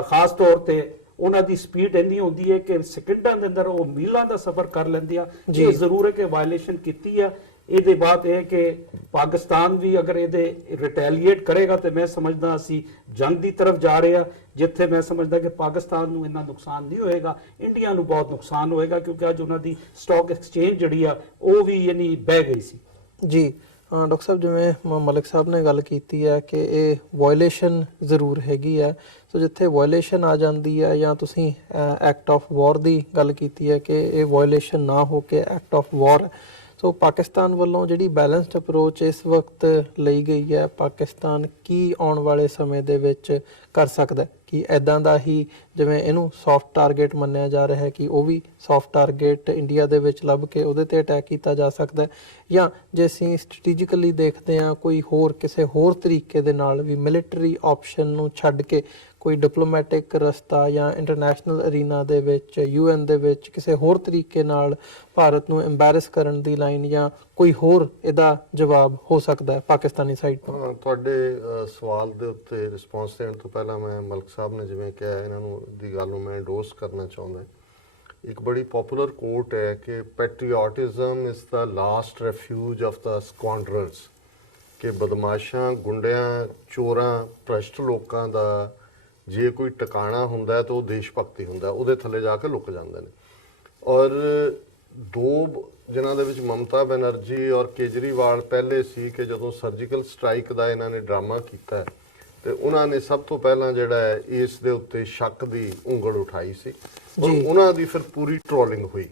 ਖਾਸ ਤੌਰ ਤੇ, ਉਹਨਾਂ ਦੀ ਸਪੀਡ ਇੰਨੀ ਹੁੰਦੀ ਹੈ ਕਿ ਸੈਕਿੰਡਾਂ ਦੇ ਅੰਦਰ ਉਹ ਮੀਲਾਂ ਦਾ ਸਫ਼ਰ ਕਰ ਲੈਂਦੇ ਆ। ਜੀ। ਇਹ ਜ਼ਰੂਰ ਹੈ ਕਿ ਵਾਇਲੇਸ਼ਨ ਕੀਤੀ ਆ। ਇਹਦੇ ਬਾਅਦ ਇਹ ਕਿ ਪਾਕਿਸਤਾਨ ਵੀ ਅਗਰ ਇਹਦੇ ਰਿਟੈਲੀਏਟ ਕਰੇਗਾ ਤੇ ਮੈਂ ਸਮਝਦਾ ਅਸੀਂ ਜੰਗ ਦੀ ਤਰਫ ਜਾ ਰਹੇ ਆ, ਜਿੱਥੇ ਮੈਂ ਸਮਝਦਾ ਕਿ ਪਾਕਿਸਤਾਨ ਨੂੰ ਇੰਨਾ ਨੁਕਸਾਨ ਨਹੀਂ ਹੋਏਗਾ, ਇੰਡੀਆ ਨੂੰ ਬਹੁਤ ਨੁਕਸਾਨ ਹੋਏਗਾ, ਕਿਉਂਕਿ ਅੱਜ ਉਹਨਾਂ ਦੀ ਸਟਾਕ ਐਕਸਚੇਂਜ ਜਿਹੜੀ ਆ ਉਹ ਵੀ ਯਾਨੀ ਬਹਿ ਗਈ ਸੀ। ਜੀ ਡਾਕਟਰ ਸਾਹਿਬ, ਜਿਵੇਂ ਮਲਿਕ ਸਾਹਿਬ ਨੇ ਗੱਲ ਕੀਤੀ ਹੈ ਕਿ ਇਹ ਵਾਇਲੇਸ਼ਨ ਜ਼ਰੂਰ ਹੈਗੀ ਹੈ। ਸੋ ਜਿੱਥੇ ਵਾਇਲੇਸ਼ਨ ਆ ਜਾਂਦੀ ਹੈ, ਜਾਂ ਤੁਸੀਂ ਐਕਟ ਆਫ ਵਾਰ ਦੀ ਗੱਲ ਕੀਤੀ ਹੈ ਕਿ ਇਹ ਵਾਇਲੇਸ਼ਨ ਨਾ ਹੋ ਕੇ ਐਕਟ ਆਫ ਵਾਰ, ਸੋ ਪਾਕਿਸਤਾਨ ਵੱਲੋਂ ਜਿਹੜੀ ਬੈਲੈਂਸਡ ਅਪਰੋਚ ਇਸ ਵਕਤ ਲਈ ਗਈ ਹੈ, ਪਾਕਿਸਤਾਨ ਕੀ ਆਉਣ ਵਾਲੇ ਸਮੇਂ ਦੇ ਵਿੱਚ ਕਰ ਸਕਦਾ ਹੈ? ਕਿ ਐਦਾਂ ਦਾ ਹੀ ਜਿਵੇਂ ਇਹਨੂੰ ਸੌਫਟ ਟਾਰਗੇਟ ਮੰਨਿਆ ਜਾ ਰਿਹਾ ਹੈ ਕਿ ਉਹ ਵੀ ਸੌਫਟ ਟਾਰਗੇਟ ਇੰਡੀਆ ਦੇ ਵਿੱਚ ਲੱਭ ਕੇ ਉਹਦੇ ਤੇ ਅਟੈਕ ਕੀਤਾ ਜਾ ਸਕਦਾ ਹੈ, ਜਾਂ ਜੇ ਅਸੀਂ ਸਟ੍ਰੈਟੇਜਿਕਲੀ ਦੇਖਦੇ ਹਾਂ ਕੋਈ ਹੋਰ ਕਿਸੇ ਹੋਰ ਤਰੀਕੇ ਦੇ ਨਾਲ ਵੀ ਮਿਲਟਰੀ ਆਪਸ਼ਨ ਨੂੰ ਛੱਡ ਕੇ ਕੋਈ ਡਿਪਲੋਮੈਟਿਕ ਰਸਤਾ ਜਾਂ ਇੰਟਰਨੈਸ਼ਨਲ ਅਰੀਨਾ ਦੇ ਵਿੱਚ UN ਦੇ ਵਿੱਚ ਕਿਸੇ ਹੋਰ ਤਰੀਕੇ ਨਾਲ ਭਾਰਤ ਨੂੰ ਐਮਬੈਰਸ ਕਰਨ ਦੀ ਲਾਈਨ ਜਾਂ ਕੋਈ ਹੋਰ ਇਹਦਾ ਜਵਾਬ ਹੋ ਸਕਦਾ ਹੈ ਪਾਕਿਸਤਾਨੀ ਸਾਈਡ ਤੋਂ? ਹਾਂ, ਤੁਹਾਡੇ ਸਵਾਲ ਦੇ ਉੱਤੇ ਰਿਸਪੌਂਸ ਦੇਣ ਤੋਂ ਪਹਿਲਾਂ ਮੈਂ ਮਲਕ ਸਾਹਿਬ ਨੇ ਜਿਵੇਂ ਕਿਹਾ, ਇਹਨਾਂ ਨੂੰ ਦੀ ਗੱਲ ਨੂੰ ਮੈਂ ਐਂਡੋਰਸ ਕਰਨਾ ਚਾਹੁੰਦਾ। ਇੱਕ ਬੜੀ ਪਪੂਲਰ ਕੋਟ ਹੈ ਕਿ ਪੈਟਰੀਓਟਿਜ਼ਮ ਇਜ਼ ਦਾ ਲਾਸਟ ਰੈਫਿਊਜ ਆਫ ਦਾ ਸਕੁਆਂਡਰਰਸ, ਕਿ ਬਦਮਾਸ਼ਾਂ, ਗੁੰਡਿਆਂ, ਚੋਰਾਂ, ਭ੍ਰਸ਼ਟ ਲੋਕਾਂ ਦਾ ਜੇ ਕੋਈ ਟਿਕਾਣਾ ਹੁੰਦਾ ਤਾਂ ਉਹ ਦੇਸ਼ ਭਗਤੀ ਹੁੰਦਾ, ਉਹਦੇ ਥੱਲੇ ਜਾ ਕੇ ਲੁਕ ਜਾਂਦੇ ਨੇ। ਔਰ ਦੋ ਜਿਨ੍ਹਾਂ ਦੇ ਵਿੱਚ ਮਮਤਾ ਬੈਨਰਜੀ ਔਰ ਕੇਜਰੀਵਾਲ ਪਹਿਲੇ ਸੀ ਕਿ ਜਦੋਂ ਸਰਜੀਕਲ ਸਟ੍ਰਾਈਕ ਦਾ ਇਹਨਾਂ ਨੇ ਡਰਾਮਾ ਕੀਤਾ ਤੇ ਉਹਨਾਂ ਨੇ ਸਭ ਤੋਂ ਪਹਿਲਾਂ ਜਿਹੜਾ ਹੈ ਇਸ ਦੇ ਉੱਤੇ ਸ਼ੱਕ ਦੀ ਉਂਗਲ ਉਠਾਈ ਸੀ, ਔਰ ਉਹਨਾਂ ਦੀ ਫਿਰ ਪੂਰੀ ਟ੍ਰੋਲਿੰਗ ਹੋਈ।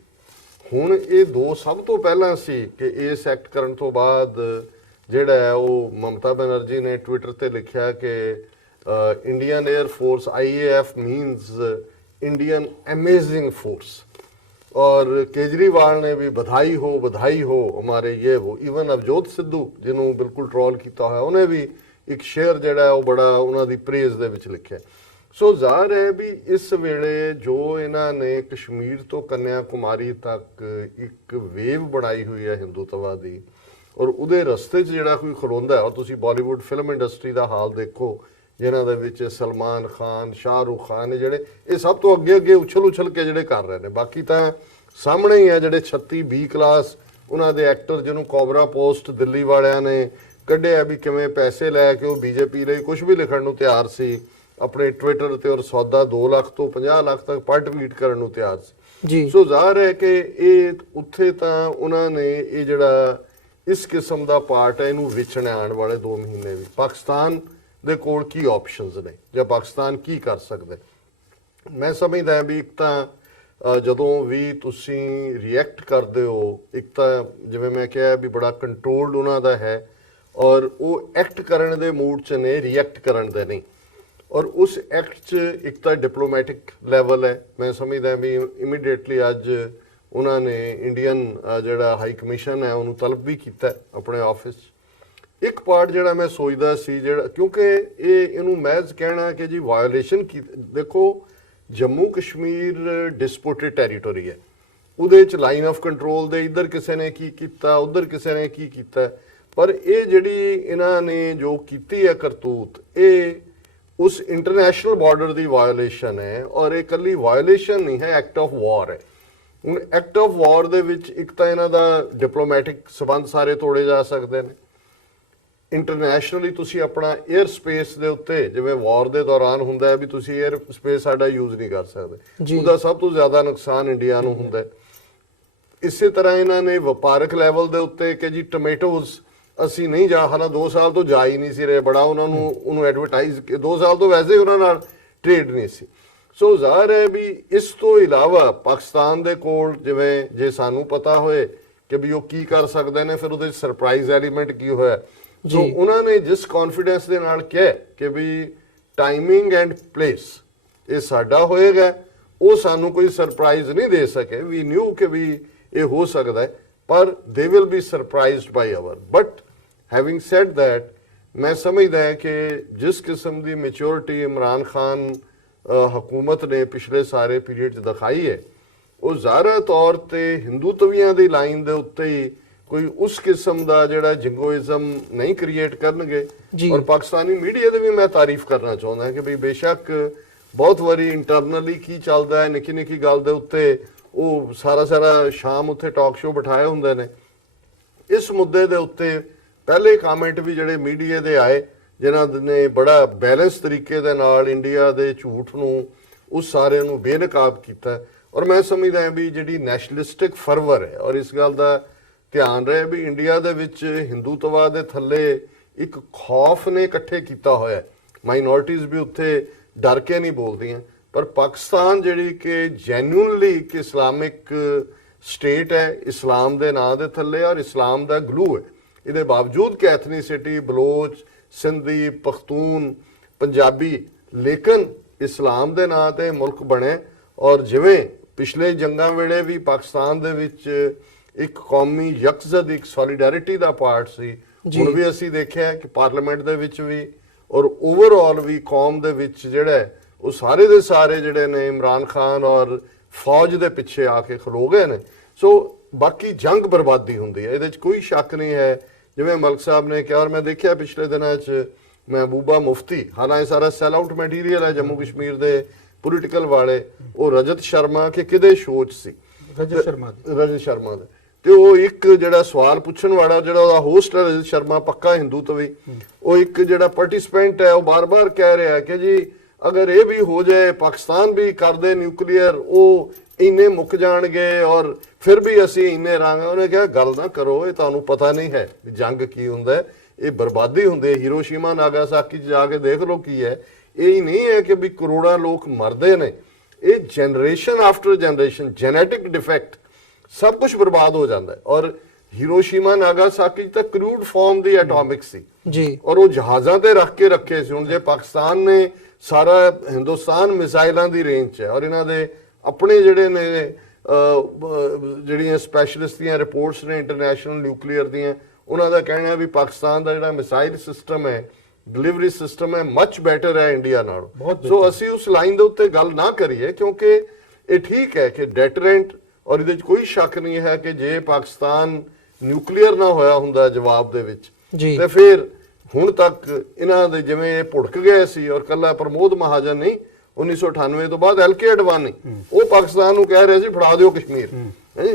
ਹੁਣ ਇਹ ਦੋ ਸਭ ਤੋਂ ਪਹਿਲਾਂ ਸੀ ਕਿ ਇਸ ਐਕਟ ਕਰਨ ਤੋਂ ਬਾਅਦ ਜਿਹੜਾ ਹੈ ਉਹ ਮਮਤਾ ਬੈਨਰਜੀ ਨੇ ਟਵਿੱਟਰ ਤੇ ਲਿਖਿਆ ਕਿ Indian air force IAF means Indian amazing force, और केजरीवाल ने भी बधाई हो हमारे ये वो। इवन अवजोत सिद्धू जिन्होंने बिल्कुल ट्रोल किया है उन्हें भी एक शेयर जड़ा वो बड़ा उन्होंने प्रेज दे विच लिखिया। सो ज़ाहिर है भी इस वेले जो इन्होंने कश्मीर तो कन्याकुमारी तक एक वेव बनाई हुई है हिंदुत्व दी, और उहदे रस्ते च जिहड़ा कोई खड़ोंदा है, और तुसीं बॉलीवुड फिल्म इंडस्ट्री का हाल देखो जिन्हां दे विच सलमान खान, शाहरुख खान ने जिहड़े ये सब तो अगे उछल के जिहड़े कर रहे हैं। बाकी तो सामने ही है जिहड़े 36-20 क्लास उन्हां दे एक्टर जिन्हों कोबरा पोस्ट दिल्ली वालियां ने कढ़िया भी किवें पैसे लैके वो बीजेपी लई कुछ भी लिखण नूं तैयार सी अपने ट्विटर ते, और सौदा 2 लाख तो 50 लाख तक पर ट्वीट करन नूं तैयार सी जी। सो ज़ाहिर है कि ये उत्थे तां उन्हां ने ये जिहड़ा इस किस्म दा पार्ट है इहनूं विचणे आउण वाले 2 महीने भी पाकिस्तान ਦੇ ਕੋਲ ਕੀ ਆਪਸ਼ਨਸ ਨੇ ਜਾਂ ਪਾਕਿਸਤਾਨ ਕੀ ਕਰ ਸਕਦਾ। ਮੈਂ ਸਮਝਦਾ ਵੀ ਇੱਕ ਤਾਂ ਜਦੋਂ ਵੀ ਤੁਸੀਂ ਰਿਐਕਟ ਕਰਦੇ ਹੋ, ਇੱਕ ਤਾਂ ਜਿਵੇਂ ਮੈਂ ਕਿਹਾ ਵੀ ਬੜਾ ਕੰਟਰੋਲਡ ਉਹਨਾਂ ਦਾ ਹੈ, ਔਰ ਉਹ ਐਕਟ ਕਰਨ ਦੇ ਮੂਡ 'ਚ ਨੇ, ਰਿਐਕਟ ਕਰਨ ਦੇ ਨਹੀਂ। ਔਰ ਉਸ ਐਕਟ 'ਚ ਇੱਕ ਤਾਂ ਡਿਪਲੋਮੈਟਿਕ ਲੈਵਲ ਹੈ। ਮੈਂ ਸਮਝਦਾ ਵੀ ਇਮੀਡੀਏਟਲੀ ਅੱਜ ਉਹਨਾਂ ਨੇ ਇੰਡੀਅਨ ਜਿਹੜਾ ਹਾਈ ਕਮਿਸ਼ਨ ਹੈ ਉਹਨੂੰ ਤਲਬ ਵੀ ਕੀਤਾ ਆਪਣੇ ਆਫਿਸ 'ਚ। ਇੱਕ ਪਾਰਟ ਜਿਹੜਾ ਮੈਂ ਸੋਚਦਾ ਸੀ ਜਿਹੜਾ, ਕਿਉਂਕਿ ਇਹਨੂੰ ਮਹਿਜ਼ ਕਹਿਣਾ ਕਿ ਜੀ ਵਾਇਓਲੇਸ਼ਨ ਕੀ, ਦੇਖੋ ਜੰਮੂ ਕਸ਼ਮੀਰ ਡਿਸਪਿਊਟਡ ਟੈਰੀਟੋਰੀ ਹੈ, ਉਹਦੇ ਚ ਲਾਈਨ ਆਫ ਕੰਟਰੋਲ ਦੇ ਇੱਧਰ ਕਿਸੇ ਨੇ ਕੀ ਕੀਤਾ, ਉੱਧਰ ਕਿਸੇ ਨੇ ਕੀ ਕੀਤਾ, ਪਰ ਇਹ ਜਿਹੜੀ ਇਹਨਾਂ ਨੇ ਜੋ ਕੀਤੀ ਹੈ ਕਰਤੂਤ, ਇਹ ਉਸ ਇੰਟਰਨੈਸ਼ਨਲ ਬਾਰਡਰ ਦੀ ਵਾਇਓਲੇਸ਼ਨ ਹੈ। ਔਰ ਇਹ ਇਕੱਲੀ ਵਾਇਓਲੇਸ਼ਨ ਨਹੀਂ ਹੈ, ਐਕਟ ਆਫ ਵਾਰ ਹੈ। ਹੁਣ ਐਕਟ ਆਫ ਵਾਰ ਦੇ ਵਿੱਚ ਇੱਕ ਤਾਂ ਇਹਨਾਂ ਦਾ ਡਿਪਲੋਮੈਟਿਕ ਸਬੰਧ ਸਾਰੇ ਤੋੜੇ ਜਾ ਸਕਦੇ ਨੇ। ਇੰਟਰਨੈਸ਼ਨਲੀ ਤੁਸੀਂ ਆਪਣਾ 에ਅਰ ਸਪੇਸ ਦੇ ਉੱਤੇ ਜਿਵੇਂ ਵਾਰ ਦੇ ਦੌਰਾਨ ਹੁੰਦਾ ਹੈ ਵੀ ਤੁਸੀਂ 에ਅਰ ਸਪੇਸ ਸਾਡਾ ਯੂਜ਼ ਨਹੀਂ ਕਰ ਸਕਦੇ, ਉਹਦਾ ਸਭ ਤੋਂ ਜ਼ਿਆਦਾ ਨੁਕਸਾਨ ਇੰਡੀਆ ਨੂੰ ਹੁੰਦਾ ਹੈ। ਇਸੇ ਤਰ੍ਹਾਂ ਇਹਨਾਂ ਨੇ ਵਪਾਰਕ ਲੈਵਲ ਦੇ ਉੱਤੇ ਕਿ ਜੀ ਟੋਮੈਟੋਜ਼ ਅਸੀਂ ਨਹੀਂ ਜਾ, ਹਾਲਾਂ 2 ਸਾਲ ਤੋਂ ਜਾ ਹੀ ਨਹੀਂ ਸੀ ਰਹੇ, ਬੜਾ ਉਹਨਾਂ ਨੂੰ ਉਹਨੂੰ ਐਡਵਰਟਾਈਜ਼ 2 ਸਾਲ ਤੋਂ ਵੈਸੇ ਹੀ ਉਹਨਾਂ ਨਾਲ ਟ੍ਰੇਡ ਨਹੀਂ ਸੀ। ਸੋ ਜ਼ਾਹਰ ਹੈ ਵੀ ਇਸ ਤੋਂ ਇਲਾਵਾ ਪਾਕਿਸਤਾਨ ਦੇ ਕੋਲ ਜਿਵੇਂ ਜੇ ਸਾਨੂੰ ਪਤਾ ਹੋਏ ਕਿ ਵੀ ਉਹ ਕੀ ਕਰ ਸਕਦੇ ਨੇ, ਫਿਰ ਉਹਦੇ ਸਰਪ੍ਰਾਈਜ਼ ਐਲੀਮੈਂਟ ਕੀ ਹੋਇਆ। ਸੋ ਉਹਨਾਂ ਨੇ ਜਿਸ ਕੌਨਫੀਡੈਂਸ ਦੇ ਨਾਲ ਕਿਹਾ ਕਿ ਵੀ ਟਾਈਮਿੰਗ ਐਂਡ ਪਲੇਸ ਇਹ ਸਾਡਾ ਹੋਏਗਾ, ਉਹ ਸਾਨੂੰ ਕੋਈ ਸਰਪ੍ਰਾਈਜ਼ ਨਹੀਂ ਦੇ ਸਕੇ। ਵੀ ਨਿਊ ਕਿ ਵੀ ਇਹ ਹੋ ਸਕਦਾ ਹੈ, ਪਰ they will be surprised by our. But having said that, ਮੈਂ ਸਮਝਦਾ ਹੈ ਕਿ ਜਿਸ ਕਿਸਮ ਦੀ ਮੈਚੁਰਿਟੀ ਇਮਰਾਨ ਖਾਨ ਹਕੂਮਤ ਨੇ ਪਿਛਲੇ ਸਾਰੇ ਪੀਰੀਅਡ 'ਚ ਦਿਖਾਈ ਹੈ, ਉਹ ਜ਼ਾਹਰਾ ਤੌਰ ਤੇ ਹਿੰਦੂਤਵੀਆਂ ਦੀ ਲਾਈਨ ਦੇ ਉੱਤੇ ਹੀ ਕੋਈ ਉਸ ਕਿਸਮ ਦਾ ਜਿਹੜਾ ਜਿੰਗੋਇਜ਼ਮ ਨਹੀਂ ਕ੍ਰੀਏਟ ਕਰਨਗੇ। ਔਰ ਪਾਕਿਸਤਾਨੀ ਮੀਡੀਆ ਦੀ ਵੀ ਮੈਂ ਤਾਰੀਫ ਕਰਨਾ ਚਾਹੁੰਦਾ ਕਿ ਵੀ ਬੇਸ਼ੱਕ ਬਹੁਤ ਵਾਰੀ ਇੰਟਰਨਲੀ ਕੀ ਚੱਲਦਾ ਹੈ ਨਿੱਕੀ ਨਿੱਕੀ ਗੱਲ ਦੇ ਉੱਤੇ ਉਹ ਸਾਰਾ ਸ਼ਾਮ ਉੱਥੇ ਟਾਕ ਸ਼ੋਅ ਬਿਠਾਏ ਹੁੰਦੇ ਨੇ। ਇਸ ਮੁੱਦੇ ਦੇ ਉੱਤੇ ਪਹਿਲੇ ਕਮੈਂਟ ਵੀ ਜਿਹੜੇ ਮੀਡੀਆ ਦੇ ਆਏ, ਜਿਨ੍ਹਾਂ ਨੇ ਬੜਾ ਬੈਲੈਂਸ ਤਰੀਕੇ ਦੇ ਨਾਲ ਇੰਡੀਆ ਦੇ ਝੂਠ ਨੂੰ ਉਸ ਸਾਰਿਆਂ ਨੂੰ ਬੇਨਕਾਬ ਕੀਤਾ। ਔਰ ਮੈਂ ਸਮਝਦਾ ਹਾਂ ਵੀ ਜਿਹੜੀ ਨੈਸ਼ਨਲਿਸਟਿਕ ਫਰਵਰ ਹੈ, ਔਰ ਇਸ ਗੱਲ ਦਾ ਧਿਆਨ ਰਹੇ ਵੀ ਇੰਡੀਆ ਦੇ ਵਿੱਚ ਹਿੰਦੂਤਵਾ ਦੇ ਥੱਲੇ ਇੱਕ ਖੌਫ ਨੇ ਇਕੱਠੇ ਕੀਤਾ ਹੋਇਆ, ਮਾਈਨੋਰਟੀਜ਼ ਵੀ ਉੱਥੇ ਡਰ ਕੇ ਨਹੀਂ ਬੋਲਦੀਆਂ। ਪਰ ਪਾਕਿਸਤਾਨ ਜਿਹੜੀ ਕਿ ਜੈਨੂਇਨਲੀ ਇੱਕ ਇਸਲਾਮਿਕ ਸਟੇਟ ਹੈ, ਇਸਲਾਮ ਦੇ ਨਾਂ ਦੇ ਥੱਲੇ, ਔਰ ਇਸਲਾਮ ਦਾ ਗਲੂ ਹੈ। ਇਹਦੇ ਬਾਵਜੂਦ ਕਿ ਐਥਨੀਸਿਟੀ ਬਲੋਚ, ਸਿੰਧੀ, ਪਖਤੂਨ, ਪੰਜਾਬੀ, ਲੇਕਿਨ ਇਸਲਾਮ ਦੇ ਨਾਂ ਤੇ ਮੁਲਕ ਬਣੇ। ਔਰ ਜਿਵੇਂ ਪਿਛਲੇ ਜੰਗਾਂ ਵੇਲੇ ਵੀ ਪਾਕਿਸਤਾਨ ਦੇ ਵਿੱਚ ਇੱਕ ਕੌਮੀ ਯਕਜ਼ਦ, ਇੱਕ ਸੋਲੀਡੈਰਿਟੀ ਦਾ ਪਾਰਟ ਸੀ, ਹੁਣ ਵੀ ਅਸੀਂ ਦੇਖਿਆ ਕਿ ਪਾਰਲੀਮੈਂਟ ਦੇ ਵਿੱਚ ਵੀ ਔਰ ਓਵਰਆਲ ਵੀ ਕੌਮ ਦੇ ਵਿੱਚ ਜਿਹੜਾ ਉਹ ਸਾਰੇ ਦੇ ਸਾਰੇ ਜਿਹੜੇ ਨੇ ਇਮਰਾਨ ਖਾਨ ਔਰ ਫੌਜ ਦੇ ਪਿੱਛੇ ਆ ਕੇ ਖਲੋ ਗਏ ਨੇ। ਸੋ ਬਾਕੀ ਜੰਗ ਬਰਬਾਦੀ ਹੁੰਦੀ ਹੈ, ਇਹਦੇ 'ਚ ਕੋਈ ਸ਼ੱਕ ਨਹੀਂ ਹੈ। ਜਿਵੇਂ ਮਲਕ ਸਾਹਿਬ ਨੇ ਕਿਹਾ, ਔਰ ਮੈਂ ਦੇਖਿਆ ਪਿਛਲੇ ਦਿਨਾਂ 'ਚ ਮਹਿਬੂਬਾ ਮੁਫਤੀ, ਹਾਲਾਂਕਿ ਸਾਰਾ ਸੈਲ ਆਊਟ ਮਟੀਰੀਅਲ ਹੈ ਜੰਮੂ ਕਸ਼ਮੀਰ ਦੇ ਪੋਲੀਟੀਕਲ ਵਾਲੇ, ਉਹ ਰਜਤ ਸ਼ਰਮਾ ਕਿ ਕਿਹਦੇ ਸ਼ੋਅ 'ਚ ਸੀ, ਰਜਤ ਸ਼ਰਮਾ ਦੇ, ਤੇ ਉਹ ਇੱਕ ਜਿਹੜਾ ਸਵਾਲ ਪੁੱਛਣ ਵਾਲਾ ਜਿਹੜਾ ਉਹਦਾ ਹੋਸਟ ਹੈ ਰਜਤ ਸ਼ਰਮਾ, ਪੱਕਾ ਹਿੰਦੂ ਤਵੀ, ਉਹ ਇੱਕ ਜਿਹੜਾ ਪਾਰਟਿਸਪੈਂਟ ਹੈ ਉਹ ਬਾਰ-ਬਾਰ ਕਹਿ ਰਿਹਾ ਕਿ ਜੀ ਅਗਰ ਇਹ ਵੀ ਹੋ ਜਾਏ, ਪਾਕਿਸਤਾਨ ਵੀ ਕਰ ਦੇ ਨਿਊਕਲੀਅਰ, ਉਹ ਇੰਨੇ ਮੁੱਕ ਜਾਣਗੇ ਔਰ ਫਿਰ ਵੀ ਅਸੀਂ ਇੰਨੇ ਰਾਂਗੇ। ਉਹਨੇ ਕਿਹਾ ਗੱਲ ਨਾ ਕਰੋ, ਇਹ ਤੁਹਾਨੂੰ ਪਤਾ ਨਹੀਂ ਹੈ ਜੰਗ ਕੀ ਹੁੰਦਾ, ਇਹ ਬਰਬਾਦੀ ਹੁੰਦੀ ਹੈ। ਹੀਰੋਸ਼ੀਮਾ ਨਾਗਾਸਾਕੀ 'ਚ ਜਾ ਕੇ ਦੇਖ ਲਓ ਕੀ ਹੈ। ਇਹ ਹੀ ਨਹੀਂ ਹੈ ਕਿ ਵੀ ਕਰੋੜਾਂ ਲੋਕ ਮਰਦੇ ਨੇ, ਇਹ generation after generation, genetic defect, ਸਭ ਕੁਝ ਬਰਬਾਦ ਹੋ ਜਾਂਦਾ ਹੈ। ਔਰ ਹੀਰੋਸ਼ੀਮਾ ਨਾਗਾਸਾਕੀ ਤਾਂ ਕਰੂਡ ਫਾਰਮ ਦੀ ਐਟੋਮਿਕ ਸੀ ਜੀ, ਔਰ ਉਹ ਜਹਾਜ਼ਾਂ ਤੇ ਰੱਖ ਕੇ ਰੱਖੇ ਸੀ। ਹੁਣ ਜੇ ਪਾਕਿਸਤਾਨ ਨੇ ਸਾਰਾ ਹਿੰਦੁਸਤਾਨ ਮਿਸਾਈਲਾਂ ਦੀ ਰੇਂਜ 'ਚ ਹੈ, ਔਰ ਇਹਨਾਂ ਦੇ ਆਪਣੇ ਜਿਹੜੇ ਨੇ ਜਿਹੜੀਆਂ ਸਪੈਸ਼ਲਿਸਟ ਦੀਆਂ ਰਿਪੋਰਟਸ ਨੇ ਇੰਟਰਨੈਸ਼ਨਲ ਨਿਊਕਲੀਅਰ ਦੀਆਂ, ਉਹਨਾਂ ਦਾ ਕਹਿਣਾ ਹੈ ਵੀ ਪਾਕਿਸਤਾਨ ਦਾ ਜਿਹੜਾ ਮਿਸਾਈਲ ਸਿਸਟਮ ਹੈ, ਡਿਲੀਵਰੀ ਸਿਸਟਮ ਹੈ, ਮੱਚ ਬੈਟਰ ਹੈ ਇੰਡੀਆ ਨਾਲੋਂ। ਸੋ ਅਸੀਂ ਉਸ ਲਾਈਨ ਦੇ ਉੱਤੇ ਗੱਲ ਨਾ ਕਰੀਏ, ਕਿਉਂਕਿ ਇਹ ਠੀਕ ਹੈ ਕਿ ਡੈਟਰੈਂਟ, ਔਰ ਇਹਦੇ 'ਚ ਕੋਈ ਸ਼ੱਕ ਨਹੀਂ ਹੈ ਕਿ ਜੇ ਪਾਕਿਸਤਾਨ ਨਿਊਕਲੀਅਰ ਨਾ ਹੋਇਆ ਹੁੰਦਾ ਜਵਾਬ ਦੇ ਵਿੱਚ, ਤੇ ਫਿਰ ਹੁਣ ਤੱਕ ਇਹਨਾਂ ਦੇ ਜਿਵੇਂ ਇਹ ਭੁੜਕ ਗਏ ਸੀ। ਔਰ ਕੱਲਾ ਪ੍ਰਮੋਦ ਮਹਾਜਨ ਨਹੀਂ, 1998 ਤੋਂ ਬਾਅਦ ਐਲਕੇ ਅਡਵਾਨੀ ਉਹ ਪਾਕਿਸਤਾਨ ਨੂੰ ਕਹਿ ਰਹੇ ਸੀ ਫੜਾ ਦਿਓ ਕਸ਼ਮੀਰ,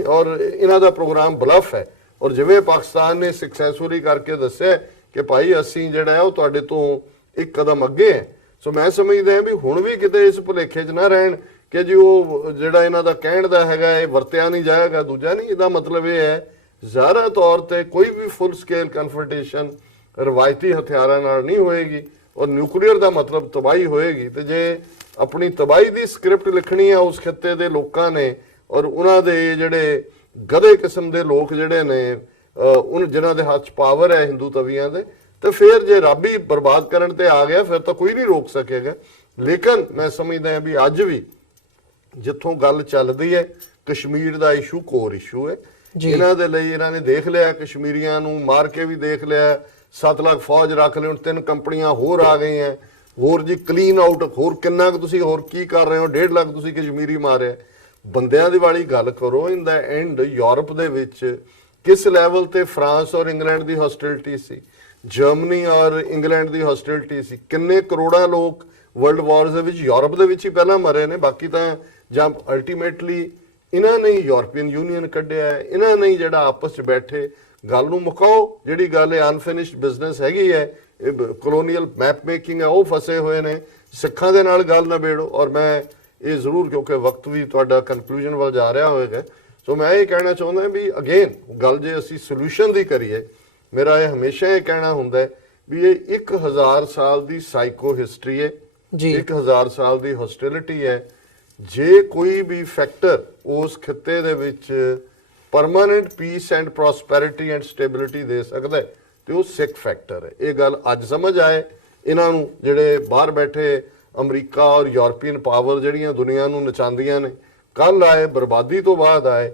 ਔਰ ਇਹਨਾਂ ਦਾ ਪ੍ਰੋਗਰਾਮ ਬਲਫ ਹੈ। ਔਰ ਜਿਵੇਂ ਪਾਕਿਸਤਾਨ ਨੇ ਸਕਸੈਸਫੁਲੀ ਕਰਕੇ ਦੱਸਿਆ ਕਿ ਭਾਈ ਅਸੀਂ ਜਿਹੜਾ ਹੈ ਉਹ ਤੁਹਾਡੇ ਤੋਂ ਇੱਕ ਕਦਮ ਅੱਗੇ ਹੈ। ਸੋ ਮੈਂ ਸਮਝਦਾ ਹਾਂ ਵੀ ਹੁਣ ਵੀ ਕਿਤੇ ਇਸ ਭੁਲੇਖੇ 'ਚ ਨਾ ਰਹਿਣ ਕਿ ਜੀ ਉਹ ਜਿਹੜਾ ਇਹਨਾਂ ਦਾ ਕਹਿਣ ਦਾ ਹੈਗਾ ਇਹ ਵਰਤਿਆ ਨਹੀਂ ਜਾਏਗਾ। ਦੂਜਾ ਨਹੀਂ, ਇਹਦਾ ਮਤਲਬ ਇਹ ਹੈ ਜ਼ਾਹਰਾ ਤੌਰ ਤੇ ਕੋਈ ਵੀ ਫੁੱਲ ਸਕੇਲ ਕਨਫਰੰਟੇਸ਼ਨ ਰਵਾਇਤੀ ਹਥਿਆਰਾਂ ਨਾਲ ਨਹੀਂ ਹੋਏਗੀ, ਔਰ ਨਿਊਕਲੀਅਰ ਦਾ ਮਤਲਬ ਤਬਾਹੀ ਹੋਏਗੀ। ਤੇ ਜੇ ਆਪਣੀ ਤਬਾਹੀ ਦੀ ਸਕ੍ਰਿਪਟ ਲਿਖਣੀ ਹੈ ਉਸ ਖਿੱਤੇ ਦੇ ਲੋਕਾਂ ਨੇ, ਔਰ ਉਹਨਾਂ ਦੇ ਜਿਹੜੇ ਗਧੇ ਕਿਸਮ ਦੇ ਲੋਕ ਜਿਹੜੇ ਨੇ ਜਿਨ੍ਹਾਂ ਦੇ ਹੱਥ 'ਚ ਪਾਵਰ ਹੈ ਹਿੰਦੂ ਤਵੀਆਂ ਦੇ, ਤੇ ਫਿਰ ਜੇ ਰੱਬ ਹੀ ਬਰਬਾਦ ਕਰਨ ਤੇ ਆ ਗਿਆ ਫਿਰ ਤਾਂ ਕੋਈ ਨਹੀਂ ਰੋਕ ਸਕੇਗਾ। ਲੇਕਿਨ ਮੈਂ ਸਮਝਦਾ ਹਾਂ ਵੀ ਅੱਜ ਵੀ ਜਿੱਥੋਂ ਗੱਲ ਚੱਲਦੀ ਹੈ, ਕਸ਼ਮੀਰ ਦਾ ਇਸ਼ੂ ਕੋਰ ਇਸ਼ੂ ਹੈ। ਇਹਨਾਂ ਦੇ ਲਈ ਇਹਨਾਂ ਨੇ ਦੇਖ ਲਿਆ, ਕਸ਼ਮੀਰੀਆਂ ਨੂੰ ਮਾਰ ਕੇ ਵੀ ਦੇਖ ਲਿਆ, 7 ਲੱਖ ਫੌਜ ਰੱਖ ਲਈ, ਹੁਣ 3 ਕੰਪਨੀਆਂ ਹੋਰ ਆ ਗਈਆਂ, ਹੋਰ ਜੀ ਕਲੀਨ ਆਊਟ, ਹੋਰ ਕਿੰਨਾ ਕੁ ਤੁਸੀਂ ਹੋਰ ਕੀ ਕਰ ਰਹੇ ਹੋ, 1.5 ਲੱਖ ਤੁਸੀਂ ਕਸ਼ਮੀਰੀ ਮਾਰਿਆ। ਬੰਦਿਆਂ ਦੀ ਵਾਲੀ ਗੱਲ ਕਰੋ। ਇਨ ਦਾ ਐਂਡ ਯੂਰਪ ਦੇ ਵਿੱਚ ਕਿਸ ਲੈਵਲ ਤੇ ਫਰਾਂਸ ਔਰ ਇੰਗਲੈਂਡ ਦੀ ਹੌਸਟਿਲਿਟੀ ਸੀ, ਜਰਮਨੀ ਔਰ ਇੰਗਲੈਂਡ ਦੀ ਹੌਸਟਿਲਿਟੀ ਸੀ। ਕਿੰਨੇ ਕਰੋੜਾਂ ਲੋਕ ਵਰਲਡ ਵਾਰਸ ਦੇ ਵਿੱਚ ਯੂਰਪ ਦੇ ਵਿੱਚ ਹੀ ਪਹਿਲਾਂ ਮਰੇ ਨੇ, ਬਾਕੀ ਤਾਂ ਜਾਂ ਅਲਟੀਮੇਟਲੀ ਇਹਨਾਂ ਨੇ ਯੂਰਪੀਅਨ ਯੂਨੀਅਨ ਕੱਢਿਆ, ਇਹਨਾਂ ਨੇ ਜਿਹੜਾ ਆਪਸ 'ਚ ਬੈਠੇ ਗੱਲ ਨੂੰ ਮੁਕਾਓ। ਜਿਹੜੀ ਗੱਲ ਇਹ ਅਨਫਿਨਿਸ਼ਡ ਬਿਜ਼ਨਸ ਹੈਗੀ ਹੈ, ਇਹ ਕਲੋਨੀਅਲ ਮੈਪ ਮੇਕਿੰਗ ਹੈ, ਉਹ ਫਸੇ ਹੋਏ ਨੇ। ਸਿੱਖਾਂ ਦੇ ਨਾਲ ਗੱਲ ਨਾ ਬੇੜੋ। ਔਰ ਮੈਂ ਇਹ ਜ਼ਰੂਰ, ਕਿਉਂਕਿ ਵਕਤ ਵੀ ਤੁਹਾਡਾ ਕਨਕਲੂਜਨ ਵੱਲ ਜਾ ਰਿਹਾ ਹੋਵੇਗਾ, ਸੋ ਮੈਂ ਇਹ ਕਹਿਣਾ ਚਾਹੁੰਦਾ ਵੀ ਅਗੇਨ ਗੱਲ ਜੇ ਅਸੀਂ ਸੋਲੂਸ਼ਨ ਦੀ ਕਰੀਏ, ਮੇਰਾ ਇਹ ਹਮੇਸ਼ਾ ਇਹ ਕਹਿਣਾ ਹੁੰਦਾ ਵੀ ਇਹ 1000 ਸਾਲ ਦੀ ਸਾਈਕੋ ਹਿਸਟਰੀ ਹੈ, 1000 ਸਾਲ ਦੀ ਹੌਸਟਿਲਿਟੀ ਹੈ। ਜੇ ਕੋਈ ਵੀ ਫੈਕਟਰ ਉਸ ਖਿੱਤੇ ਦੇ ਵਿੱਚ permanent piece and prosperity and stability ਦੇ ਸਕਦਾ ਹੈ ਤੇ ਉਹ ਸਿੱਖ ਫੈਕਟਰ ਹੈ। ਇਹ ਗੱਲ ਅੱਜ ਸਮਝ ਆਏ ਇਹਨਾਂ ਨੂੰ, ਜਿਹੜੇ ਬਾਹਰ ਬੈਠੇ ਅਮਰੀਕਾ ਔਰ ਯੂਰਪੀਅਨ ਪਾਵਰ ਜਿਹੜੀਆਂ ਦੁਨੀਆ ਨੂੰ ਨਚਾਉਂਦੀਆਂ ਨੇ, ਕੱਲ ਆਏ ਬਰਬਾਦੀ ਤੋਂ ਬਾਅਦ ਆਏ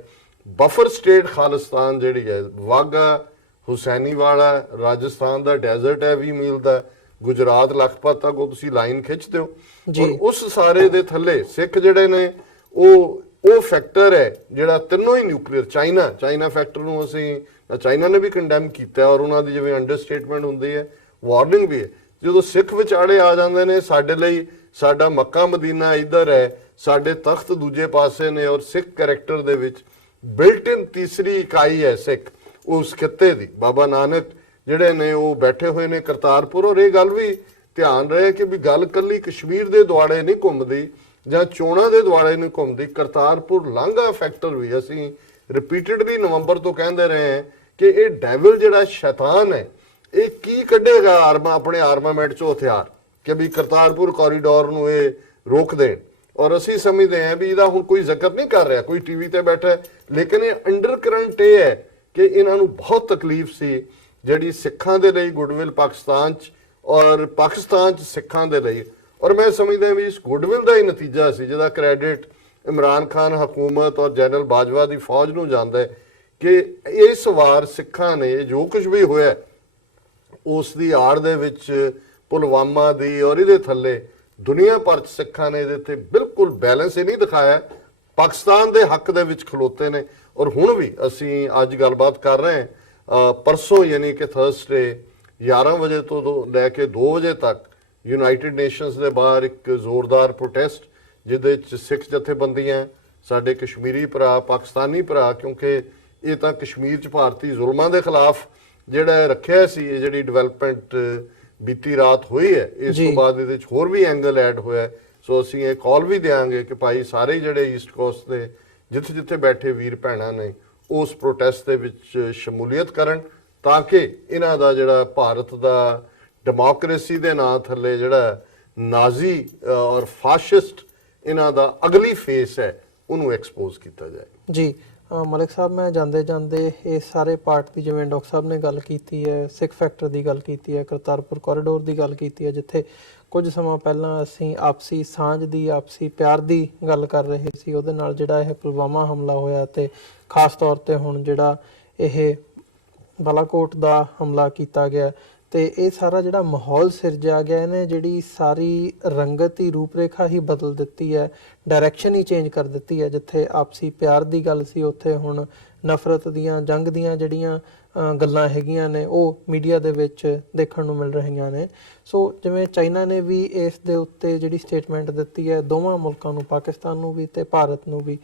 ਬਫਰ ਸਟੇਟ ਖਾਲਿਸਤਾਨ ਜਿਹੜੀ ਹੈ, ਵਾਗਾ ਹੁਸੈਨੀ ਵਾਲਾ ਰਾਜਸਥਾਨ ਦਾ ਡੈਜ਼ਰਟ ਹੈ 20 ਮੀਲ ਦਾ, ਗੁਜਰਾਤ ਲਖਪਤ ਤੱਕ ਉਹ ਤੁਸੀਂ ਲਾਈਨ ਖਿੱਚ ਦਿਓ, ਔਰ ਉਸ ਸਾਰੇ ਦੇ ਥੱਲੇ ਸਿੱਖ ਜਿਹੜੇ ਨੇ ਉਹ ਫੈਕਟਰ ਹੈ ਜਿਹੜਾ ਤਿੰਨੋਂ ਹੀ ਨਿਊਕਲੀਅਰ। ਚਾਈਨਾ ਫੈਕਟਰ ਨੂੰ ਅਸੀਂ, ਚਾਈਨਾ ਨੇ ਵੀ ਕੰਡੈਮ ਕੀਤਾ ਔਰ ਉਹਨਾਂ ਦੀ ਜਿਵੇਂ ਅੰਡਰਸਟੇਟਮੈਂਟ ਹੁੰਦੀ ਹੈ, ਵਾਰਨਿੰਗ ਵੀ ਹੈ। ਜਦੋਂ ਸਿੱਖ ਵਿਚਾਲੇ ਆ ਜਾਂਦੇ ਨੇ, ਸਾਡੇ ਲਈ ਸਾਡਾ ਮੱਕਾ ਮਦੀਨਾ ਇੱਧਰ ਹੈ, ਸਾਡੇ ਤਖਤ ਦੂਜੇ ਪਾਸੇ ਨੇ, ਔਰ ਸਿੱਖ ਕੈਰੈਕਟਰ ਦੇ ਵਿੱਚ ਬਿਲਟ ਇਨ ਤੀਸਰੀ ਇਕਾਈ ਹੈ ਸਿੱਖ ਉਸ ਖਿੱਤੇ ਦੀ। ਬਾਬਾ ਨਾਨਕ ਜਿਹੜੇ ਨੇ ਉਹ ਬੈਠੇ ਹੋਏ ਨੇ ਕਰਤਾਰਪੁਰ। ਔਰ ਇਹ ਗੱਲ ਵੀ ਧਿਆਨ ਰਹੇ ਕਿ ਵੀ ਗੱਲ ਕੱਲੀ ਕਸ਼ਮੀਰ ਦੇ ਦੁਆਲੇ ਨਹੀਂ ਘੁੰਮਦੀ ਜਾਂ ਚੋਣਾਂ ਦੇ ਦੁਆਲੇ ਨਹੀਂ ਘੁੰਮਦੀ। ਕਰਤਾਰਪੁਰ ਲਾਂਘਾ ਫੈਕਟਰ ਵੀ ਅਸੀਂ ਰਿਪੀਟਡਲੀ ਨਵੰਬਰ ਤੋਂ ਕਹਿੰਦੇ ਰਹੇ ਹਾਂ ਕਿ ਇਹ ਡੈਵਲ ਜਿਹੜਾ ਸ਼ੈਤਾਨ ਹੈ ਇਹ ਕੀ ਕੱਢੇਗਾ ਆਪਣੇ ਆਰਮਾਮੈਂਟ ਚੋਂ ਹਥਿਆਰ ਕਿ ਵੀ ਕਰਤਾਰਪੁਰ ਕੋਰੀਡੋਰ ਨੂੰ ਇਹ ਰੋਕ ਦੇਣ। ਔਰ ਅਸੀਂ ਸਮਝਦੇ ਹਾਂ ਵੀ ਇਹਦਾ ਹੁਣ ਕੋਈ ਜ਼ਿਕਰ ਨਹੀਂ ਕਰ ਰਿਹਾ, ਕੋਈ ਟੀਵੀ ਤੇ ਬੈਠਾ ਹੈ, ਲੇਕਿਨ ਇਹ ਅੰਡਰ ਕਰੰਟ ਇਹ ਹੈ ਕਿ ਇਹਨਾਂ ਨੂੰ ਬਹੁਤ ਤਕਲੀਫ ਸੀ ਜਿਹੜੀ ਸਿੱਖਾਂ ਦੇ ਲਈ ਗੁੱਡਵਿਲ ਪਾਕਿਸਤਾਨ 'ਚ ਔਰ ਪਾਕਿਸਤਾਨ 'ਚ ਸਿੱਖਾਂ ਦੇ ਲਈ। ਔਰ ਮੈਂ ਸਮਝਦਾ ਵੀ ਇਸ ਗੁੱਡਵਿਲ ਦਾ ਹੀ ਨਤੀਜਾ ਸੀ ਜਿਹਦਾ ਕ੍ਰੈਡਿਟ ਇਮਰਾਨ ਖਾਨ ਹਕੂਮਤ ਔਰ ਜਨਰਲ ਬਾਜਵਾ ਦੀ ਫੌਜ ਨੂੰ ਜਾਂਦਾ ਹੈ ਕਿ ਇਸ ਵਾਰ ਸਿੱਖਾਂ ਨੇ ਜੋ ਕੁਝ ਵੀ ਹੋਇਆ ਉਸ ਦੀ ਆੜ ਦੇ ਵਿੱਚ ਪੁਲਵਾਮਾ ਦੀ ਔਰ ਇਹਦੇ ਥੱਲੇ ਦੁਨੀਆ ਭਰ 'ਚ ਸਿੱਖਾਂ ਨੇ ਇਹਦੇ ਤੇ ਬਿਲਕੁਲ ਬੈਲੈਂਸ ਹੀ ਨਹੀਂ ਦਿਖਾਇਆ, ਪਾਕਿਸਤਾਨ ਦੇ ਹੱਕ ਦੇ ਵਿੱਚ ਖਲੋਤੇ ਨੇ। ਔਰ ਹੁਣ ਵੀ ਅਸੀਂ ਅੱਜ ਗੱਲਬਾਤ ਕਰ ਰਹੇ ਹਾਂ, ਪਰਸੋਂ ਯਾਨੀ ਕਿ ਥਰਸਡੇ 11 ਵਜੇ ਤੋਂ ਲੈ ਕੇ 2 ਵਜੇ ਤੱਕ ਯੂਨਾਈਟਿਡ ਨੇਸ਼ਨਸ ਦੇ ਬਾਹਰ ਇੱਕ ਜ਼ੋਰਦਾਰ ਪ੍ਰੋਟੈਸਟ ਜਿਹਦੇ 'ਚ ਸਿੱਖ ਜਥੇਬੰਦੀਆਂ, ਸਾਡੇ ਕਸ਼ਮੀਰੀ ਭਰਾ, ਪਾਕਿਸਤਾਨੀ ਭਰਾ, ਕਿਉਂਕਿ ਇਹ ਤਾਂ ਕਸ਼ਮੀਰ 'ਚ ਭਾਰਤੀ ਜ਼ੁਲਮਾਂ ਦੇ ਖਿਲਾਫ ਜਿਹੜਾ ਰੱਖਿਆ ਸੀ, ਇਹ ਜਿਹੜੀ ਡਿਵੈਲਪਮੈਂਟ ਬੀਤੀ ਰਾਤ ਹੋਈ ਹੈ, ਇਸ ਤੋਂ ਬਾਅਦ ਇਹਦੇ 'ਚ ਹੋਰ ਵੀ ਐਂਗਲ ਐਡ ਹੋਇਆ। ਸੋ ਅਸੀਂ ਇਹ ਕਾਲ ਵੀ ਦੇਾਂਗੇ ਕਿ ਭਾਈ ਸਾਰੇ ਜਿਹੜੇ ਈਸਟ ਕੋਸਟ ਦੇ ਜਿੱਥੇ ਜਿੱਥੇ ਬੈਠੇ ਵੀਰ ਭੈਣਾਂ ਨੇ ਉਸ ਪ੍ਰੋਟੈਸਟ ਦੇ ਵਿੱਚ ਸ਼ਮੂਲੀਅਤ ਕਰਨ ਤਾਂ ਕਿ ਇਹਨਾਂ ਦਾ ਜਿਹੜਾ ਭਾਰਤ ਦਾ ਡੈਮੋਕ੍ਰੇਸੀ ਦੇ ਨਾਂ ਥੱਲੇ ਜਿਹੜਾ ਨਾਜ਼ੀ ਔਰ ਫਾਸ਼ਿਸਟ ਇਹਨਾਂ ਦਾ ਅਗਲੀ ਫੇਸ ਹੈ ਉਹਨੂੰ ਐਕਸਪੋਜ਼ ਕੀਤਾ ਜਾਏ। ਜੀ ਮਲਿਕ ਸਾਹਿਬ, ਮੈਂ ਜਾਂਦੇ ਜਾਂਦੇ ਇਹ ਸਾਰੇ ਪਾਰਟ ਦੀ ਜਿਵੇਂ ਡਾਕਟਰ ਸਾਹਿਬ ਨੇ ਗੱਲ ਕੀਤੀ ਹੈ, ਸਿੱਖ ਫੈਕਟਰ ਦੀ ਗੱਲ ਕੀਤੀ ਹੈ, ਕਰਤਾਰਪੁਰ ਕੋਰੀਡੋਰ ਦੀ ਗੱਲ ਕੀਤੀ ਹੈ, ਜਿੱਥੇ ਕੁਝ ਸਮਾਂ ਪਹਿਲਾਂ ਅਸੀਂ ਆਪਸੀ ਸਾਂਝ ਦੀ, ਆਪਸੀ ਪਿਆਰ ਦੀ ਗੱਲ ਕਰ ਰਹੇ ਸੀ, ਉਹਦੇ ਨਾਲ ਜਿਹੜਾ ਇਹ ਪੁਲਵਾਮਾ ਹਮਲਾ ਹੋਇਆ ਤੇ ਖਾਸ ਤੌਰ ਤੇ ਹੁਣ ਜਿਹੜਾ ਇਹ ਬਾਲਾਕੋਟ ਦਾ ਹਮਲਾ ਕੀਤਾ ਗਿਆ ਤੇ ਇਹ ਸਾਰਾ ਜਿਹੜਾ ਮਾਹੌਲ ਸਿਰਜਿਆ ਗਿਆ ਇਹਨੇ ਜਿਹੜੀ ਸਾਰੀ ਰੰਗਤ ਹੀ, ਰੂਪਰੇਖਾ ਹੀ ਬਦਲ ਦਿੱਤੀ ਹੈ, ਡਾਇਰੈਕਸ਼ਨ ਹੀ ਚੇਂਜ ਕਰ ਦਿੱਤੀ ਹੈ। ਜਿੱਥੇ ਆਪਸੀ ਪਿਆਰ ਦੀ ਗੱਲ ਸੀ ਉੱਥੇ ਹੁਣ ਨਫ਼ਰਤ ਦੀਆਂ, ਜੰਗ ਦੀਆਂ ਜਿਹੜੀਆਂ ਗੱਲਾਂ ਹੈਗੀਆਂ ਨੇ ਉਹ ਮੀਡੀਆ ਦੇ ਵਿੱਚ ਦੇਖਣ ਨੂੰ ਮਿਲ ਰਹੀਆਂ ਨੇ। ਸੋ ਜਿਵੇਂ ਚਾਈਨਾ ਨੇ ਵੀ ਇਸ ਦੇ ਉੱਤੇ ਜਿਹੜੀ ਸਟੇਟਮੈਂਟ ਦਿੱਤੀ ਹੈ, ਦੋਵਾਂ ਮੁਲਕਾਂ ਨੂੰ, ਪਾਕਿਸਤਾਨ ਨੂੰ ਵੀ ਤੇ ਭਾਰਤ ਨੂੰ ਵੀ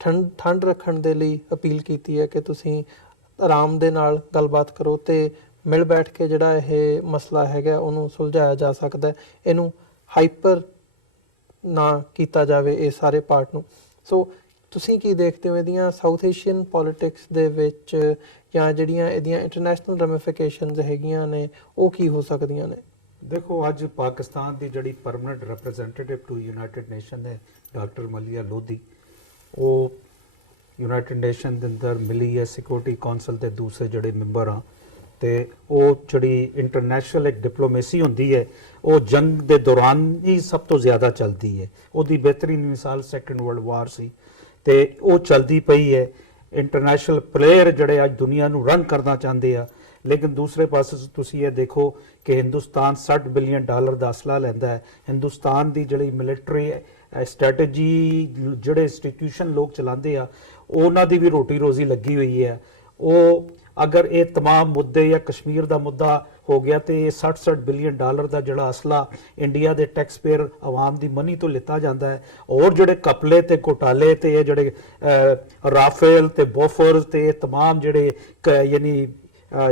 ਠੰਡ ਰੱਖਣ ਦੇ ਲਈ ਅਪੀਲ ਕੀਤੀ ਹੈ ਕਿ ਤੁਸੀਂ ਆਰਾਮ ਦੇ ਨਾਲ ਗੱਲਬਾਤ ਕਰੋ ਤੇ ਮਿਲ ਬੈਠ ਕੇ ਜਿਹੜਾ ਇਹ ਮਸਲਾ ਹੈਗਾ ਉਹਨੂੰ ਸੁਲਝਾਇਆ ਜਾ ਸਕਦਾ ਹੈ, ਇਹਨੂੰ ਹਾਈਪਰ ਨਾ ਕੀਤਾ ਜਾਵੇ ਇਹ ਸਾਰੇ ਪਾਰਟ ਨੂੰ। ਸੋ ਤੁਸੀਂ ਕੀ ਦੇਖਦੇ ਹੋ ਇਹਦੀਆਂ ਸਾਊਥ ਏਸ਼ੀਅਨ ਪੋਲਿਟਿਕਸ ਦੇ ਵਿੱਚ ਜਾਂ ਜਿਹੜੀਆਂ ਇਹਦੀਆਂ ਇੰਟਰਨੈਸ਼ਨਲ ਰੈਮੀਫਿਕੇਸ਼ਨਸ ਹੈਗੀਆਂ ਨੇ ਉਹ ਕੀ ਹੋ ਸਕਦੀਆਂ ਨੇ? ਦੇਖੋ, ਅੱਜ ਪਾਕਿਸਤਾਨ ਦੀ ਜਿਹੜੀ permanent representative to United Nation ਹੈ ਡਾਕਟਰ ਮਲੀਆ ਲੋਧੀ, ਉਹ ਯੂਨਾਈਟਿਡ ਨੇਸ਼ਨ ਦੇ ਅੰਦਰ ਮਿਲੀ ਹੈ ਸਿਕਿਉਰਿਟੀ ਕੌਂਸਲ ਦੇ ਦੂਸਰੇ ਜਿਹੜੇ ਮੈਂਬਰ ਆ ਤੇ ਉਹ ਜਿਹੜੀ ਇੰਟਰਨੈਸ਼ਨਲ ਇੱਕ ਡਿਪਲੋਮੇਸੀ ਹੁੰਦੀ ਹੈ ਉਹ ਜੰਗ ਦੇ ਦੌਰਾਨ ਹੀ ਸਭ ਤੋਂ ਜ਼ਿਆਦਾ ਚੱਲਦੀ ਹੈ। ਉਹਦੀ ਬਿਹਤਰੀਨ ਮਿਸਾਲ ਸੈਕੰਡ ਵਰਲਡ ਵਾਰ ਸੀ ਤੇ ਉਹ ਚੱਲਦੀ ਪਈ ਹੈ। ਇੰਟਰਨੈਸ਼ਨਲ ਪਲੇਅਰ ਜਿਹੜੇ ਅੱਜ ਦੁਨੀਆ ਨੂੰ ਰਨ ਕਰਨਾ ਚਾਹੁੰਦੇ ਆ, ਲੇਕਿਨ ਦੂਸਰੇ ਪਾਸੇ ਤੁਸੀਂ ਇਹ ਦੇਖੋ ਕਿ ਹਿੰਦੁਸਤਾਨ $60 ਬਿਲੀਅਨ ਦਾ ਅਸਲਾ ਲੈਂਦਾ ਹੈ। ਹਿੰਦੁਸਤਾਨ ਦੀ ਜਿਹੜੀ ਮਿਲਟਰੀ ਸਟ੍ਰੈਟਜੀ, ਜਿਹੜੇ ਇੰਸਟੀਟਿਊਸ਼ਨ ਲੋਕ ਚਲਾਉਂਦੇ ਆ, ਉਹਨਾਂ ਦੀ ਵੀ ਰੋਟੀ ਰੋਜ਼ੀ ਲੱਗੀ ਹੋਈ ਹੈ। ਉਹ ਅਗਰ ਇਹ तमाम ਮੁੱਦੇ ਜਾਂ ਕਸ਼ਮੀਰ ਦਾ ਮੁੱਦਾ ਹੋ ਗਿਆ ਤੇ ਇਹ $60 ਬਿਲੀਅਨ ਦਾ ਜਿਹੜਾ ਅਸਲਾ ਇੰਡੀਆ ਦੇ ਟੈਕਸ ਪੇਅਰ ਆਵਾਮ ਦੀ ਮਨੀ ਤੋਂ ਲਿੱਤਾ ਜਾਂਦਾ ਹੈ। ਔਰ ਜਿਹੜੇ ਕਪਲੇ ਤੇ ਘੁਟਾਲੇ ਤੇ ਇਹ ਜਿਹੜੇ ਰਾਫੇਲ ਤੇ ਬੋਫਰਸ ਤੇ ਇਹ तमाम ਜਿਹੜੇ ਯਾਨੀ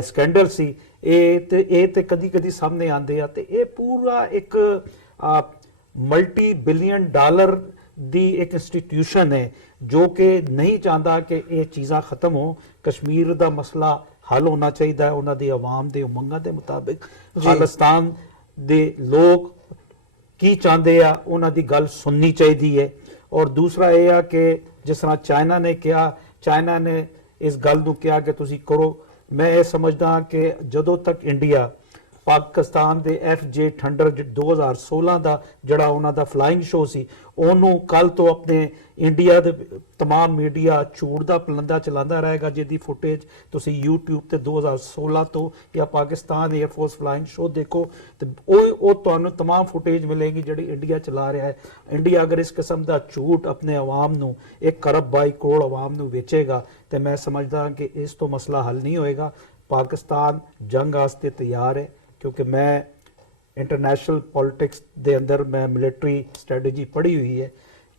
ਸਕੈਂਡਲ ਸੀ, ਇਹ ਤੇ ਕਦੀ ਕਦੀ ਸਾਹਮਣੇ ਆਉਂਦੇ ਆ ਤੇ ਇਹ ਪੂਰਾ ਇੱਕ ਮਲਟੀ ਬਿਲੀਅਨ ਡਾਲਰ ਦੀ ਇੱਕ ਇੰਸਟੀਟਿਊਸ਼ਨ ਹੈ ਜੋ ਕਿ ਨਹੀਂ ਚਾਹੁੰਦਾ ਕਿ ਇਹ ਚੀਜ਼ਾਂ ਖਤਮ ਹੋ। ਕਸ਼ਮੀਰ ਦਾ ਮਸਲਾ ਹੱਲ ਹੋਣਾ ਚਾਹੀਦਾ ਹੈ ਉਹਨਾਂ ਦੀ ਆਵਾਮ ਦੇ ਉਮੰਗਾਂ ਦੇ ਮੁਤਾਬਿਕ। ਖਾਲਿਸਤਾਨ ਦੇ ਲੋਕ ਕੀ ਚਾਹੁੰਦੇ ਆ ਉਹਨਾਂ ਦੀ ਗੱਲ ਸੁਣਨੀ ਚਾਹੀਦੀ ਹੈ। ਔਰ ਦੂਸਰਾ ਇਹ ਆ ਕਿ ਜਿਸ ਤਰ੍ਹਾਂ ਚਾਈਨਾ ਨੇ ਕਿਹਾ, ਚਾਈਨਾ ਨੇ ਇਸ ਗੱਲ ਨੂੰ ਕਿਹਾ ਕਿ ਤੁਸੀਂ ਕਰੋ। ਮੈਂ ਇਹ ਸਮਝਦਾ ਕਿ ਜਦੋਂ तक ਇੰਡੀਆ ਪਾਕਿਸਤਾਨ ਦੇ FJ-100 2016 ਦਾ ਜਿਹੜਾ ਉਹਨਾਂ ਦਾ ਫਲਾਈਂਗ ਸ਼ੋ ਸੀ ਉਹਨੂੰ ਕੱਲ ਤੋਂ ਆਪਣੇ ਇੰਡੀਆ ਦੇ तमाम ਮੀਡੀਆ ਝੂਠ ਦਾ ਪਲੰਦਾ ਚਲਾਉਂਦਾ ਰਹੇਗਾ, ਜਿਹਦੀ ਫੁਟੇਜ ਤੁਸੀਂ YouTube ਤੇ 2016 ਤੋਂ ਜਾਂ ਪਾਕਿਸਤਾਨ 에ਅਰਫੋਰਸ ਫਲਾਈਂਗ ਸ਼ੋ ਦੇਖੋ ਤੇ ਉਹ ਤੁਹਾਨੂੰ तमाम ਫੁਟੇਜ ਮਿਲੇਗੀ ਜਿਹੜੀ ਇੰਡੀਆ ਚਲਾ ਰਿਹਾ ਹੈ। ਇੰਡੀਆ ਅਗਰ ਇਸ ਕਿਸਮ ਦਾ ਝੂਠ ਆਪਣੇ ਆਵਾਮ ਨੂੰ 1 ਕਰਬ 22 ਕਰੋੜ ਆਵਾਮ ਨੂੰ ਵੇਚੇਗਾ ਤੇ ਮੈਂ ਸਮਝਦਾ ਕਿ ਇਸ ਤੋਂ ਮਸਲਾ ਹੱਲ ਨਹੀਂ ਹੋਏਗਾ। ਪਾਕਿਸਤਾਨ ਜੰਗ ਵਾਸਤੇ ਤਿਆਰ ਹੈ ਕਿਉਂਕਿ ਮੈਂ ਇੰਟਰਨੈਸ਼ਨਲ ਪੋਲਿਟਿਕਸ ਦੇ ਅੰਦਰ ਮੈਂ ਮਿਲਟਰੀ ਸਟ੍ਰੈਟਜੀ ਪੜ੍ਹੀ ਹੋਈ ਹੈ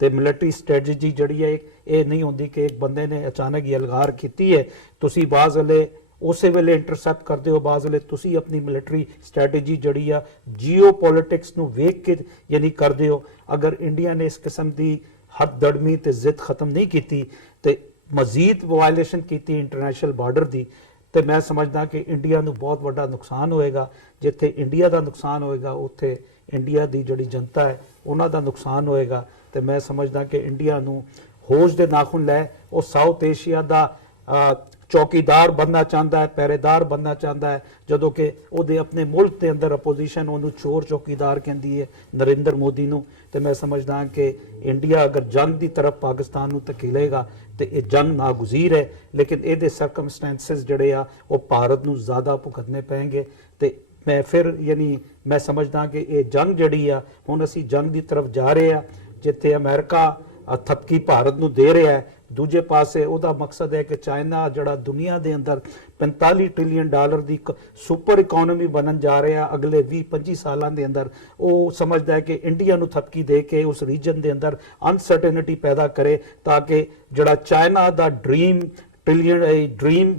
ਤੇ ਮਿਲਟਰੀ ਸਟ੍ਰੈਟਜੀ ਜਿਹੜੀ ਹੈ ਇਹ ਨਹੀਂ ਹੁੰਦੀ ਕਿ ਇੱਕ ਬੰਦੇ ਨੇ ਅਚਾਨਕ ਯਲਗਾਰ ਕੀਤੀ ਹੈ, ਤੁਸੀਂ ਬਾਜ਼ ਵੇਲੇ ਉਸੇ ਵੇਲੇ ਇੰਟਰਸੈਪਟ ਕਰਦੇ ਹੋ, ਬਾਜ਼ ਵੇਲੇ ਤੁਸੀਂ ਆਪਣੀ ਮਿਲਟਰੀ ਸਟ੍ਰੈਟਜੀ ਜਿਹੜੀ ਆ ਜੀਓ ਪੋਲਿਟਿਕਸ ਨੂੰ ਵੇਖ ਕੇ ਯਾਨੀ ਕਰਦੇ ਹੋ। ਅਗਰ ਇੰਡੀਆ ਨੇ ਇਸ ਕਿਸਮ ਦੀ ਹੱਥਦੜਮੀ ਤੇ ਜ਼ਿੱਦ ਖਤਮ ਨਹੀਂ ਕੀਤੀ ਤੇ ਮਜ਼ੀਦ ਵਾਇਲੇਸ਼ਨ ਕੀਤੀ ਇੰਟਰਨੈਸ਼ਨਲ ਬਾਰਡਰ ਦੀ, ਤੇ ਮੈਂ ਸਮਝਦਾ ਕਿ ਇੰਡੀਆ ਨੂੰ ਬਹੁਤ ਵੱਡਾ ਨੁਕਸਾਨ ਹੋਏਗਾ। ਜਿੱਥੇ ਇੰਡੀਆ ਦਾ ਨੁਕਸਾਨ ਹੋਏਗਾ ਉੱਥੇ ਇੰਡੀਆ ਦੀ ਜਿਹੜੀ ਜਨਤਾ ਹੈ ਉਹਨਾਂ ਦਾ ਨੁਕਸਾਨ ਹੋਏਗਾ। ਤੇ ਮੈਂ ਸਮਝਦਾ ਕਿ ਇੰਡੀਆ ਨੂੰ ਹੋਸ਼ ਦੇ ਨਾਖੂਨ ਲੈ, ਉਹ ਸਾਊਥ ਏਸ਼ੀਆ ਦਾ ਚੌਕੀਦਾਰ ਬਣਨਾ ਚਾਹੁੰਦਾ ਹੈ, ਪਹਿਰੇਦਾਰ ਬਣਨਾ ਚਾਹੁੰਦਾ ਹੈ, ਜਦੋਂ ਕਿ ਉਹਦੇ ਆਪਣੇ ਮੁਲਕ ਦੇ ਅੰਦਰ ਅਪੋਜੀਸ਼ਨ ਉਹਨੂੰ ਚੋਰ ਚੌਕੀਦਾਰ ਕਹਿੰਦੀ ਹੈ, ਨਰਿੰਦਰ ਮੋਦੀ ਨੂੰ। ਤੇ ਮੈਂ ਸਮਝਦਾ ਕਿ ਇੰਡੀਆ ਅਗਰ ਜੰਗ ਦੀ ਤਰਫ ਪਾਕਿਸਤਾਨ ਨੂੰ ਧਕੇਲੇਗਾ ਤੇ ਇਹ ਜੰਗ ਨਾਗੁਜ਼ੀਰ ਹੈ, ਲੇਕਿਨ ਇਹਦੇ ਸਰਕਮਸਟੈਂਸਸ ਜਿਹੜੇ ਆ ਉਹ ਭਾਰਤ ਨੂੰ ਜ਼ਿਆਦਾ ਭੁਗਤਨੇ ਪੈਣਗੇ। ਤੇ ਮੈਂ ਫਿਰ ਯਾਨੀ ਮੈਂ ਸਮਝਦਾ ਕਿ ਇਹ ਜੰਗ ਜਿਹੜੀ ਆ, ਹੁਣ ਅਸੀਂ ਜੰਗ ਦੀ ਤਰਫ ਜਾ ਰਹੇ ਆ ਜਿੱਥੇ ਅਮਰੀਕਾ ਥਪਕੀ ਭਾਰਤ ਨੂੰ ਦੇ ਰਿਹਾ ਹੈ, ਦੂਜੇ ਪਾਸੇ ਉਹਦਾ ਮਕਸਦ ਹੈ ਕਿ ਚਾਈਨਾ ਜਿਹੜਾ ਦੁਨੀਆ ਦੇ ਅੰਦਰ 45 ਟ੍ਰਿਲੀਅਨ ਡਾਲਰ ਦੀ ਇੱਕ ਸੁਪਰ ਇਕਨੋਮੀ ਬਣਨ ਜਾ ਰਿਹਾ ਅਗਲੇ 20-25 ਸਾਲਾਂ ਦੇ ਅੰਦਰ, ਉਹ ਸਮਝਦਾ ਹੈ ਕਿ ਇੰਡੀਆ ਨੂੰ ਥਪਕੀ ਦੇ ਕੇ ਉਸ ਰੀਜਨ ਦੇ ਅੰਦਰ ਅਨਸਰਟੇਨਿਟੀ ਪੈਦਾ ਕਰੇ ਤਾਂ ਕਿ ਜਿਹੜਾ ਚਾਈਨਾ ਦਾ ਡ੍ਰੀਮ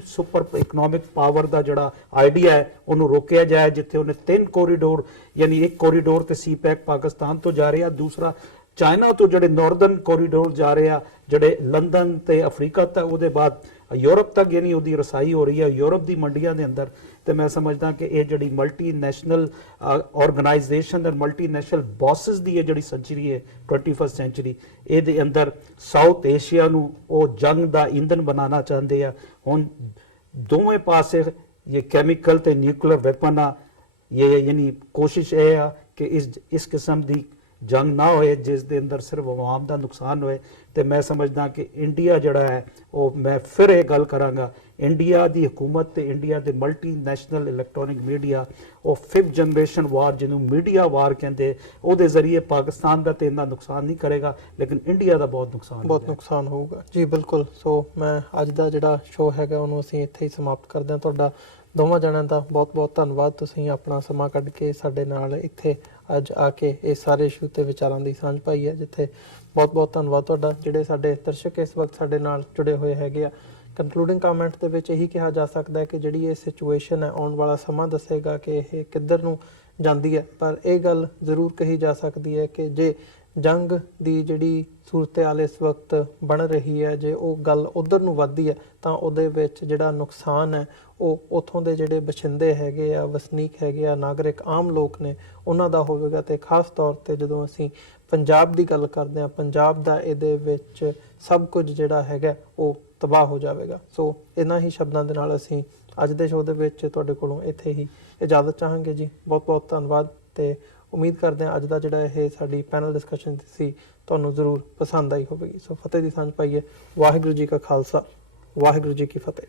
ਸੁਪਰ ਇਕਨੋਮਿਕ ਪਾਵਰ ਦਾ ਜਿਹੜਾ ਆਈਡੀਆ ਹੈ ਉਹਨੂੰ ਰੋਕਿਆ ਜਾਏ। ਜਿੱਥੇ ਉਹਨੇ 3 ਕੋਰੀਡੋਰ ਯਾਨੀ ਇੱਕ ਕੋਰੀਡੋਰ ਤੇ ਸੀਪੈਕ ਪਾਕਿਸਤਾਨ ਤੋਂ ਜਾ ਰਿਹਾ, ਦੂਸਰਾ ਚਾਈਨਾ ਤੋਂ ਜਿਹੜੇ ਨਾਰਦਰਨ ਕੋਰੀਡੋਰ ਜਾ ਰਹੇ ਆ ਜਿਹੜੇ ਲੰਡਨ ਤੇ ਅਫਰੀਕਾ ਤੱਕ, ਉਹਦੇ ਬਾਅਦ ਯੂਰਪ ਤੱਕ ਯਾਨੀ ਉਹਦੀ ਰਸਾਈ ਹੋ ਰਹੀ ਹੈ ਯੂਰਪ ਦੀ ਮੰਡੀਆਂ ਦੇ ਅੰਦਰ। ਤੇ ਮੈਂ ਸਮਝਦਾ ਕਿ ਇਹ ਜਿਹੜੀ ਮਲਟੀਨੈਸ਼ਨਲ ਆਰਗੇਨਾਈਜੇਸ਼ਨ ਔਰ ਮਲਟੀਨੈਸ਼ਨਲ ਬੌਸਸ ਦੀ ਇਹ ਜਿਹੜੀ ਸੈਂਚੁਰੀ ਹੈ 21st ਸੈਂਚੁਰੀ, ਇਹਦੇ ਅੰਦਰ ਸਾਊਥ ਏਸ਼ੀਆ ਨੂੰ ਉਹ ਜੰਗ ਦਾ ਈਂਧਨ ਬਣਾਉਣਾ ਚਾਹੁੰਦੇ ਆ। ਹੁਣ ਦੋਵੇਂ ਪਾਸੇ ਇਹ ਕੈਮੀਕਲ ਤੇ ਨਿਊਕਲੀਅਰ ਵੈਪਨ ਆ, ਇਹ ਯਾਨੀ ਕੋਸ਼ਿਸ਼ ਇਹ ਆ ਕਿ ਇਸ ਕਿਸਮ ਦੀ ਜੰਗ ਨਾ ਹੋਏ ਜਿਸ ਦੇ ਅੰਦਰ ਸਿਰਫ ਆਵਾਮ ਦਾ ਨੁਕਸਾਨ ਹੋਏ। ਤੇ ਮੈਂ ਸਮਝਦਾ ਕਿ ਇੰਡੀਆ ਜਿਹੜਾ ਹੈ ਉਹ, ਮੈਂ ਫਿਰ ਇਹ ਗੱਲ ਕਰਾਂਗਾ, ਇੰਡੀਆ ਦੀ ਹਕੂਮਤ ਤੇ ਇੰਡੀਆ ਦੇ ਮਲਟੀਨੈਸ਼ਨਲ ਇਲੈਕਟ੍ਰੋਨਿਕ ਮੀਡੀਆ ਉਹ 5th ਜਨਰੇਸ਼ਨ ਵਾਰ ਜਿਹਨੂੰ ਮੀਡੀਆ ਵਾਰ ਕਹਿੰਦੇ, ਉਹਦੇ ਜ਼ਰੀਏ ਪਾਕਿਸਤਾਨ ਦਾ ਤੇ ਇੰਨਾ ਨੁਕਸਾਨ ਨਹੀਂ ਕਰੇਗਾ ਲੇਕਿਨ ਇੰਡੀਆ ਦਾ ਬਹੁਤ ਨੁਕਸਾਨ ਹੋਊਗਾ। ਜੀ ਬਿਲਕੁਲ। ਸੋ ਮੈਂ ਅੱਜ ਦਾ ਜਿਹੜਾ ਸ਼ੋਅ ਹੈਗਾ ਉਹਨੂੰ ਅਸੀਂ ਇੱਥੇ ਹੀ ਸਮਾਪਤ ਕਰਦੇ ਹਾਂ। ਤੁਹਾਡਾ ਦੋਵਾਂ ਜਣਿਆਂ ਦਾ ਬਹੁਤ ਬਹੁਤ ਧੰਨਵਾਦ, ਤੁਸੀਂ ਆਪਣਾ ਸਮਾਂ ਕੱਢ ਕੇ ਸਾਡੇ ਨਾਲ ਇੱਥੇ ਅੱਜ ਆ ਕੇ ਇਹ ਸਾਰੇ ਇਸ਼ੂ ਤੇ ਵਿਚਾਰਾਂ ਦੀ ਸਾਂਝ ਪਾਈ ਹੈ। ਜਿੱਥੇ ਬਹੁਤ ਬਹੁਤ ਧੰਨਵਾਦ ਤੁਹਾਡਾ। ਜਿਹੜੇ ਸਾਡੇ ਦਰਸ਼ਕ ਇਸ ਵਕਤ ਸਾਡੇ ਨਾਲ ਜੁੜੇ ਹੋਏ ਹੈਗੇ ਆ, ਕੰਕਲੂਡਿੰਗ ਕਮੈਂਟ ਦੇ ਵਿੱਚ ਇਹੀ ਕਿਹਾ ਜਾ ਸਕਦਾ ਹੈ ਕਿ ਜਿਹੜੀ ਇਹ ਸਿਚੁਏਸ਼ਨ ਹੈ ਆਉਣ ਵਾਲਾ ਸਮਾਂ ਦੱਸੇਗਾ ਕਿ ਇਹ ਕਿੱਧਰ ਨੂੰ ਜਾਂਦੀ ਹੈ, ਪਰ ਇਹ ਗੱਲ ਜ਼ਰੂਰ ਕਹੀ ਜਾ ਸਕਦੀ ਹੈ ਕਿ ਜੇ ਜੰਗ ਦੀ ਜਿਹੜੀ ਸੂਰਤ-ਹਾਲ ਇਸ ਵਕਤ ਬਣ ਰਹੀ ਹੈ, ਜੇ ਉਹ ਗੱਲ ਉਧਰ ਨੂੰ ਵੱਧਦੀ ਹੈ ਤਾਂ ਉਹਦੇ ਵਿੱਚ ਜਿਹੜਾ ਨੁਕਸਾਨ ਹੈ ਉਹ ਉੱਥੋਂ ਦੇ ਜਿਹੜੇ ਬਸ਼ਿੰਦੇ ਹੈਗੇ ਆ, ਵਸਨੀਕ ਹੈਗੇ ਆ, ਨਾਗਰਿਕ ਆਮ ਲੋਕ ਨੇ, ਉਹਨਾਂ ਦਾ ਹੋਵੇਗਾ। ਤੇ ਖਾਸ ਤੌਰ ਤੇ ਜਦੋਂ ਅਸੀਂ ਪੰਜਾਬ ਦੀ ਗੱਲ ਕਰਦੇ ਹਾਂ, ਪੰਜਾਬ ਦਾ ਇਹਦੇ ਵਿੱਚ ਸਭ ਕੁਝ ਜਿਹੜਾ ਹੈਗਾ ਉਹ ਤਬਾਹ ਹੋ ਜਾਵੇਗਾ। ਸੋ ਇਹਨਾਂ ਹੀ ਸ਼ਬਦਾਂ ਦੇ ਨਾਲ ਅਸੀਂ ਅੱਜ ਦੇ ਸ਼ੋਅ ਦੇ ਵਿੱਚ ਤੁਹਾਡੇ ਕੋਲੋਂ ਇੱਥੇ ਹੀ ਇਜਾਜ਼ਤ ਚਾਹਾਂਗੇ ਜੀ। ਬਹੁਤ ਬਹੁਤ ਧੰਨਵਾਦ ਤੇ ਉਮੀਦ ਕਰਦੇ ਹਾਂ ਅੱਜ ਦਾ ਜਿਹੜਾ ਇਹ ਸਾਡੀ ਪੈਨਲ ਡਿਸਕਸ਼ਨ ਸੀ ਤੁਹਾਨੂੰ ਜ਼ਰੂਰ ਪਸੰਦ ਆਈ ਹੋਵੇਗੀ। ਸੋ ਫਤਿਹ ਦੀ ਸਾਂਝ ਪਾਈਏ। ਵਾਹਿਗੁਰੂ ਜੀ ਕਾ ਖਾਲਸਾ, ਵਾਹਿਗੁਰੂ ਜੀ ਕੀ ਫਤਿਹ।